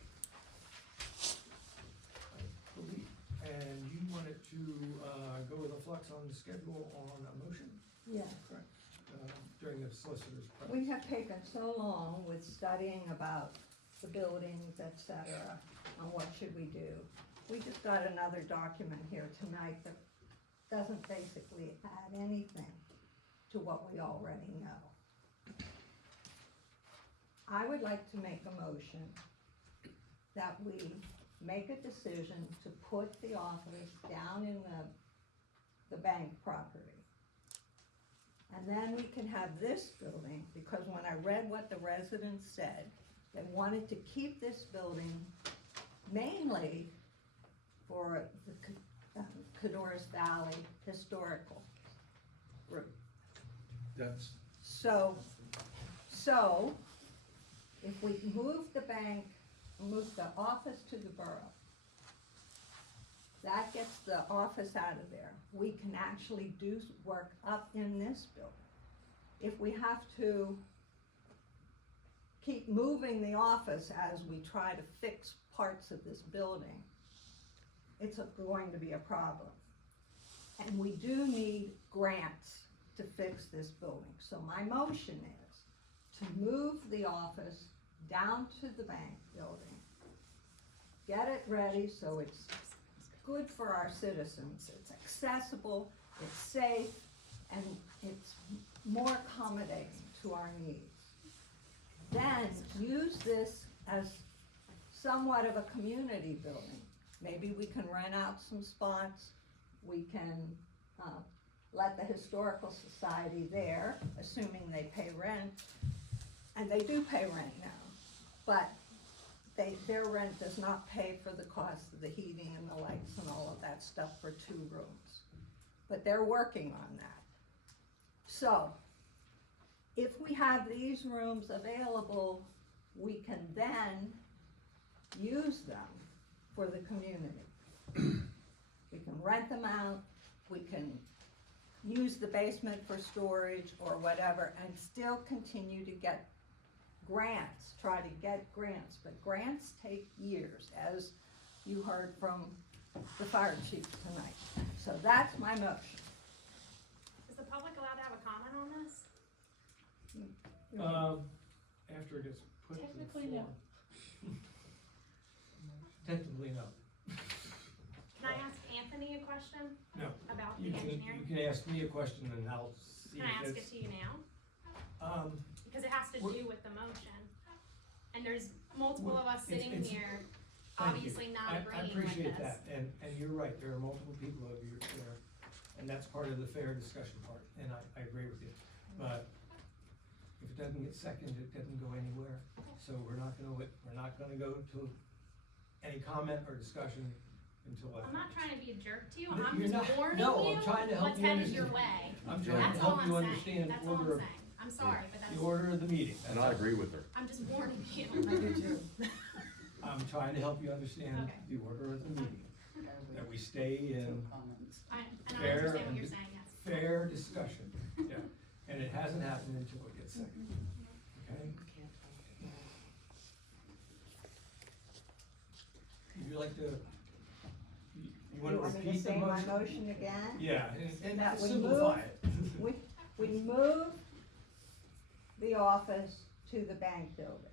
I believe, and you wanted to, go with a flux on the schedule on a motion, Yes. during the solicitor's presentation. We have taken so long with studying about the buildings, et cetera, on what should we do. We just got another document here tonight that doesn't basically add anything to what we already know. I would like to make a motion that we make a decision to put the office down in the bank property. And then we can have this building, because when I read what the residents said, they wanted to keep this building mainly for the Cadorus Valley Historical Group. That's, So, if we move the bank, move the office to the borough, that gets the office out of there. We can actually do work up in this building. If we have to keep moving the office as we try to fix parts of this building, it's going to be a problem. And we do need grants to fix this building. So my motion is to move the office down to the bank building, get it ready so it's good for our citizens, it's accessible, it's safe, and it's more accommodating to our needs. Then use this as somewhat of a community building. Maybe we can rent out some spots, we can, let the historical society there, assuming they pay rent, and they do pay rent now, but their rent does not pay for the cost of the heating and the lights and all of that stuff for 2 rooms. But they're working on that. So, if we have these rooms available, we can then use them for the community. We can rent them out, we can use the basement for storage or whatever, and still continue to get grants, try to get grants, but grants take years, as you heard from the fire chief tonight. So that's my motion. Is the public allowed to have a comment on this? After it gets put to the Technically, floor. no. Technically, no. Can I ask Anthony a question No. about You the can, engineering? you can ask me a question and I'll see Can I ask if it it's, to you now? Because it has to What- do with the motion. And there's multiple of us It's- sitting it's- here, thank you. obviously not I agreeing with appreciate this. that, and you're right, there are multiple people over here there, and that's part of the fair discussion part, and I agree with you. But if it doesn't get seconded, it doesn't go anywhere, so we're not gonna go to any comment or discussion until that. I'm not trying to be a jerk to you, No, I'm you're just not. warning No, I'm you trying to help what's you headed your understand. way. I'm trying to That's all help you I'm saying, understand that's all order I'm of, saying. I'm sorry, but that's, the order of the meeting. and I agree with her. I'm just warning you. I do too. I'm trying to help you understand Okay. the order of the meeting, that we stay in And I fair understand what and you're saying, yes. fair discussion, yeah, and it hasn't happened until it gets seconded, okay? Would you like to, you wanna You want me to repeat the say my motion? motion again? Yeah, and That we simplify move- it. We move the office to the bank building.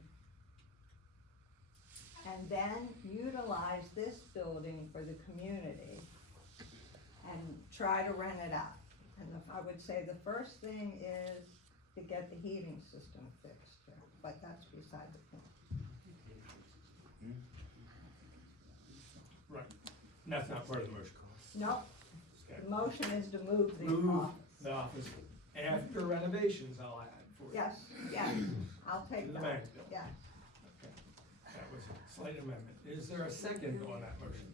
And then utilize this building for the community and try to rent it out. And I would say the first thing is to get the heating system fixed here, but that's beside the point. Right, and that's not part of the motion. No, Okay. the motion is to move the Move office. the office recommendations I'll add for you. Yes, yes, I'll To take the that, bank bill. yes. Okay. That was a slight amendment. Is there a second on that motion?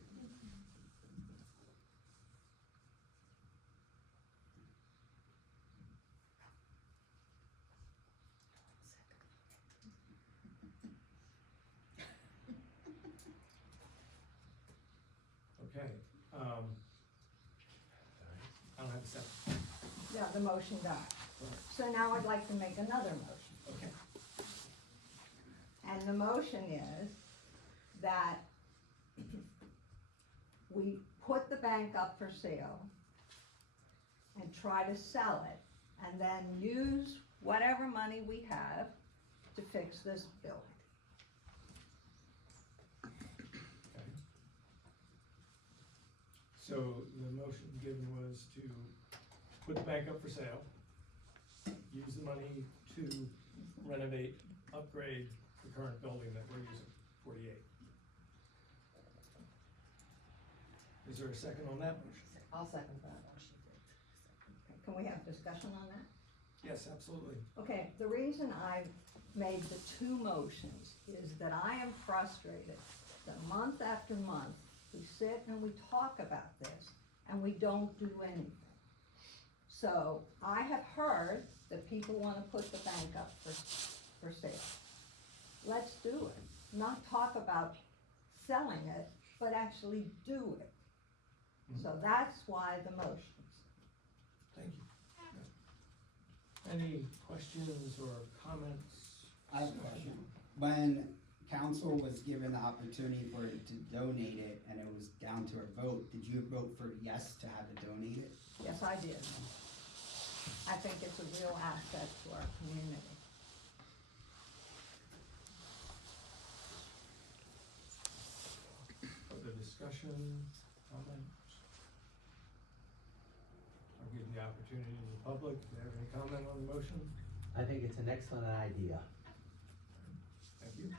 Okay, I don't have a second. Yeah, the motion died. So now I'd like to make another motion. Okay. And the motion is that we put the bank up for sale and try to sell it, and then use whatever money we have to fix this building. Okay. So the motion given was to put the bank up for sale, use the money to renovate, upgrade the current building that we're using, 48. Is there a second on that motion? I'll second that. Can we have discussion on that? Yes, absolutely. Okay, the reason I made the two motions is that I am frustrated that month after month, we sit and we talk about this and we don't do anything. So I have heard that people wanna put the bank up for sale. Let's do it, not talk about selling it, but actually do it. So that's why the motions. Thank you. Any questions or comments? I have a question. When council was given the opportunity for it to donate it and it was down to a vote, did you vote for yes to have it donated? Yes, I did. I think it's a real asset to our community. Further discussion, comments? I'll give the opportunity to the public, if they have any comment on the motion. I think it's an excellent idea. Thank you.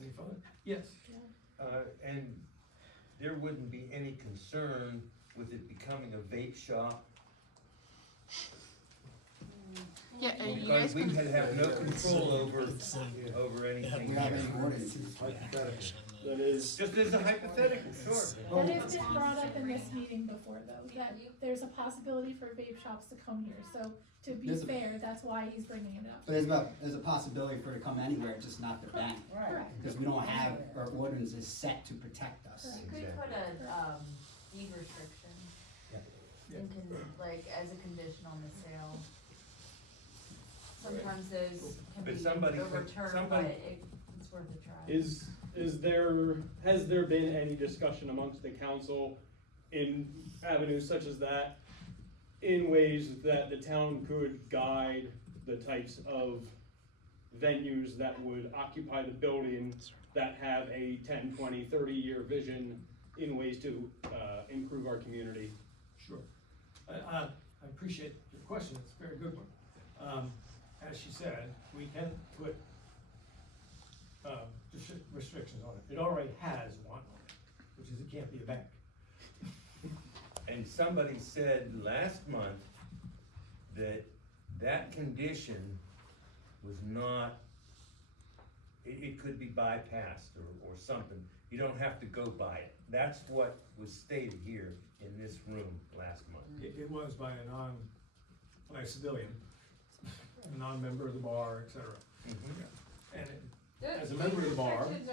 Any further? Yes. And there wouldn't be any concern with it becoming a vape shop? Yeah, and you Because guys we can, have no control over anything We have any here. ordinances. That is. Just as a hypothetical, sure. That has been brought up in this meeting before though, that there's a possibility for vape shops to come here, so to be There's a- fair, that's why he's bringing it up. But there's a possibility for it to come anywhere, just not the bank. Correct. Because we don't have, our ordinance is set to protect us. You could put a, deed restriction, like, as a condition on the sale. Sometimes those can But be somebody could- overturned, somebody- but it's worth a try. Has there been any discussion amongst the council in avenues such as that, in ways that the town could guide the types of venues that would occupy the building that have a 10, 20, 30-year vision in ways to improve our community? Sure. I appreciate your question, it's a very good one. As she said, we can put restrictions on it. It already has one on it, which is it can't be a bank. And somebody said last month that that condition was not, it could be bypassed or something. You don't have to go by it. That's what was stated here in this room last month. It was by a civilian, a non-member of the bar, et cetera. And as a member of the bar. Restrictions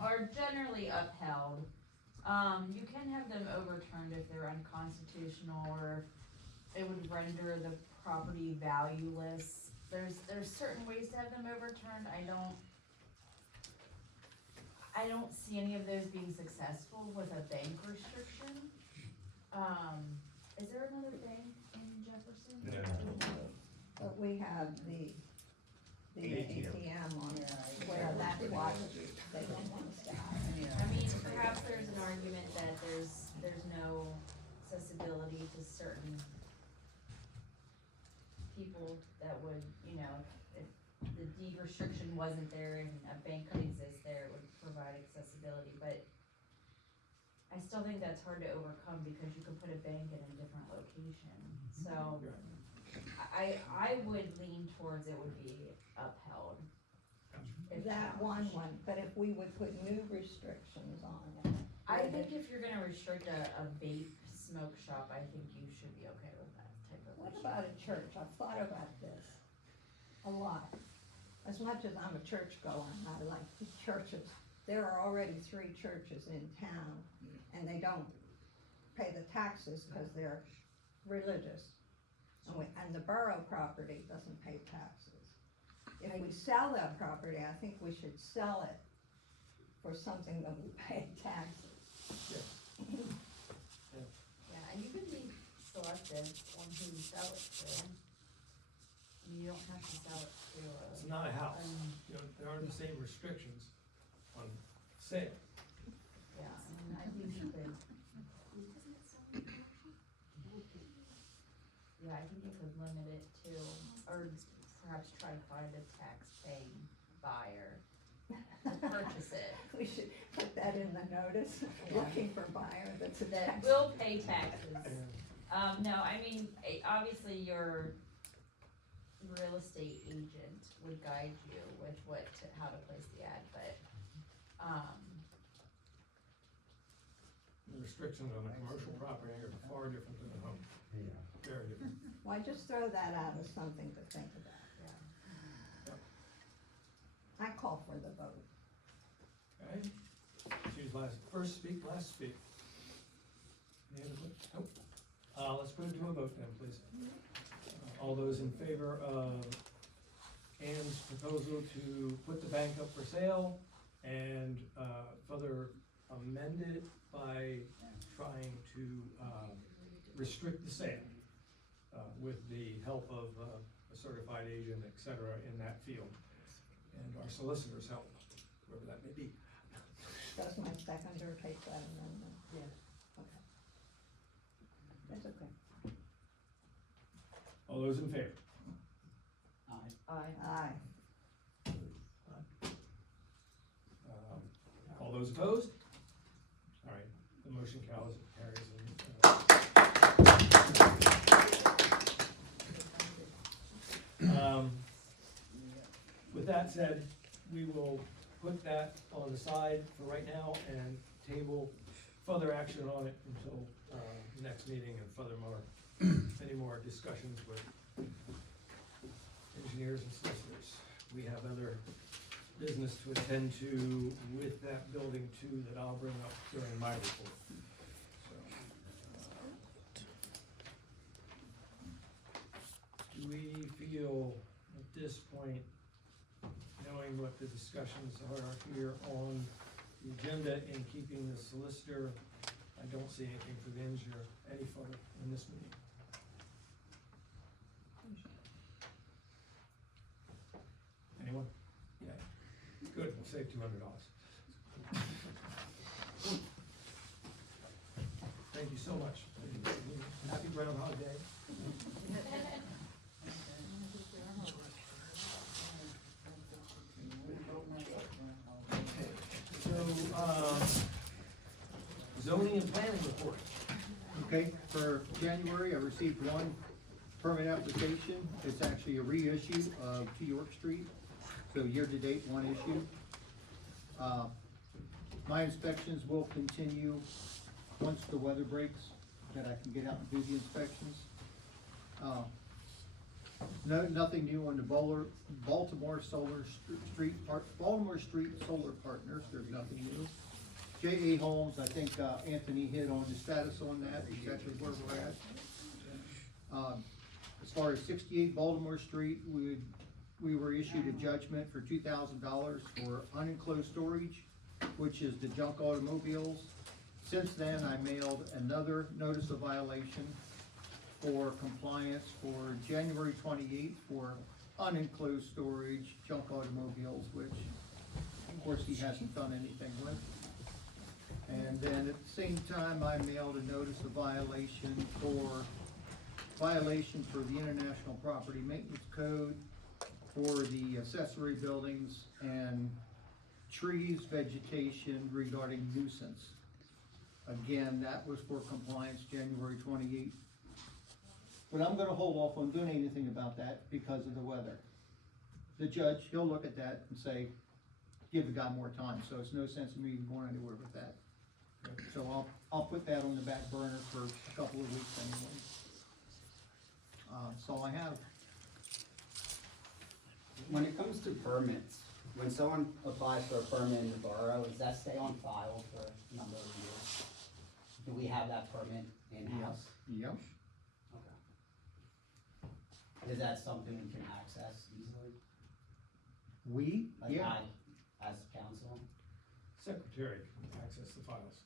are generally upheld. You can have them overturned if they're unconstitutional or if it would render the property valueless. There's certain ways to have them overturned. I don't see any of those being successful with a bank restriction. Is there another bank in Jefferson? No. But we have the ATM on where that's why they don't want to stop. I mean, perhaps there's an argument that there's no accessibility to certain people that would, if the deed restriction wasn't there and a bank could exist there, it would provide accessibility, but I still think that's hard to overcome because you could put a bank in a different location, so. I would lean towards it would be upheld. If That challenged. one, but if we would put new restrictions on it. I think if you're gonna restrict a vape smoke shop, I think you should be okay with that type of. What about a church? I've thought about this a lot. As much as I'm a church goer, and I like the churches, there are already 3 churches in town, and they don't pay the taxes because they're religious. And the borough property doesn't pay taxes. If we sell that property, I think we should sell it for something that we pay taxes. Yeah, and you can be selective on who you sell it to. I mean, you don't have to sell it to It's not a house, you know, there aren't the same restrictions on sale. Yeah, I mean, I think you could. Yeah, I think you could limit it to, or perhaps try to find a tax-paying buyer to purchase it. We should put that in the notice, looking for buyer that's a That tax. will pay taxes. No, I mean, obviously your real estate agent would guide you with how to place the ad, but, The restrictions on a commercial property are far different than a home. Yeah. Very different. Why, just throw that out as something to think about. I call for the vote. Okay, choose first speak, last speak. Any other vote? Nope. Let's put it to a vote then, please. All those in favor of Ann's proposal to put the bank up for sale and, further amend it by trying to, restrict the sale, with the help of, a certified agent, et cetera, in that field. And our solicitor's help, whoever that may be. Does my seconder take that amendment? Yeah. Okay. That's okay. All those in favor? Aye. All those opposed? All right, the motion carries. With that said, we will put that on the side for right now and table further action on it until, the next meeting and any more discussions with engineers and solicitors. We have other business to attend to with that building too that I'll bring up during my report. So, do we feel at this point, knowing what the discussions are here on the agenda and keeping the solicitor, I don't see anything for the engineer any further in this meeting. Anyone? Yeah. Good, we'll save $200. Thank you so much. Happy Groundhog Day. So, zoning and planning report. Okay, for January, I received one permit application. It's actually a reissue of 2 York Street, so year-to-date, one issue. My inspections will continue once the weather breaks, that I can get out and do the inspections. Nothing new on the Baltimore Street Solar Partners, there's nothing new. J.A. Holmes, I think Anthony hit on the status on that, exactly where we're at. As far as 68 Baltimore Street, we were issued a judgment for $2,000 for unenclosed storage, which is the junk automobiles. Since then, I mailed another notice of violation for compliance for January 28th for unenclosed storage, junk automobiles, which of course he hasn't done anything with. And then at the same time, I mailed a notice of violation for the International Property Maintenance Code for the accessory buildings and trees, vegetation regarding nuisance. Again, that was for compliance January 28th. But I'm gonna hold off on doing anything about that because of the weather. The judge, he'll look at that and say, give the guy more time, so it's no sense in me even going anywhere with that. So I'll put that on the back burner for a couple of weeks anyway. That's all I have. When it comes to permits, when someone applies for a permit in the borough, does that stay on file for a number of years? Do we have that permit in-house? Yep. Okay. Is that something we can access easily? Like Yeah. as council? Secretary can access the files.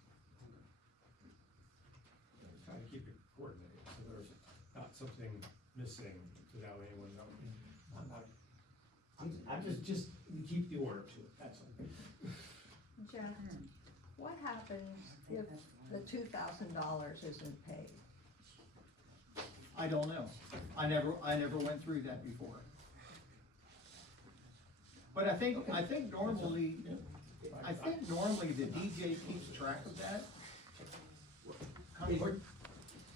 Trying to keep it coordinated, so there's not something missing without anyone knowing. I'm just, we keep the order to it, that's all. Jen, what happens if the $2,000 isn't paid? I don't know. I never went through that before. But I think normally the DJ keeps track of that.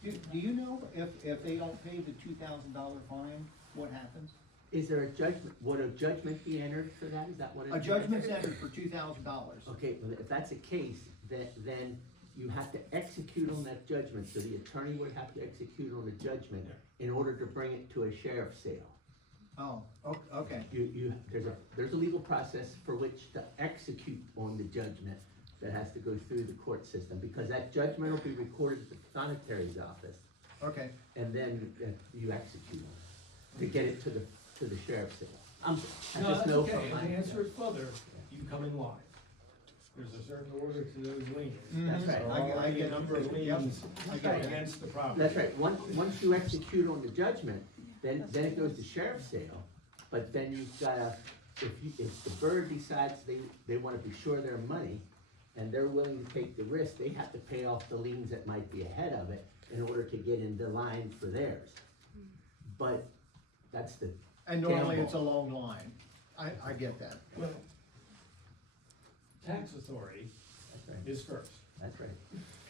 Do you know if they don't pay the $2,000 fine, what happens? Is there a judgment, would a judgment be entered for that, is that what it is? A judgment's entered for $2,000. Okay, well, if that's the case, then you have to execute on that judgment, so the attorney would have to execute on the judgment in order to bring it to a sheriff's sale. Oh, okay. There's a legal process for which to execute on the judgment that has to go through the court system, because that judgment will be recorded at the Secretary's office, Okay. and then you execute on it, to get it to the sheriff's sale. I No, just that's know okay, from and my. to answer it further, you come in line. There's a certain order to those liens. That's right. So I already get a number it. of Yep. liens I get it. against the property. That's right, once you execute on the judgment, then it goes to sheriff's sale, but then you've gotta, if the borough decides they wanna be sure of their money, and they're willing to take the risk, they have to pay off the liens that might be ahead of it in order to get into line for theirs. But that's the And normally gamble. it's a long line. I get that. Well, tax authority That's right, is first, that's right.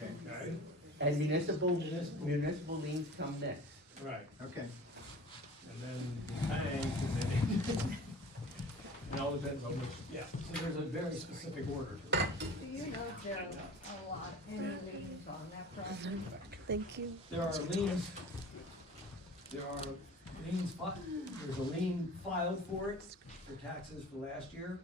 okay? And municipal liens come next. Right, Okay. and then bank, and then, it all depends on which, yeah, so there's a very specific order to it. Do you know if there are a lot, any liens on that property? Thank you. There are liens, there's a lien filed for it, for taxes for last year.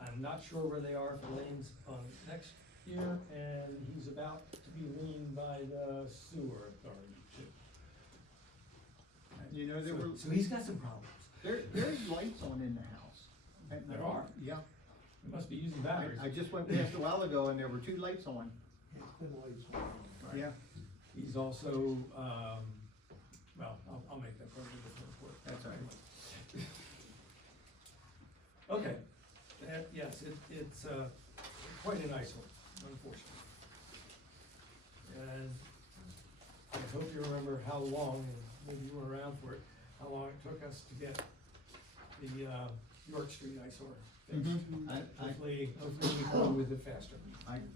I'm not sure where they are for liens on next year, and he's about to be liened by the sewer authority too. You know, So he's got some problems. there's lights on in the house. There are? Yeah. He must be using batteries. I just went past a while ago and there were 2 lights on. Right. Yeah. He's also, well, I'll make that part of the report. That's all right. Okay, yes, it's quite an eyesore, unfortunately. And I hope you remember how long, and maybe you were around for it, how long it took us to get the York Street eyesore fixed. Hopefully we can go with it faster.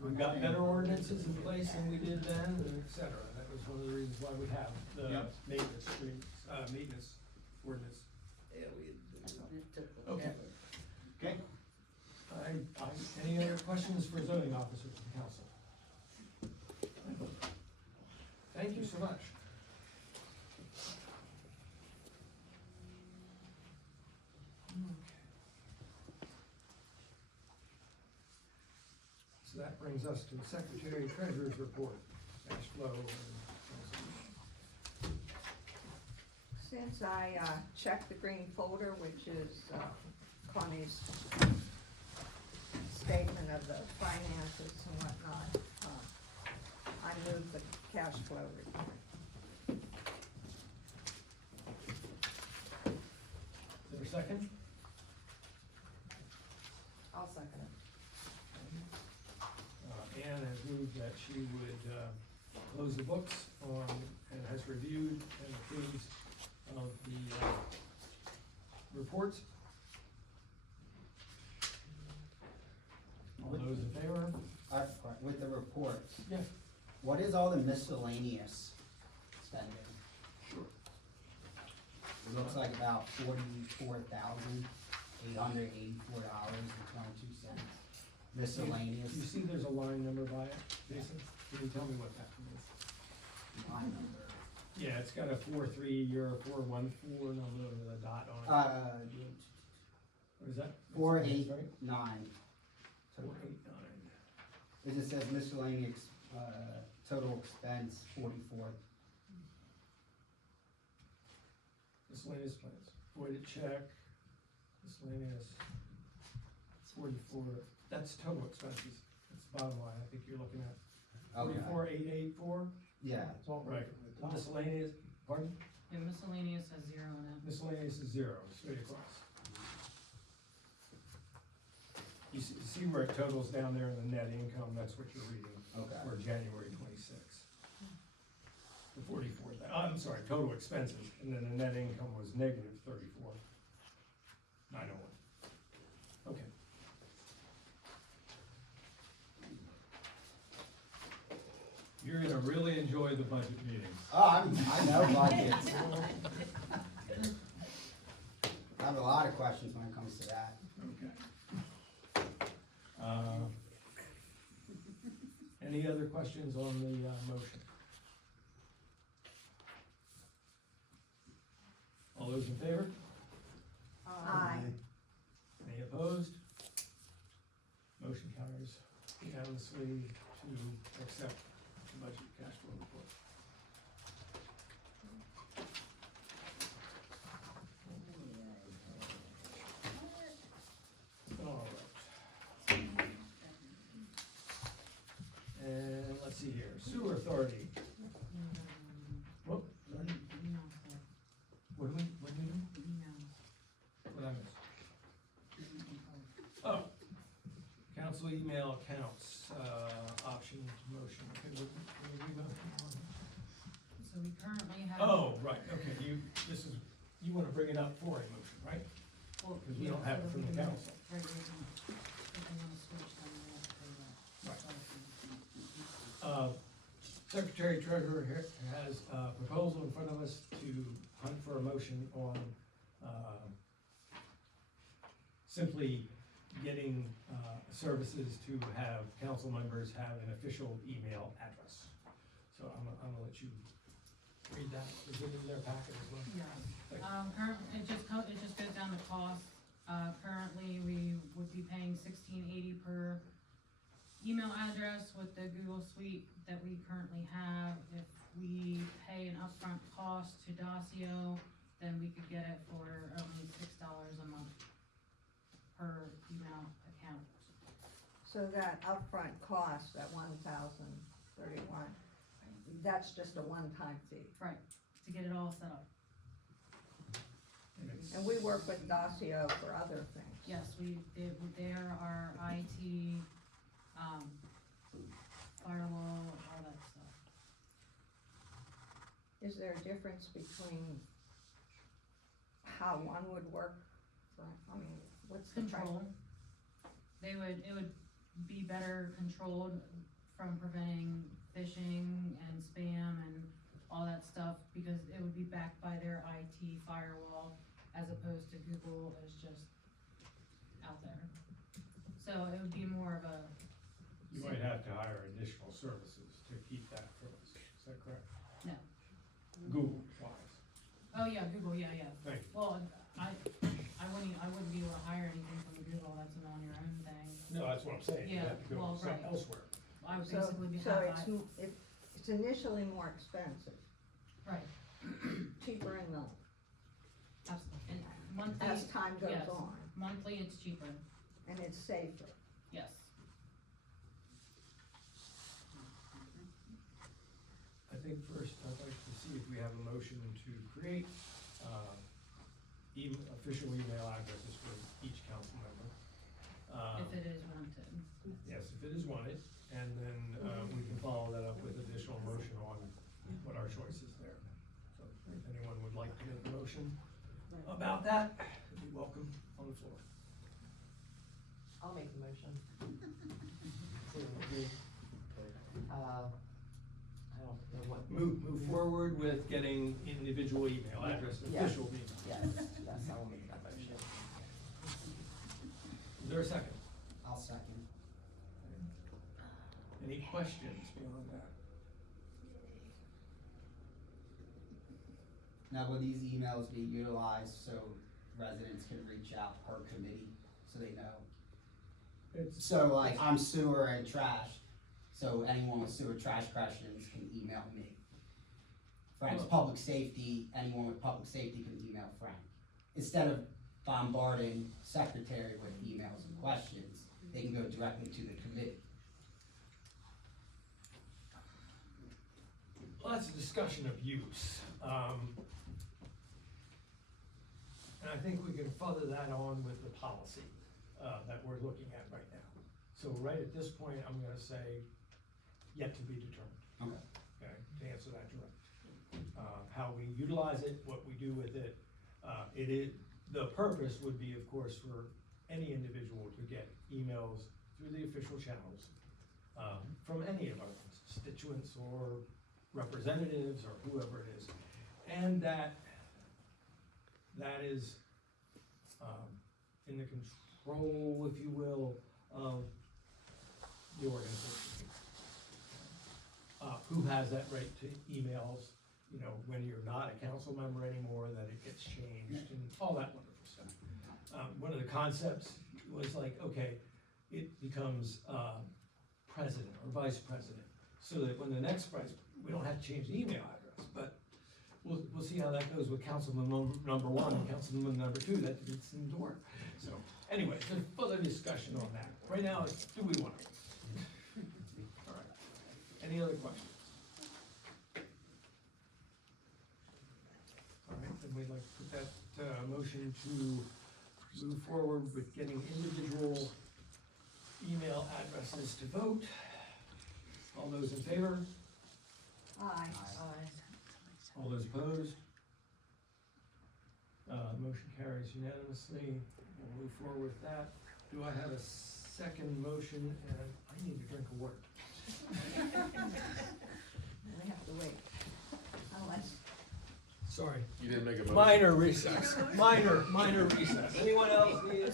We've got better ordinances in place than we did then, and et cetera. That was one of the reasons why we have the Yep. maintenance streets, maintenance ordinance. Okay. Okay. Any other questions for zoning officers of the council? Thank you so much. So that brings us to the Secretary Treasurer's report, cash flow and. Since I checked the green folder, which is Connie's statement of the finances and whatnot, I move the cash flow report. Is there a second? I'll second it. Ann has moved that she would close the books on, and has reviewed and approves of the reports. All those in favor? With the reports, Yeah. what is all the miscellaneous spending? Sure. looks like about $44,884.22. Miscellaneous. You see there's a line number by it, Jason? Can you tell me what that is? Line number. Yeah, it's got a 4-3 or a 4-1-4, no, the dot on it. What is that? 489. 489. It just says miscellaneous, total expense 44. Miscellaneous plans, voided check, miscellaneous, 44, that's total expenses, that's the bottom line, I think you're looking at. Okay. 44,884? Yeah. It's all right. Miscellaneous, pardon? Yeah, miscellaneous has 0 in it. Miscellaneous is 0, straight across. You see where it totals down there in the net income, that's what you're reading. Okay. For January 26. The 44, I'm sorry, total expenses, and then the net income was negative 34,901. Okay. You're gonna really enjoy the budget meetings. Oh, I know budgets. I have a lot of questions when it comes to that. Okay. Any other questions on the motion? All those in favor? Aye. Any opposed? Motion carries unanimously to accept the budget cash flow report. All right. And let's see here, sewer authority. Whoop, sorry. What do we do? What I miss? Oh, council email accounts, option motion, can we re-motion? So we currently have. Oh, right, okay, you wanna bring it up for a motion, right? Well, Because we yeah, don't have so it from the we're gonna- council. Right, we're gonna, if they wanna switch, then we have to do that. Right. Secretary Treasurer here has a proposal in front of us to hunt for a motion on, simply getting, services to have council members have an official email address. So I'm gonna let you read that, is it in their packet as well? Yeah. Thank you. Currently, it just goes down to cost. Currently, we would be paying $16.80 per email address with the Google Suite that we currently have. If we pay an upfront cost to Dacio, then we could get it for only $6 a month per email account. So that upfront cost, that 1,031, that's just a one-time fee. Right, to get it all set up. And we work with Dacio for other things. Yes, they're our IT, firewall, all that stuff. Is there a difference between how one would work for, I mean, what's the Control. It would be better controlled from preventing phishing and spam and all that stuff, because it would be backed by their IT firewall, as opposed to Google is just out there. So it would be more of a. You might have to hire additional services to keep that from us, is that correct? No. Google wise. Oh, yeah, Google, yeah. Thank you. Well, I wouldn't be able to hire anything from Google, that's an on your own thing. No, that's what I'm saying, you Yeah, have to go well, right. elsewhere. I would So, basically be so half it's initially more expensive, right, cheaper in the, absolutely, and monthly. as time goes yes. on, Monthly, it's cheaper, and it's safer. yes. I think first, I'd like to see if we have a motion to create, official email addresses for each council member. If it is wanted. Yes, if it is wanted, and then, we can follow that up with additional motion on what our choice is there. So if anyone would like to make a motion about that, you'd be welcome on the floor. I'll make the motion. I don't Move forward with getting individual email address, Yeah. official email. Yes, yes, I will make that motion. Is there a second? I'll second. Any questions beyond that? Now, will these emails be utilized so residents can reach out per committee, so they know? So like, I'm sewer and trash, so anyone with sewer trash questions can email me. Frank's public safety, anyone with public safety can email Frank. Instead of bombarding secretary with emails and questions, they can go directly to the committee. Well, that's a discussion of use. And I think we can further that on with the policy, that we're looking at right now. So right at this point, I'm gonna say, yet to be determined. Okay. Okay, to answer that directly. How we utilize it, what we do with it, the purpose would be, of course, for any individual to get emails through the official channels, from any of our constituents or representatives or whoever it is. And that is, in the control, if you will, of the organization. Who has that right to emails, you know, when you're not a council member anymore, that it gets changed and all that wonderful stuff. One of the concepts was like, okay, it becomes, president or vice president, so that when the next we don't have to change the email address, but we'll see how that goes with councilman number one and councilman number two, that didn't seem to work. So, anyway, there's further discussion on that. Right now, it's, do we want it? All right, any other questions? All right, then we'd like to put that, motion to move forward with getting individual email addresses to vote. All those in favor? Aye. All those opposed? Motion carries unanimously. We'll move forward with that. Do I have a second motion? And I need a drink of water. We have to wait. Unless, Sorry. You didn't make a motion. Minor recess, minor recess. Anyone else need a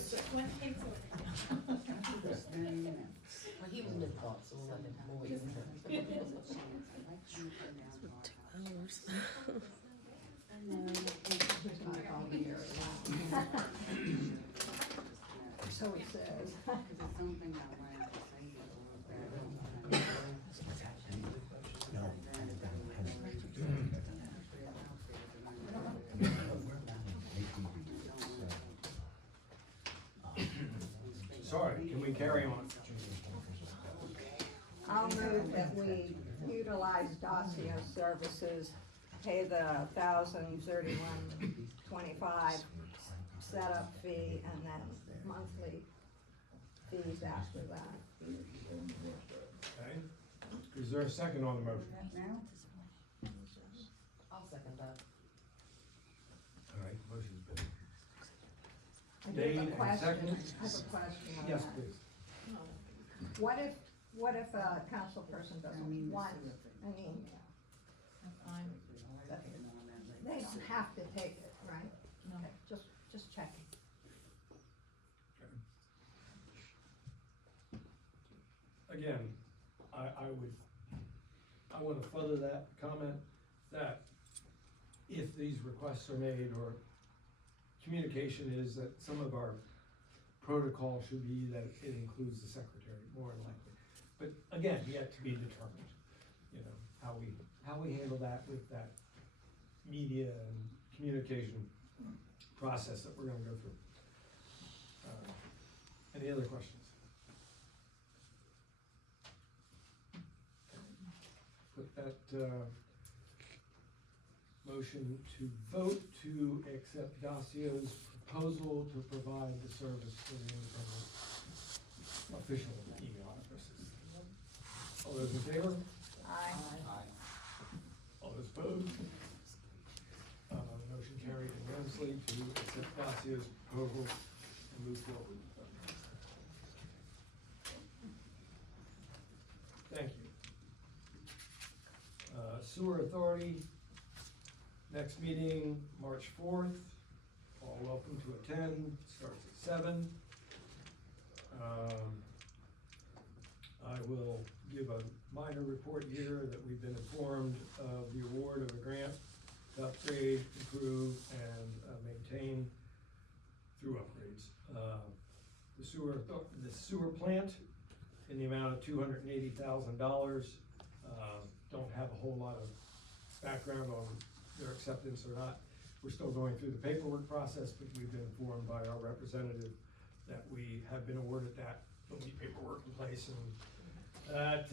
Well, he was mid-thought, so we'll let him, we'll wait for him. so it says. Sorry, can we carry on? I'll move that we utilize Dacia services, pay the $1,031.25 setup fee, and then monthly fees after that. Okay, is there a second on the motion? I'll second that. All right, motion's been I do made have a and question, seconded. I have a question on Yes, that. please. What if a council person doesn't want an email? That's fine. They don't have to take it, right? No. Okay, just checking. Again, I wanna further that comment, that if these requests are made, or communication is that some of our protocol should be that it includes the secretary, more than likely. But again, yet to be determined, you know, how we handle that with that media and communication process that we're gonna go through. Any other questions? Put that, motion to vote to accept Dacio's proposal to provide the service for the independent official email addresses. All those in favor? Aye. All those opposed? Motion carried unanimously to accept Dacio's proposal and move forward. Thank you. Sewer Authority, next meeting, March 4th. All welcome to attend, starts at 7. I will give a minor report here that we've been informed of the award of a grant to upgrade, improve, and maintain through upgrades. The sewer plant in the amount of $280,000. Don't have a whole lot of background on their acceptance or not. We're still going through the paperwork process, but we've been informed by our representative that we have been awarded that. There'll be paperwork in place, and that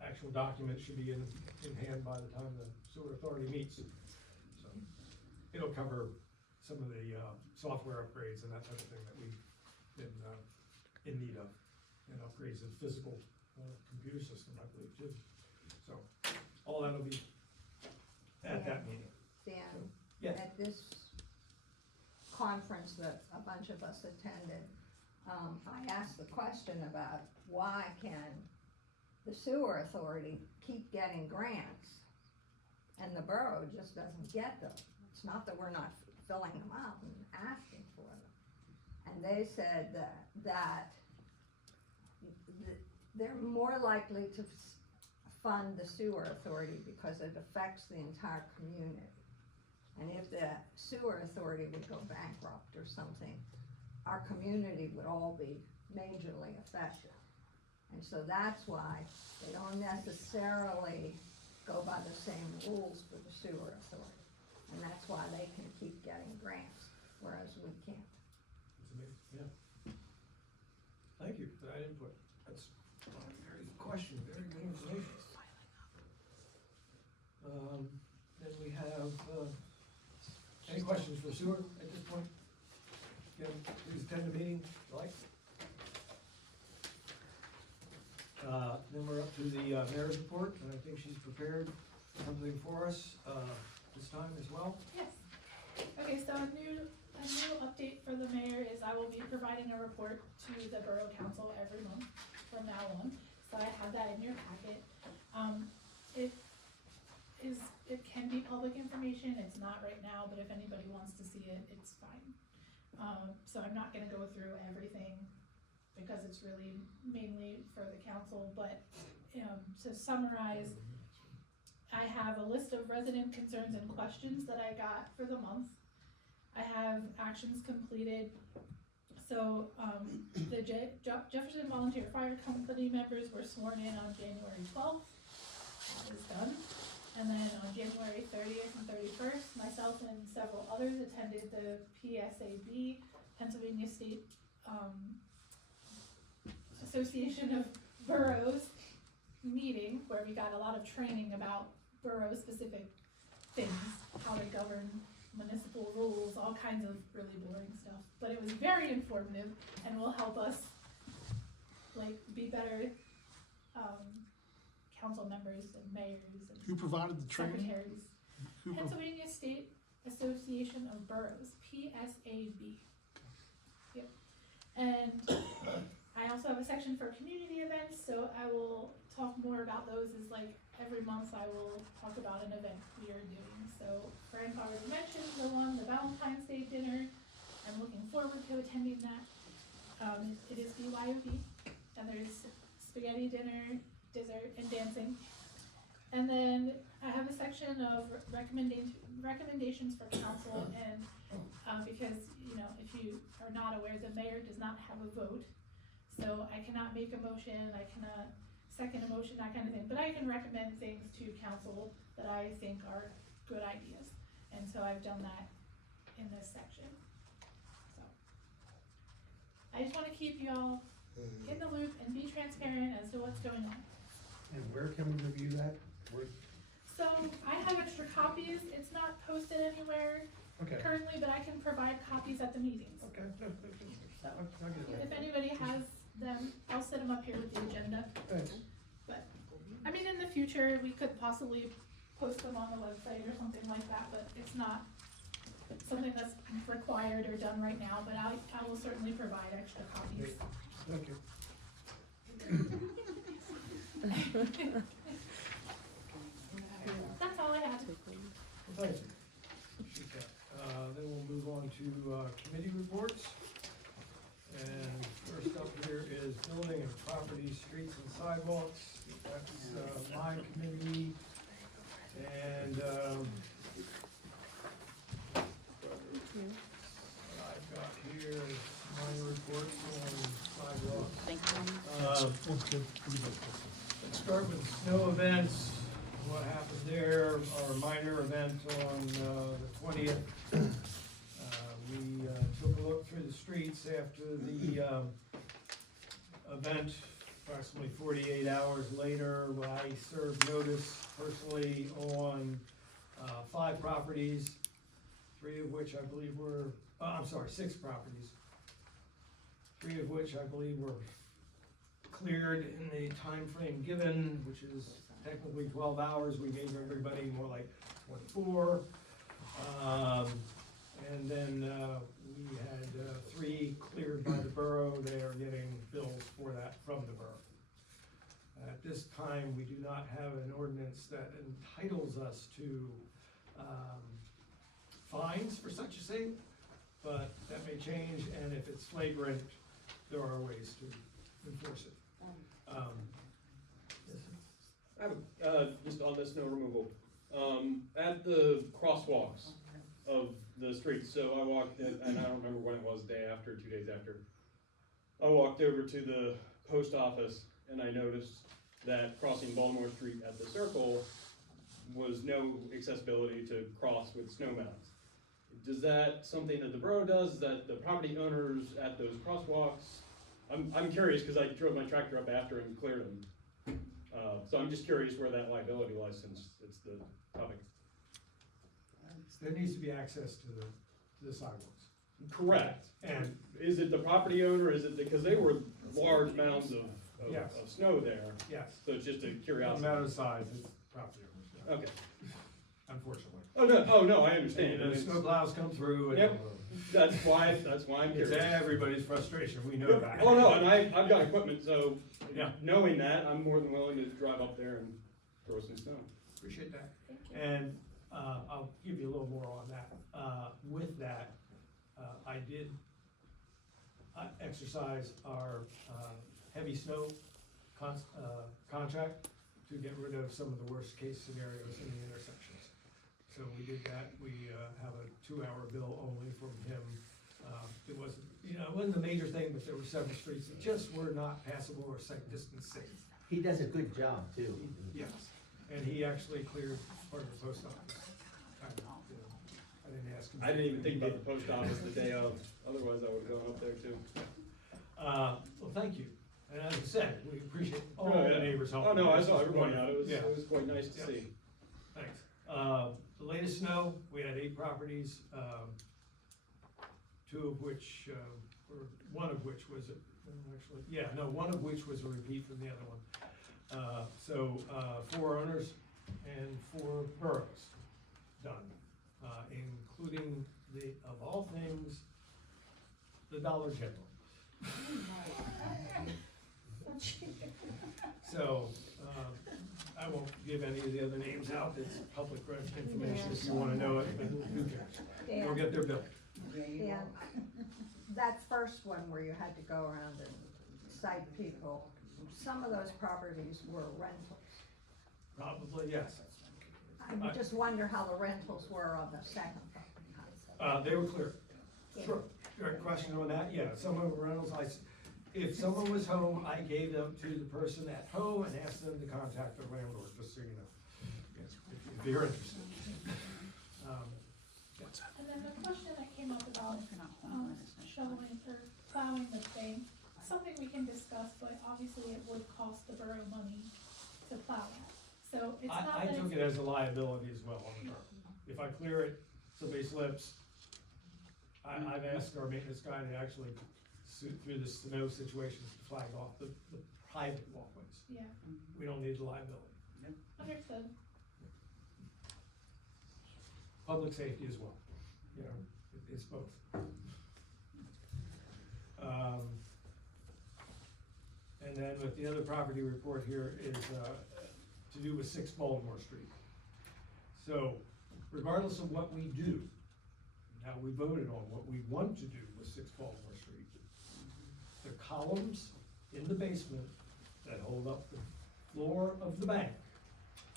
actual document should be in hand by the time the sewer authority meets. So it'll cover some of the software upgrades and that type of thing that we've been in need of, and upgrades of physical computer system, I believe, too. So all that'll be at that meeting. Dan, Yes. at this conference that a bunch of us attended, I asked the question about why can the sewer authority keep getting grants and the borough just doesn't get them? It's not that we're not filling them out and asking for them. And they said that they're more likely to fund the sewer authority because it affects the entire community. And if the sewer authority would go bankrupt or something, our community would all be majorly affected. And so that's why they don't necessarily go by the same rules for the sewer authority. And that's why they can keep getting grants, whereas we can't. It's amazing, yeah. Thank you for that input. That's a very good question, very good information. Then we have, any questions for sewer at this point? Again, please attend the meeting, if you like. Then we're up to the mayor's report, and I think she's prepared something for us, this time as well. Yes. Okay, so a new update for the mayor is I will be providing a report to the Borough Council every month from now on. So I have that in your packet. It can be public information, it's not right now, but if anybody wants to see it, it's fine. So I'm not gonna go through everything because it's really mainly for the council, but to summarize, I have a list of resident concerns and questions that I got for the month. I have actions completed. So the Jefferson Volunteer Fire Company members were sworn in on January 12th. That is done. And then on January 30th and 31st, myself and several others attended the PSAB, Pennsylvania State Association of Boroughs meeting, where we got a lot of training about borough-specific things, how they govern municipal rules, all kinds of really boring stuff. But it was very informative and will help us be better council members and mayors and Who provided the training? secretaries. Pennsylvania State Association of Boroughs, PSAB. Yep. And I also have a section for community events, so I will talk more about those. Is every month I will talk about an event we are doing. So Frank already mentioned the Valentine's Day dinner. I'm looking forward to attending that. It is BYOB, and there's spaghetti dinner, dessert, and dancing. And then I have a section of recommendations for council, and because if you are not aware, the mayor does not have a vote, so I cannot make a motion, I cannot second a motion, that kind of thing, but I can recommend things to council that I think are good ideas, and so I've done that in this section. So I just want to keep you all in the loop and be transparent as to what's going on. And where can we review that? So I have extra copies. It's not posted anywhere currently, but I can provide copies at the meetings. Okay. If anybody has them, I'll set them up here with the agenda. Thanks. But I mean, in the future, we could possibly post them on the website or something like that, but it's not something that's required or done right now, but I will certainly provide extra copies. Thank you. thank you. Appreciate that. Then we'll move on to, committee reports. And first up here is building and property, streets and sidewalks. That's, my committee. And, what I've got here is my reports on sidewalks. Thank you. That's good. Let's start with snow events. What happened there, our minor event on the 20th. We took a look through the streets after the event. Approximately 48 hours later, I served notice personally on 5 properties, 3 of which I believe were, I'm sorry, 6 properties. 3 of which I believe were cleared in the time frame given, which is technically 12 hours. We gave everybody more like 24. And then we had 3 cleared by the borough. They are getting bills for that from the borough. At this time, we do not have an ordinance that entitles us to fines for such a thing, but that may change, and if it's flagrant, there are ways to enforce it. I have, just on the snow removal, at the crosswalks of the streets, so I walked in, and I don't remember when it was, day after, 2 days after, I walked over to the post office, and I noticed that crossing Baltimore Street at the circle was no accessibility to cross with snow mounds. Is that something that the borough does? Is that the property owners at those crosswalks? I'm curious, because I drove my tractor up after and cleared them. So I'm just curious where that liability lies, since it's the topic. There needs to be access to the sidewalks. Correct. And is it the property owner, is it, because they were large mounds of Yes. snow there? Yes. So it's just a No curiosity? matter the size, it's property owners. Yeah. Okay. Unfortunately. Oh no, I understand. And the snow plows come through and. Yep. That's why I'm It's curious. everybody's frustration, we know that. Oh no, and I've got equipment, so Yeah. knowing that, I'm more than willing to drive up there and throw some snow. Appreciate that. And, I'll give you a little more on that. With that, I did exercise our, heavy snow contract to get rid of some of the worst case scenarios in the intersections. So we did that. We, have a 2-hour bill only from him. It wasn't, it wasn't a major thing, but there were several streets that just were not passable or sight distance safe. He does a good job too. Yes, and he actually cleared part of the post office. I didn't ask him. I didn't even think about the post office the day of, otherwise I would've gone up there too. Well, thank you. And as I said, we appreciate all Oh, the yeah. neighbors helping. Oh no, I This saw is everybody out, wonderful. it was quite nice to Yeah. see. Thanks. The latest snow, we had 8 properties, 2 of which, or one of which was, one of which was a repeat from the other one. So 4 owners and 4 boroughs done, including of all things, the Dollar General. So, I won't give any of the other names out, it's public information if you wanna know it, but who cares? Go get their bill. And that first one where you had to go around and cite people, some of those properties were rentals. Probably, yes. I just wonder how the rentals were on the second property. They were clear. Sure. Good question on that, yeah, some of the rentals, if someone was home, I gave them to the person at home and asked them to contact their landlord, just so you know. Yes, if you're interested. And then the question that came up about, shoveling or plowing the thing, something we can discuss, but obviously it would cost the borough money to plow that. So it's not I that took it's, it as a liability as well on the borough. If I clear it, somebody slips, I've asked our maintenance guy to actually through the snow situations to flag off the private walkways. yeah, We don't need the liability. understood. Public safety as well, it's both. And then with the other property report here is, to do with 6 Baltimore Street. So, regardless of what we do, now we voted on what we want to do with 6 Baltimore Street, the columns in the basement that hold up the floor of the bank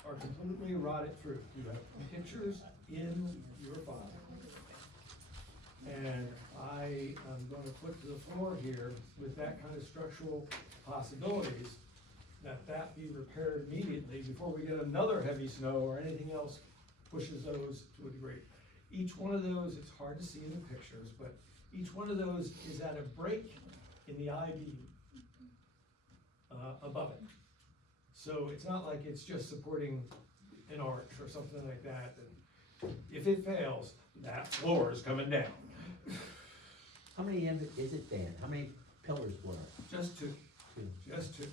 are completely rotted through. You have pictures in your file. And I am gonna put to the floor here with that kind of structural possibilities, that be repaired immediately before we get another heavy snow or anything else pushes those to a degree. Each one of those, it's hard to see in the pictures, but each one of those is at a break in the I-beam above it. So it's not like it's just supporting an arch or something like that. And if it fails, that floor is coming down. How many is it, Dan? How many pillars were it? Just 2. Two. Just 2.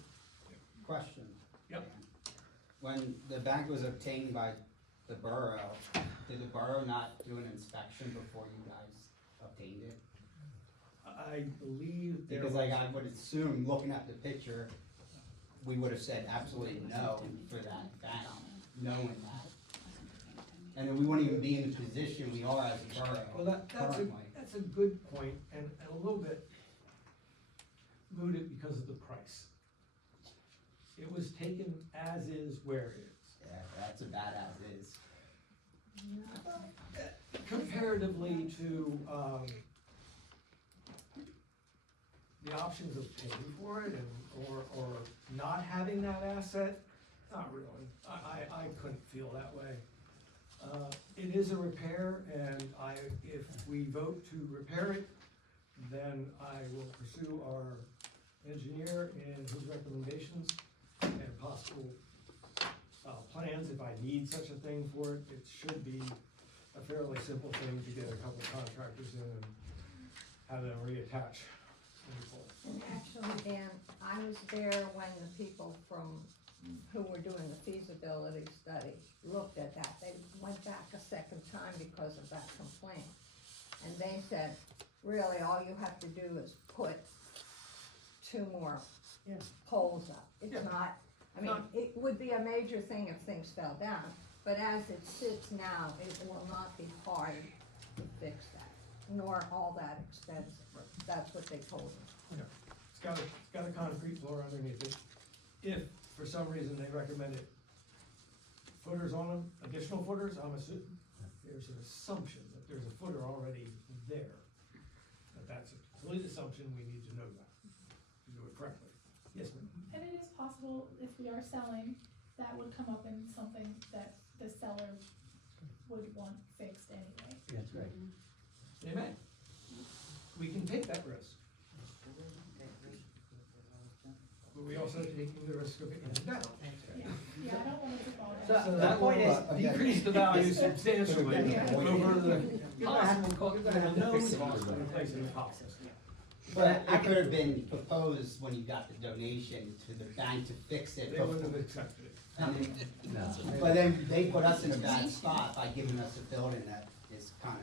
Question. Yep. When the bank was obtained by the borough, did the borough not do an inspection before you guys obtained it? I believe there Because was. like I would assume, looking at the picture, we would have said absolutely no for that bank, knowing that. And then we wouldn't even be in the position we are as a borough Well, currently. that's a good point, and a little bit mooted because of the price. It was taken as is where it is. Yeah, that's a bad as is. Comparatively to, the options of paying for it or not having that asset, not really. I couldn't feel that way. It is a repair, and if we vote to repair it, then I will pursue our engineer and his recommendations and possible plans. If I need such a thing for it, it should be a fairly simple thing to get a couple contractors in and have them reattach. And actually, Dan, I was there when the people who were doing the feasibility study looked at that. They went back a second time because of that complaint. And they said, really, all you have to do is put 2 more poles up. It's not, I mean, it would be a major thing if things fell down, but as it sits now, it will not be hard to fix that, nor all that expensive. That's what they told me. Yeah, it's got a concrete floor underneath it. If, for some reason, they recommended footers on them, additional footers, I'm assuming, there's an assumption that there's a footer already there. But that's a complete assumption, we need to know that, to do it correctly. Yes, ma'am? And it is possible, if we are selling, that would come up in something that the seller would want fixed anyway. That's right. They may. We can take that risk. But we also take the risk of it going down. Yeah, I don't want it to fall So down. So the that will point is- decrease the value substantially over the You're gonna have to- possible, you're gonna have to known fix it cost of anyway. replacing the cost. But it could have been proposed when you got the donation to the bank to fix it. They wouldn't have accepted it. And then- No. But then they put us in a bad spot by giving us a building that is kinda,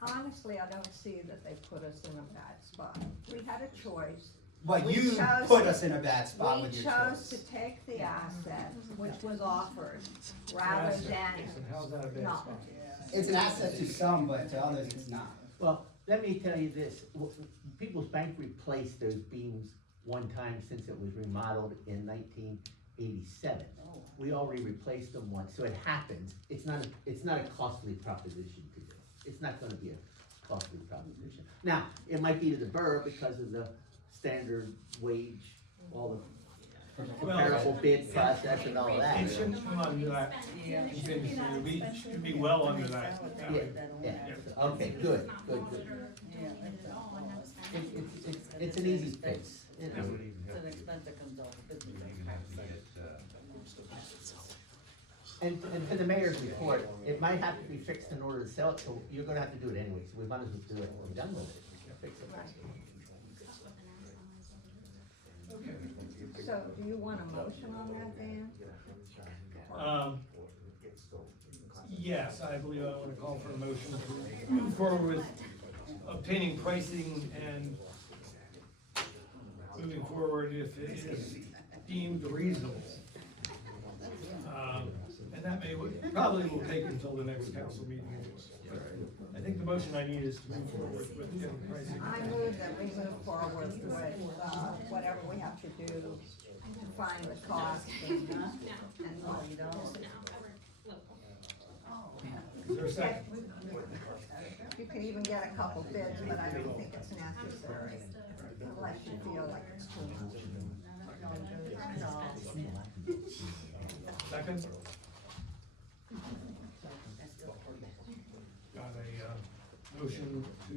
Honestly, I don't see that they put us in a bad spot. We had a choice. but We you chose put to- us in a bad spot with your We chose choice. to take the asset, which was offered, rather And than how's that a bad not. spot? It's an asset to some, but to others it's not. Well, let me tell you this, People's Bank replaced those beams one time since it was remodeled in 1987. We already replaced them once, so it happens. It's not a costly proposition to do. It's not gonna be a costly proposition. Now, it might be to the borough because of the standard wage, all the comparable bid process and all that. It shouldn't come under that. It should be well under that. Yeah, okay, good. It's an easy fix. It's an expense that comes off the business tax. And to the mayor's report, it might have to be fixed in order to sell it, so you're gonna have to do it anyway, so we might as well do it, we're done with it, fix it. So do you want a motion on that, Dan? Yes, I believe I want to call for a motion to move forward with obtaining pricing and moving forward if it is deemed reasonable. And that probably will take until the next council meeting anyway. I think the motion I need is to move forward with getting pricing. I move that we move forward with, whatever we have to do to find the cost and what we don't. Is there a second? You can even get a couple bids, but I don't think it's necessary unless you feel like it's too much. Second? Got a motion to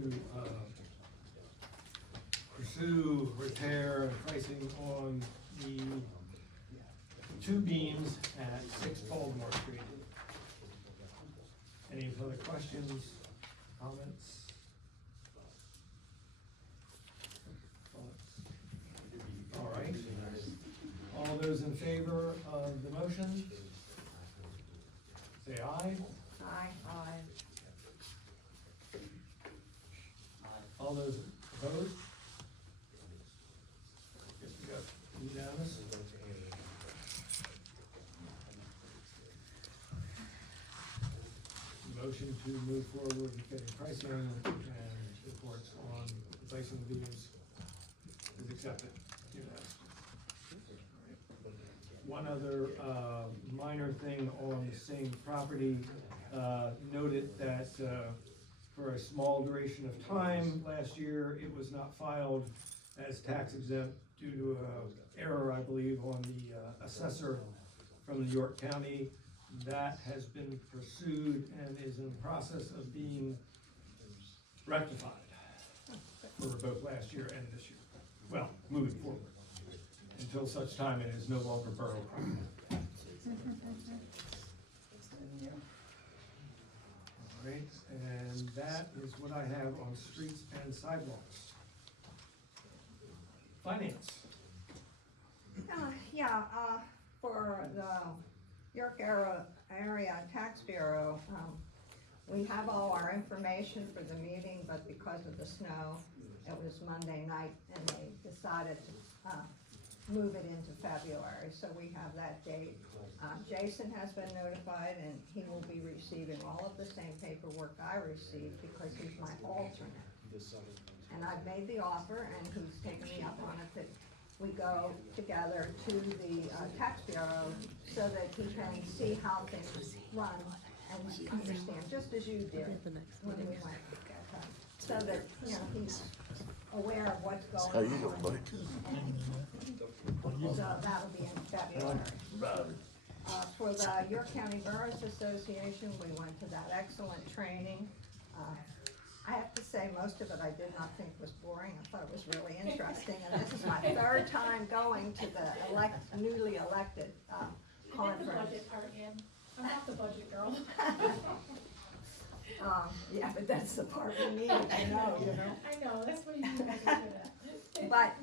pursue repair and pricing on the two beams at 6 Baltimore Street. Any further questions, comments? All right. All those in favor of the motion? Say aye. Aye. All those opposed? Guess we got unanimous. Motion to move forward with getting pricing and reports on replacing the beams is accepted. Unanimous. One other minor thing on the same property, noted that for a small duration of time last year, it was not filed as tax exempt due to an error, I believe, on the assessor from the York County. That has been pursued and is in the process of being rectified for both last year and this year. Well, moving forward, until such time it is no longer borough property. All right, and that is what I have on streets and sidewalks. Finance. For the York Area Tax Bureau, we have all our information for the meeting, but because of the snow, it was Monday night and they decided to move it into February, so we have that date. Jason has been notified and he will be receiving all of the same paperwork I received because he's my alternate. And I've made the offer and he's taken me up on it that we go together to the tax bureau so that he can see how things run and understand, just as you did when we went. So that, you know, he's aware of what's going on. How you doing, buddy? So that'll be in February. For the York County Boroughs Association, we went to that excellent training. I have to say, most of it I did not think was boring. I thought it was really interesting, and this is my third time going to the newly elected conference. The budget part, Ann. I'm not the budget girl. Yeah, but that's the part we need, I know, you know. I know, that's what you guys are good at. But,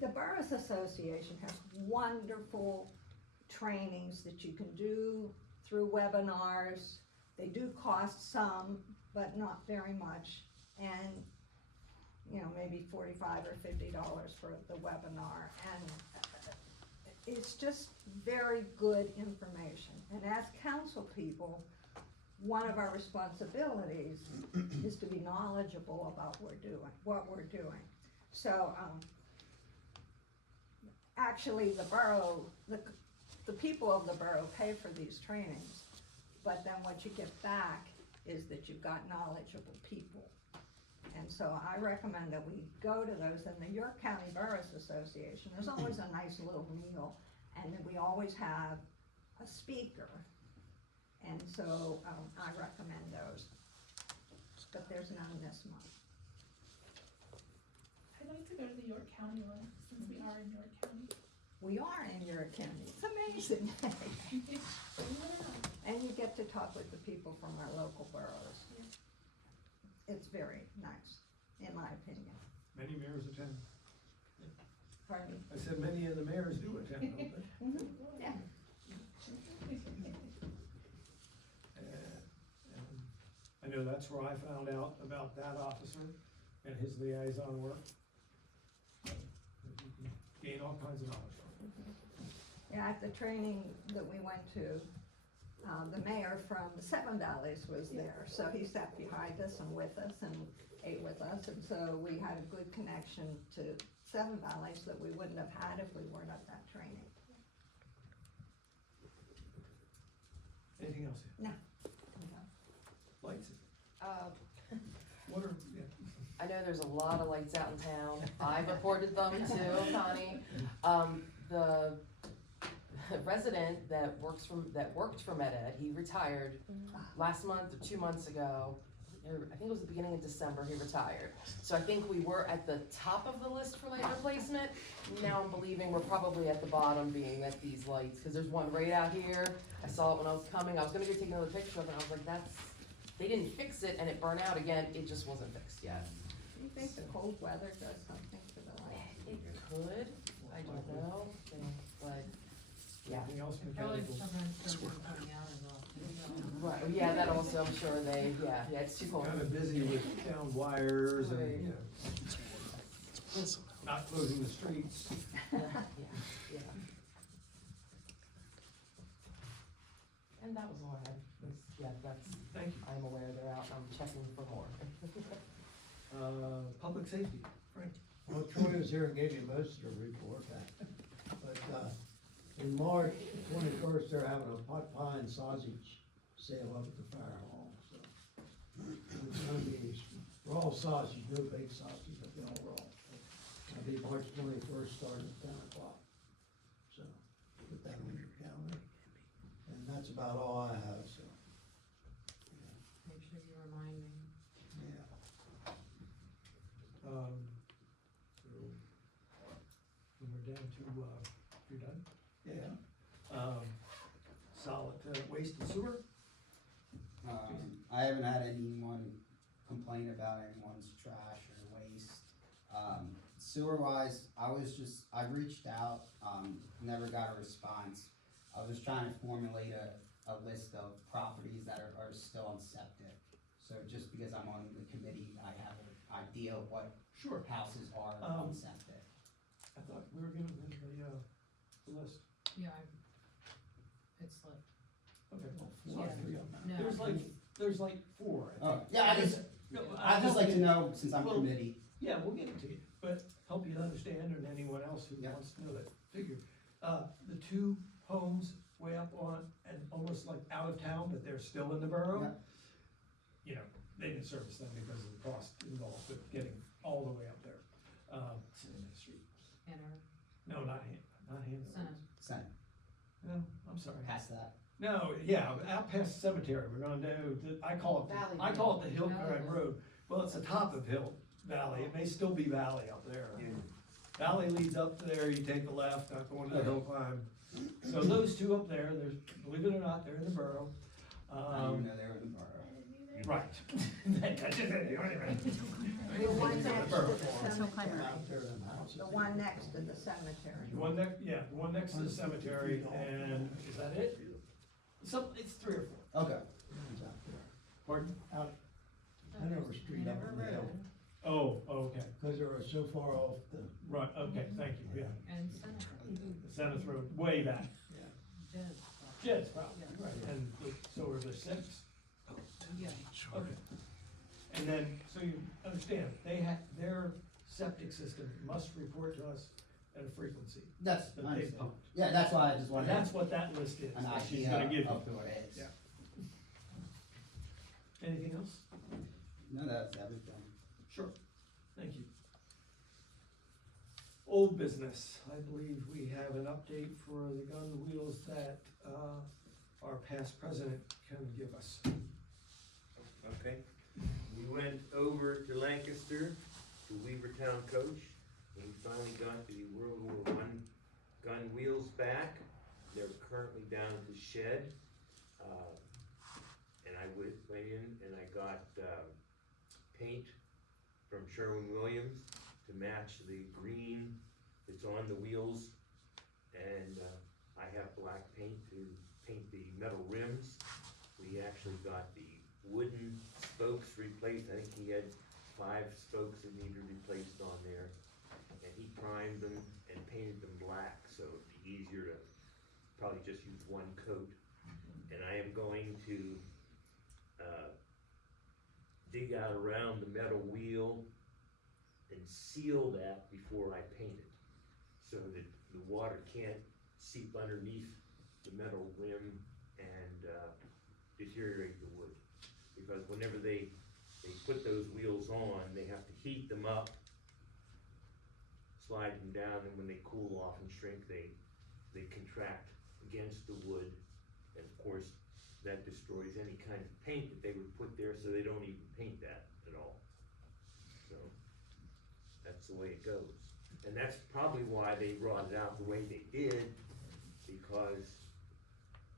the Boroughs Association has wonderful trainings that you can do through webinars. They do cost some, but not very much, and, you know, maybe $45 or $50 for the webinar, and it's just very good information. And as council people, one of our responsibilities is to be knowledgeable about what we're doing. So, actually, the borough, the people of the borough pay for these trainings, but then what you get back is that you've got knowledgeable people. And so I recommend that we go to those, and the York County Boroughs Association, there's always a nice little meal, and then we always have a speaker. And so, I recommend those, but there's none this month. I'd like to go to the York County one, since we are in York County. We are in York County, it's amazing. And you get to talk with the people from our local boroughs. It's very nice, in my opinion. Many mayors attend. Pardon me? I said many of the mayors do attend, don't they? Yeah. I know that's where I found out about that officer and his liaison work. You can gain all kinds of knowledge from Yeah, at the training that we went to, the mayor from the Seven Valleys was there, so he sat behind us and with us and ate with us, and so we had a good connection to Seven Valleys that we wouldn't have had if we weren't at that training. Anything else? No. Lights? Water, yeah. I know there's a lot of lights out in town. I've reported them too, Connie. The resident that worked for Med Ed, he retired last month or 2 months ago. I think it was the beginning of December he retired. So I think we were at the top of the list for light replacement. Now I'm believing we're probably at the bottom, being that these lights, because there's one right out here. I saw it when I was coming. I was gonna go take another picture of it, and I was like, they didn't fix it and it burned out again. It just wasn't fixed yet. Do you think the cold weather does something to the light? It could, I don't know, but, yeah. Anything else Probably mechanical? prevents them from coming out as well. Right, yeah, that also, I'm sure yeah, it's too cold. Kind of busy with down wires and, Right. you know, not closing the streets. Yeah. And that was all I had. That's, Thank you. I'm aware they're out, I'm checking for more. Public safety, Frank. Well, Troy was here and gave you most of the report back. But, in March 21st, they're having a pot pie and sausage sale up at the fire hall, so. It's gonna be raw sausage, no baked sausage, but they're all raw. It'll be March 21st, starting at 10 o'clock. So, put that on your calendar. And that's about all I have, so, Make sure you remind me. yeah. So, when we're down to, you're done? Yeah. Solid waste and sewer? I haven't had anyone complain about anyone's trash or waste. Sewer wise, I reached out, never got a response. I was just trying to formulate a list of properties that are still on septic. So just because I'm on the committee, I have an idea of what Sure. houses are on septic. I thought we were giving them the list. Yeah, it's like, Okay. no. There's like 4. I think. Yeah, I'd just like to know, since I'm Well, committee. Yeah, we'll get it to you, but help you to understand, and anyone else who wants to know that figure. The 2 homes way up on, and almost like out of town, but they're still in the borough. Yeah. You know, they didn't service them because of the cost involved, but getting all the way up there, Cinnamon Street. Hanover, No, not Hanover. Senate. Senate, No, I'm sorry. past that. No, yeah, out past the cemetery, we're gonna do, I call it the Hillcrest Road. Well, it's the top of Hill Valley, it may still be Valley up there. Valley leads up there, you take the left, not going to the hill climb. So those 2 up there, there's, believe it or not, they're in the borough. I didn't even know they were in the borough. Right. The one next to the So kind cemetery. of. The one next to the cemetery. The one next to the cemetery, and is that it? It's 3 or 4. Okay. Pardon? Out Hanover Street up on the hill, Oh, okay, because they were so far off the, right, okay, thank you, yeah. And Senate, The Seventh Road, way back. Jed's. Jed's probably, right, and so are the 6. Yeah. Okay. And then, so you understand, their septic system must report to us at a frequency. That's, that I they understand. pumped. Yeah, that's why I just And wanted. that's what that list is, An that she's idea gonna give you. of what it is. Yeah. Anything else? No, that's everything. Sure, thank you. Old business, I believe we have an update for the gun wheels that, our past president can give us. Okay, we went over to Lancaster, to Weavertown Coach, and we finally got the World War I gun wheels back. They're currently down at the shed. And I went in and I got, paint from Sherwin-Williams to match the green that's on the wheels. And, I have black paint to paint the metal rims. We actually got the wooden spokes replaced. I think he had 5 spokes that needed replaced on there. And he primed them and painted them black, so it'd be easier to probably just use one coat. And I am going to, dig out around the metal wheel and seal that before I paint it, so that the water can't seep underneath the metal rim and, deteriorate the wood. Because whenever they put those wheels on, they have to heat them up, slide them down, and when they cool off and shrink, they contract against the wood. And of course, that destroys any kind of paint that they would put there, so they don't even paint that at all. So, that's the way it goes. And that's probably why they brought it out the way they did, because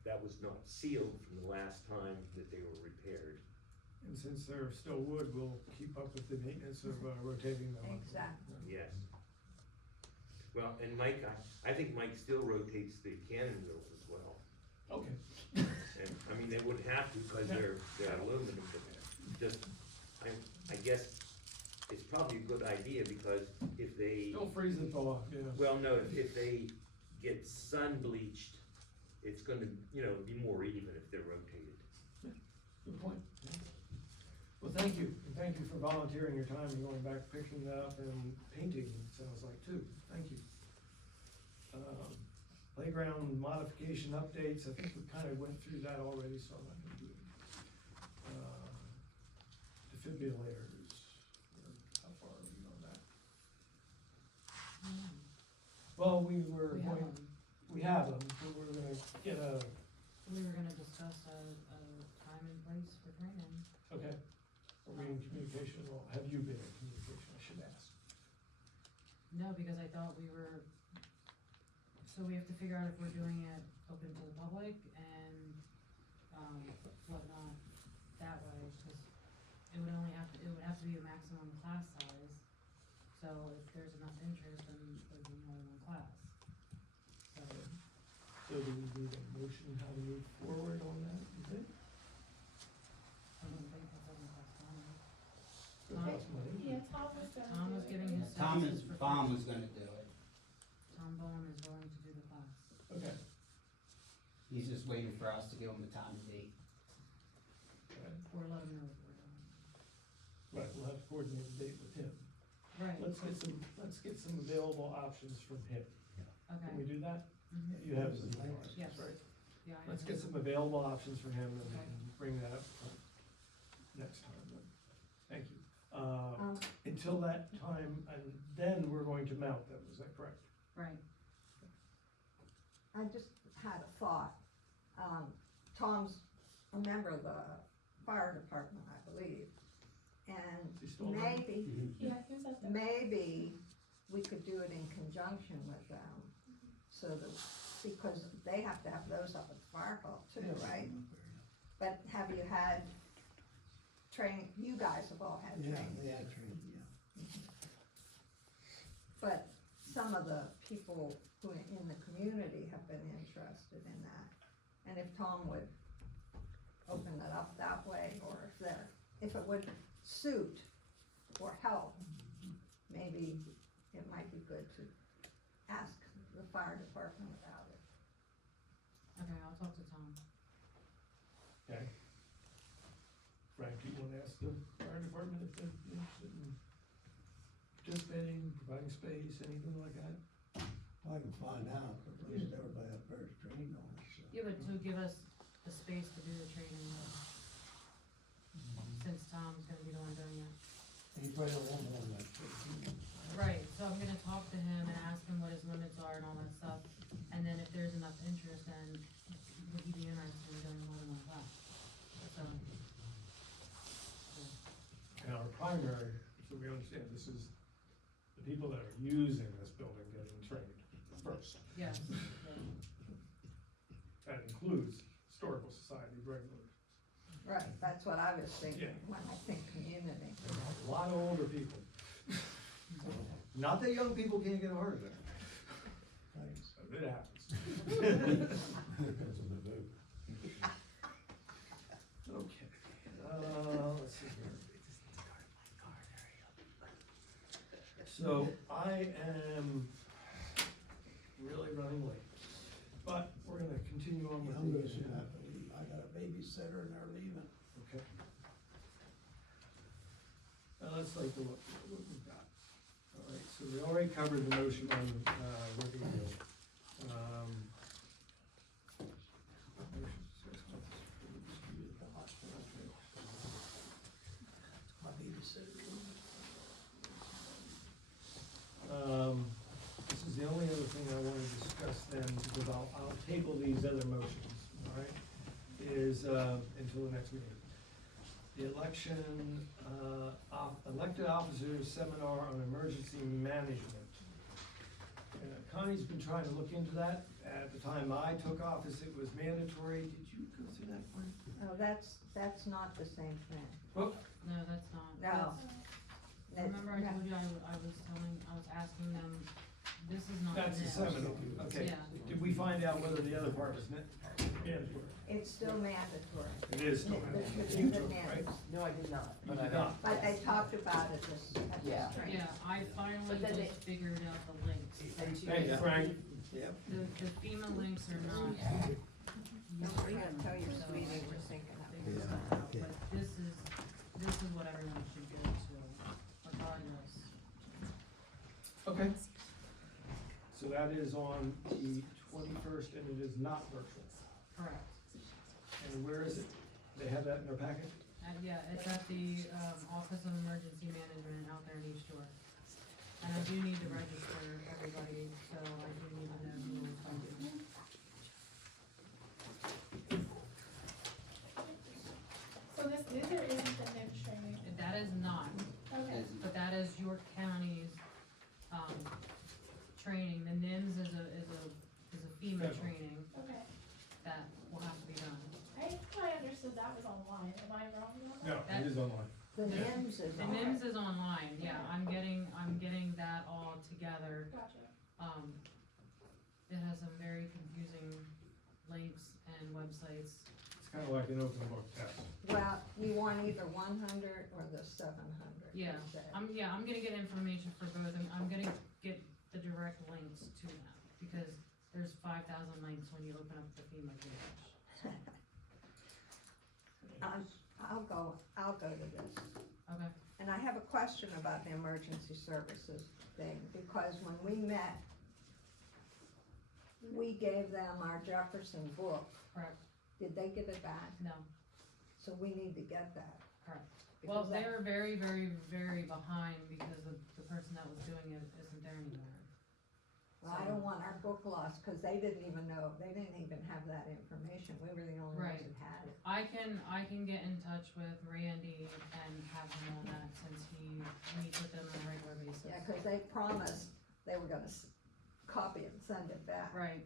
that was not sealed from the last time that they were repaired. And since they're still wood, we'll keep up with the maintenance of rotating them. Exactly. Yes. Well, and Mike, I think Mike still rotates the cannon wheels as well. Okay. And, I mean, they wouldn't have to, because they're aluminum, but just, I guess it's probably a good idea, because if they. Don't freeze and thaw, yeah. Well, no, if they get sun bleached, it's gonna, be more even if they're rotated. Good point. Well, thank you, and thank you for volunteering your time and going back, picking that up and painting, it sounds like too, thank you. Playground modification updates, I think we kind of went through that already, so I'm not gonna do it. Defibrillators, how far are we on that? Well, we have them, but we're gonna get a, We were gonna discuss a time and place for training. okay, are we in communication, or have you been in communication, I should ask? No, because I thought we were, so we have to figure out if we're doing it open to the public and, whatnot that way, because it would have to be a maximum class size. So if there's enough interest, then there'd be more than one class. So, So do we need a motion how to move forward on that, you think? I don't think that doesn't cost money. It costs money. Yeah, Tom was gonna Tom do was it. giving his Tom services for. Baum was gonna do it. Tom Bowen is willing to do the class. Okay. He's just waiting for us to give him a time and date. Or let him know what we're doing. Right, we'll have to coordinate a date with him. Right. Let's get some available options from him. Okay. Can we do that? Mhm. You have his email, Yes. right? Yeah, I Let's know. get some available options from him and we Okay. can bring that up next time then. Thank you. Um, Until that time, and then we're going to mount them, is that correct? Right. I just had a thought. Tom's a member of the fire department, I believe. And Is he still around? maybe, Yeah, he was at the. maybe we could do it in conjunction with them. So that, because they have to have those up at the fire hall too, right? But have you had training, you guys have all had training? they had training, But some of the people who are in the community have been interested in that. And if Tom would open it up that way, or if it would suit or help, maybe it might be good to ask the fire department about it. Okay, I'll talk to Tom. Okay. Frank, you wanna ask the fire department if they're interested in participating, providing space, anything like that? I can find out, but at least everybody up there is trained on it, so. Yeah, but to give us the space to do the training, since Tom's gonna be the one doing it. He probably don't want more than that. Right, so I'm gonna talk to him and ask him what his limits are and all that stuff, and then if there's enough interest, then would he be interested in doing more than one class? So. And our primary, so we understand, this is the people that are using this building getting trained first. Yes. That includes historical society regulars. Right, that's what I was thinking Yeah. when I think community. A lot of older people. Not that young people can't get a heart attack. It happens. Okay, let's see here. So I am really running late, but we're gonna babysitter and they're leaving. Okay. Now let's take a look at what we've got. All right, so we already covered the motion on, River Hill. My babysitter. This is the only other thing I wanna discuss then, because I'll table these other motions, all right? Is, until the next meeting. The election, elected officers seminar on emergency management. Connie's been trying to look into that. At the time I took office, it was mandatory. Did you go through that one? No, that's not the same thing. Oh, No, that's not. No. Remember I told you I was asking them, this is not that's the NIMS. seminar, okay. Yeah. Did we find out whether the other part was mandatory? It's still mandatory. It is still There mandatory. should You be the took, NIMS. right? No, I did not. You but did I- not. But they talked about it at Yeah. this training. Yeah, I finally But then just figured out the links. Thank you, Frank. Yep. The FEMA links are not. Don't forget to tell your sweetie we're thinking of it. Figure stuff out, but this is what everyone should go to, regardless. Okay. So that is on the 21st and it is not virtual. Correct. And where is it? They have that in their packet? Yeah, it's at the, Office of Emergency Management out there in East Shore. And I do need to register everybody, so I do need to know who is going to. So this is or isn't the NIMS training? That is not, Okay. but that is York County's, training. The NIMS is a FEMA Federal. training Okay. that will have to be done. I understood that was online. Am I wrong on that? No, it is online. The NIMS is The on. NIMS is online, yeah, I'm getting that all together. Gotcha. It has some very confusing links and websites. It's kind of like an open book test. Well, you want either 100 or the 700. Yeah, you said. I'm gonna get information for both, and I'm gonna get the direct links to them, because there's 5,000 links when you open up the FEMA page. I'll go to this. Okay. And I have a question about the emergency services thing, because when we met, we gave them our Jefferson book. Correct. Did they give it back? No, So we need to get that. correct. Well, because that- they're very, very, very behind, because the person that was doing it isn't there anymore. Well, I don't want our book lost, cause they didn't even know, they didn't even have that information. We were the only ones Right. that had it. I can get in touch with Randy and have him on that, since he meets with them on a regular basis. Yeah, cause they promised they were gonna copy it and send it back. Right,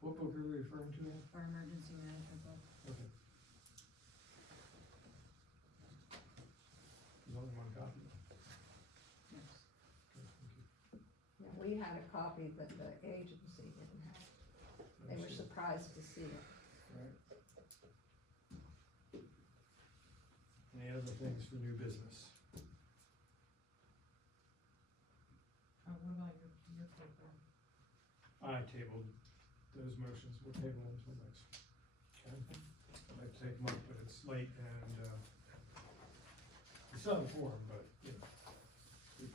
What book are we referring to now? for emergency management book. Okay. There's only one copy. Yes. Okay, thank you. Yeah, we had a copy that the agency didn't have. They were surprised to see it. Right. Any other things for new business? What about your paper? I tabled those motions, we'll table them until next. Okay. I'd like to take them up, but it's late and, it's on the form, but, you know.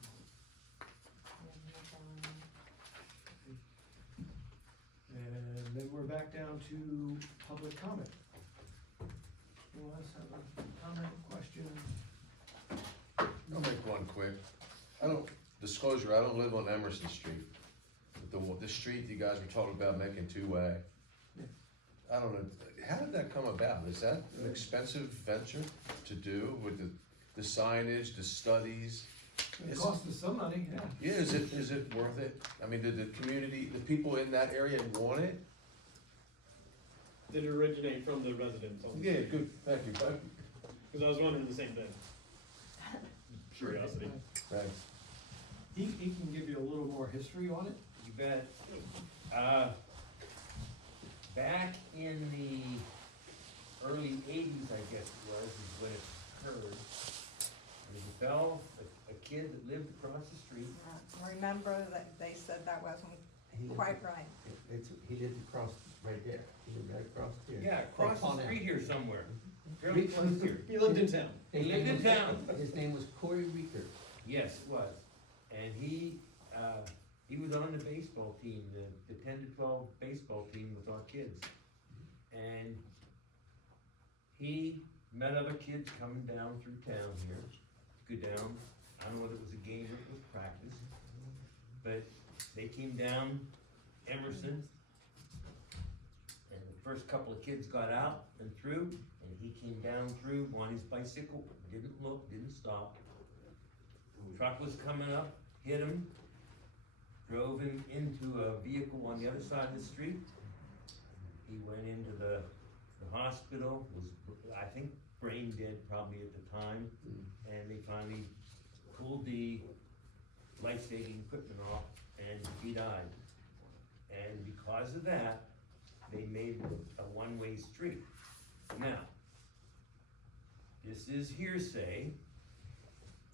And then we're back down to public comment. Anyone else have a comment, question? I'll make one quick. Disclosure, I don't live on Emerson Street. But the street you guys were talking about making two-way. Yeah. I don't know, how did that come about? Is that an expensive venture to do with the signage, the studies? It cost us some money, yeah. Yeah, is it worth it? I mean, did the community, the people in that area want it? Did it originate from the residents on the Yeah, street? good, thank you, Cause I was wondering the same thing. Curiosity. thanks. He can give you a little more history on it. You bet. Back in the early '80s, I guess it was, is when it occurred. There was a kid that lived across the street. Remember that they said that wasn't quite right. He lived across right there, he lived right across here. Yeah, across Oh, the street here somewhere, Re- fairly close here. He lived in town. He lived in town. His name was Corey Reeker. Yes, it was. And he was on the baseball team, the 10 to 12 baseball team with our kids. And he met other kids coming down through town here, to go down. I don't know whether it was a game or it was practice, but they came down Emerson. And the first couple of kids got out and through, and he came down through on his bicycle, didn't look, didn't stop. Truck was coming up, hit him, drove him into a vehicle on the other side of the street. He went into the hospital, was, I think, brain dead probably at the time, and they finally pulled the life-saving equipment off, and he died. And because of that, they made a one-way street. Now, this is hearsay,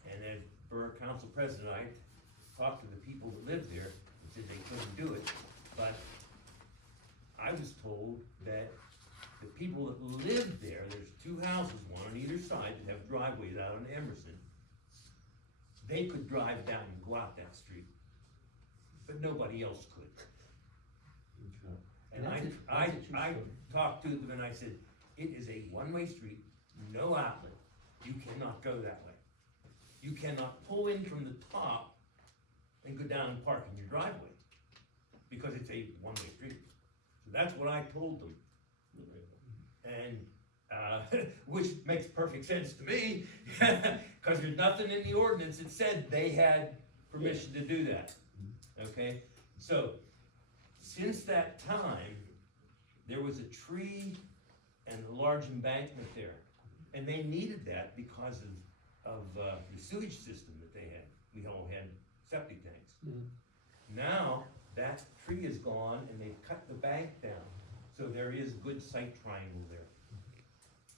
and as Borough Council President, I talked to the people that lived there and said they couldn't do it, but I was told that the people that lived there, there's two houses, one on either side, that have driveways out on Emerson. They could drive down and go out that street, but nobody else could. And I talked to them and I said, it is a one-way street, no outlet. You cannot go that way. You cannot pull in from the top and go down and park in your driveway, because it's a one-way street. So that's what I told them. And, which makes perfect sense to me, because there's nothing in the ordinance that said they had permission to do that, okay? So, since that time, there was a tree and a large embankment there, and they needed that because of the sewage system that they had. We all had septic tanks. Now, that tree is gone, and they've cut the bank down, so there is good sight triangle there.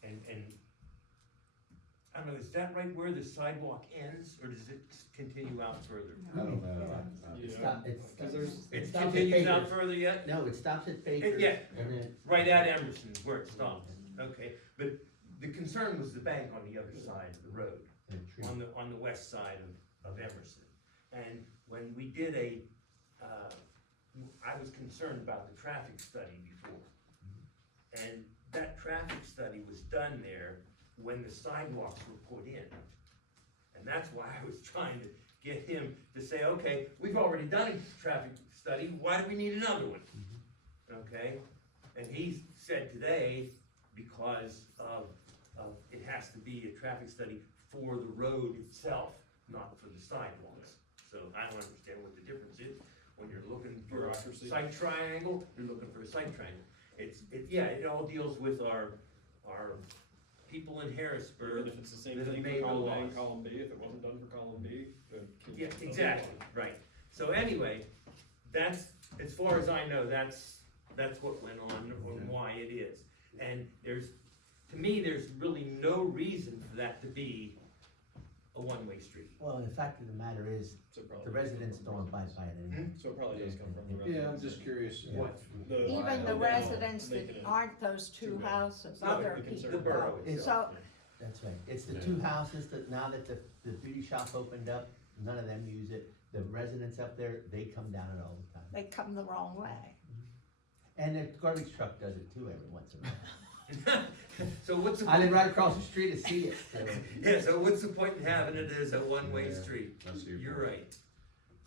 And I don't know, is that right where the sidewalk ends, or does it continue out further? I don't know. It stops at continues out Baker's. further yet? No, it stops at Baker's. Yeah, and then- right at Emerson is where it stops, okay, but the concern was the bank on the other side of the road, on the west side of Emerson. And when we did I was concerned about the traffic study before. And that traffic study was done there when the sidewalks were put in. And that's why I was trying to get him to say, okay, we've already done a traffic study, why do we need another one? Okay, and he said today, because of it has to be a traffic study for the road itself, not for the sidewalks. So I don't understand what the difference is. When you're looking for Bureaucracy. a site triangle, you're looking for a site triangle. It all deals with our people in Harrisburg. And if it's the same that have thing made for the column A and laws. column B, if it wasn't done for column B, then. Yeah, exactly, right. So anyway, that's, as far as I know, that's what went on and why it is. And to me, there's really no reason for that to be a one-way street. Well, the fact of the matter is, the residents don't abide by it anymore. So it probably does come from the residents. Yeah, I'm just curious Yeah. what. Even the why- residents that making it aren't those two too bad. houses, No, other the people. concern. The borough So, itself. That's right. It's the Yeah. two houses that, now that the beauty shop opened up, none of them use it. The residents up there, they come down it all the time. they come the wrong way. And the garbage truck does it too every once in a while. So what's the I live right across the street to see it, so. Yeah, so what's the point in having it as a one-way Yeah, street? I see your You're point. right.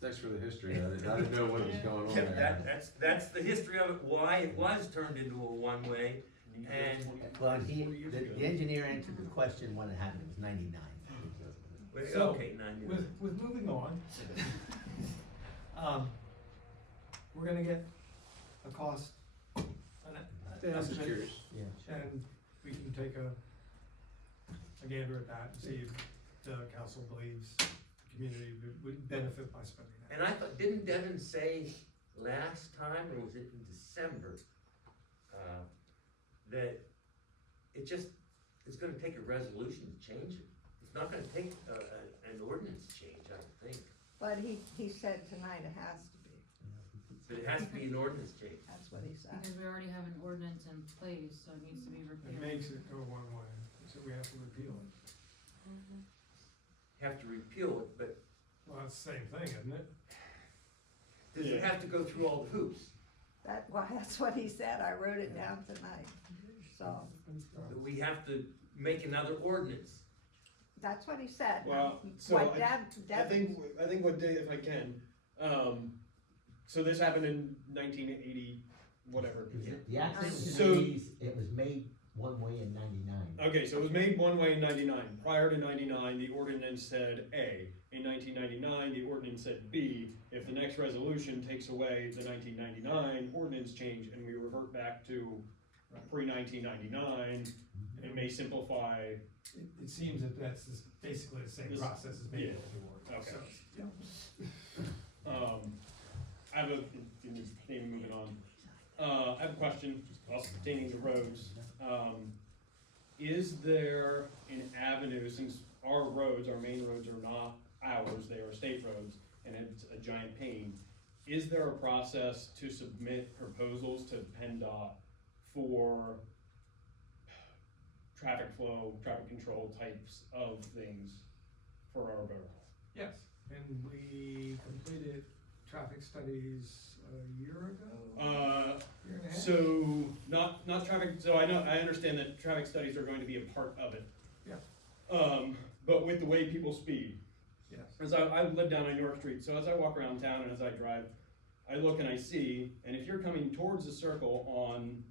Thanks for the history. I didn't know what was going on Yeah, there. that's the history of it, why it was turned into a one-way, and, Well, the engineer answered the question when it happened, it was 99. So, okay, 99. with moving on, we're gonna get a cost, an Yeah, I'm just estimate, curious. Yeah. and we can take a gander at that and see if the council believes the community would benefit by spending that. And I thought, didn't Devin say last time, or was it in December, that it's gonna take a resolution to change it? It's not gonna take an ordinance change, I don't think. But he said tonight it has to be. But it has to be an ordinance change. That's what he said. Because we already have an ordinance in place, so it needs to be It repealed. makes it go one way, so we have to repeal it. Have to repeal it, but Well, it's the same thing, isn't it? does it have to go through all the hoops? That's what he said, I wrote it down tonight, so, That we have to make another ordinance? that's what he said. Well, so What I Deb, think what Dave, if I can, so this happened in 1980, whatever. The accident was So- made, it was made one way in 99. Okay, so it was made one way in 99. Prior to 99, the ordinance said A. In 1999, the ordinance said B. If the next resolution takes away the 1999 ordinance change and we revert back to pre-1999, it may simplify. It seems that that's basically the same This- process as making yeah. a new order. Okay. So, I have a, maybe moving on. I have a question, also pertaining to roads. Is there an avenue, since our roads, our main roads are not ours, they are state roads, and it's a giant pain, is there a process to submit proposals to PennDOT for traffic flow, traffic control types of things for our borough? Yes, and we completed traffic studies a year ago? Year and a half? So, not traffic, so I understand that traffic studies are going to be a part of it. Yeah. But with the way people speed, Yes. as I live down on York Street, so as I walk around town and as I drive, I look and I see, and if you're coming towards the circle on,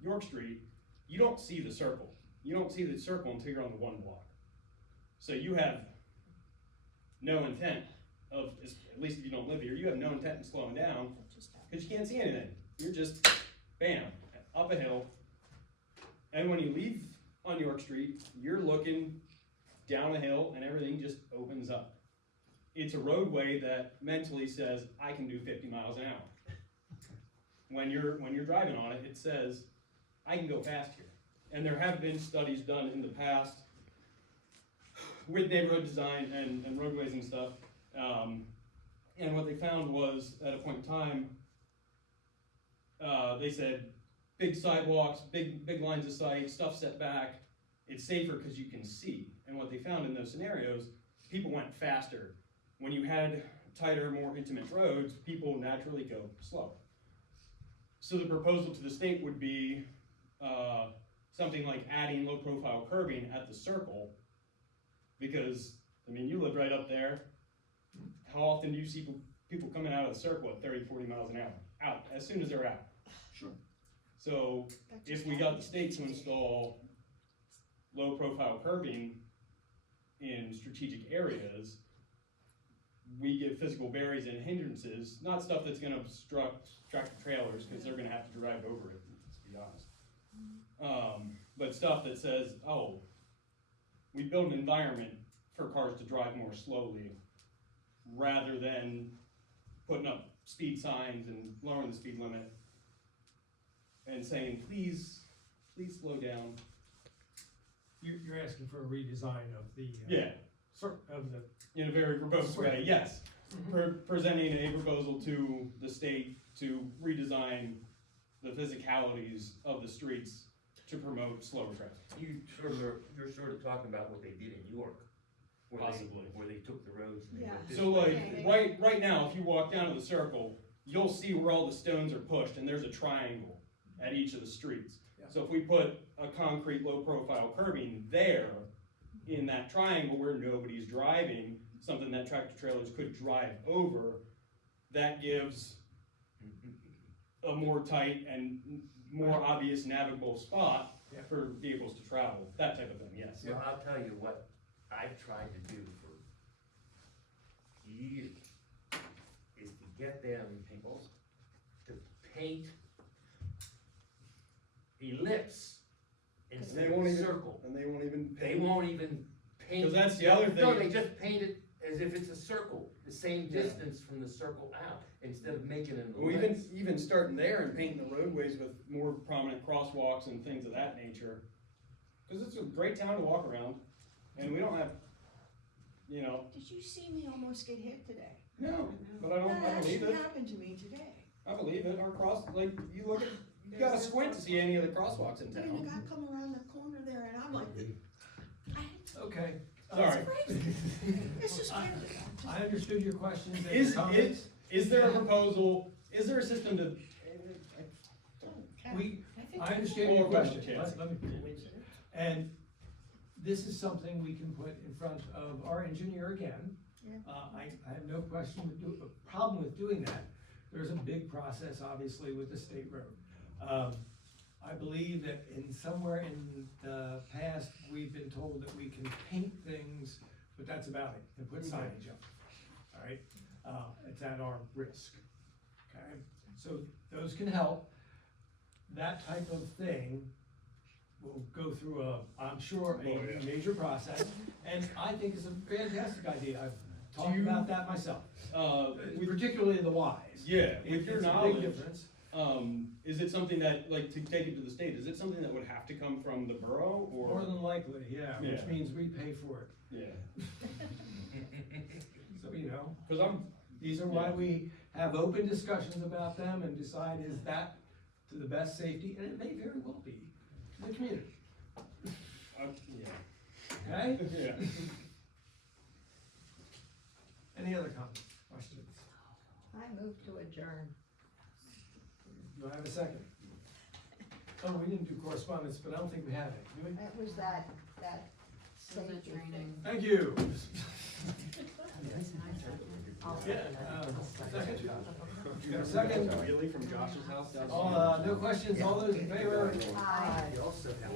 York Street, you don't see the circle. You don't see the circle until you're on the one block. So you have no intent of, at least if you don't live here, you have no intent in slowing down, because you can't see anything. You're just, bam, up a hill. And when you leave on York Street, you're looking down a hill and everything just opens up. It's a roadway that mentally says, I can do 50 miles an hour. When you're driving on it, it says, I can go fast here. And there have been studies done in the past with neighborhood design and roadways and stuff. And what they found was, at a point in time, they said, big sidewalks, big lines of sight, stuff set back, it's safer because you can see. And what they found in those scenarios, people went faster. When you had tighter, more intimate roads, people naturally go slow. So the proposal to the state would be something like adding low-profile curbing at the circle, because, I mean, you live right up there. How often do you see people coming out of the circle at 30, 40 miles an hour? Out, as soon as they're out. Sure. So if we got the state to install low-profile curbing in strategic areas, we give physical barriers and hindrances, not stuff that's gonna obstruct tractor trailers, because they're gonna have to drive over it, let's be honest. But stuff that says, oh, we build an environment for cars to drive more slowly, rather than putting up speed signs and lowering the speed limit, and saying, please slow down. You're asking for a redesign of the. Yeah. Of the. In a very verbose way, yes. Presenting a proposal to the state to redesign the physicalities of the streets to promote slower traffic. You're sort of talking about what they did in York. Possibly. Where they took the roads and they went this So way. like, right now, if you walk down to the circle, you'll see where all the stones are pushed, and there's a triangle at each of the streets. Yeah. So if we put a concrete low-profile curbing there, in that triangle where nobody's driving, something that tractor trailers could drive over, that gives a more tight and more obvious navigable spot for vehicles to travel, that type of thing, yes. Well, I'll tell you what I've tried to do for years is to get them people to paint ellipse instead of circle. And they won't even paint. They won't even paint. 'Cause that's the other thing. No, they just paint it as if it's a circle, the same distance from the circle out, instead of making an Well, ellipse. even starting there and painting the roadways with more prominent crosswalks and things of that nature. Cause it's a great town to walk around, and we don't have, you know. Did you see me almost get hit today? No, but I That believe actually it. happened to me today. I believe it. Our you look at, you gotta squint to see any of the crosswalks in I mean, the town. guy come around the corner there and I'm like, Okay. Sorry. it's just crazy. I understood your questions and Is, comments. is there a proposal, is there a system to, I understand your Hold on, question. Chance. Let me finish. And this is something we can put in front of our engineer again. Yeah. I have no problem with doing that. There's a big process, obviously, with the state road. I believe that somewhere in the past, we've been told that we can paint things, but that's about it, and put signage up, all right? It's at our risk, okay? So those can help. That type of thing will go through I'm sure, a major process, and I think it's a fantastic idea. I've talked about that myself, particularly the whys. yeah, with your It's a big knowledge, difference. is it something that, like, to take it to the state, is it something that would have to come from the borough, or? More than likely, yeah, which Yeah. means we pay for it. Yeah. So, you know, Cause these are why we have open discussions about them and decide is that to the best safety, and it may very well be to the community, yeah. okay? Yeah. Any other comments, questions? I move to adjourn. Do I have a second? Oh, we didn't do correspondence, but I don't think we have it, do we? It was that safety thing. Thank you. I'll Yeah, second. You got a second? Really from Josh's house down? No questions, all those in favor? Aye. You also have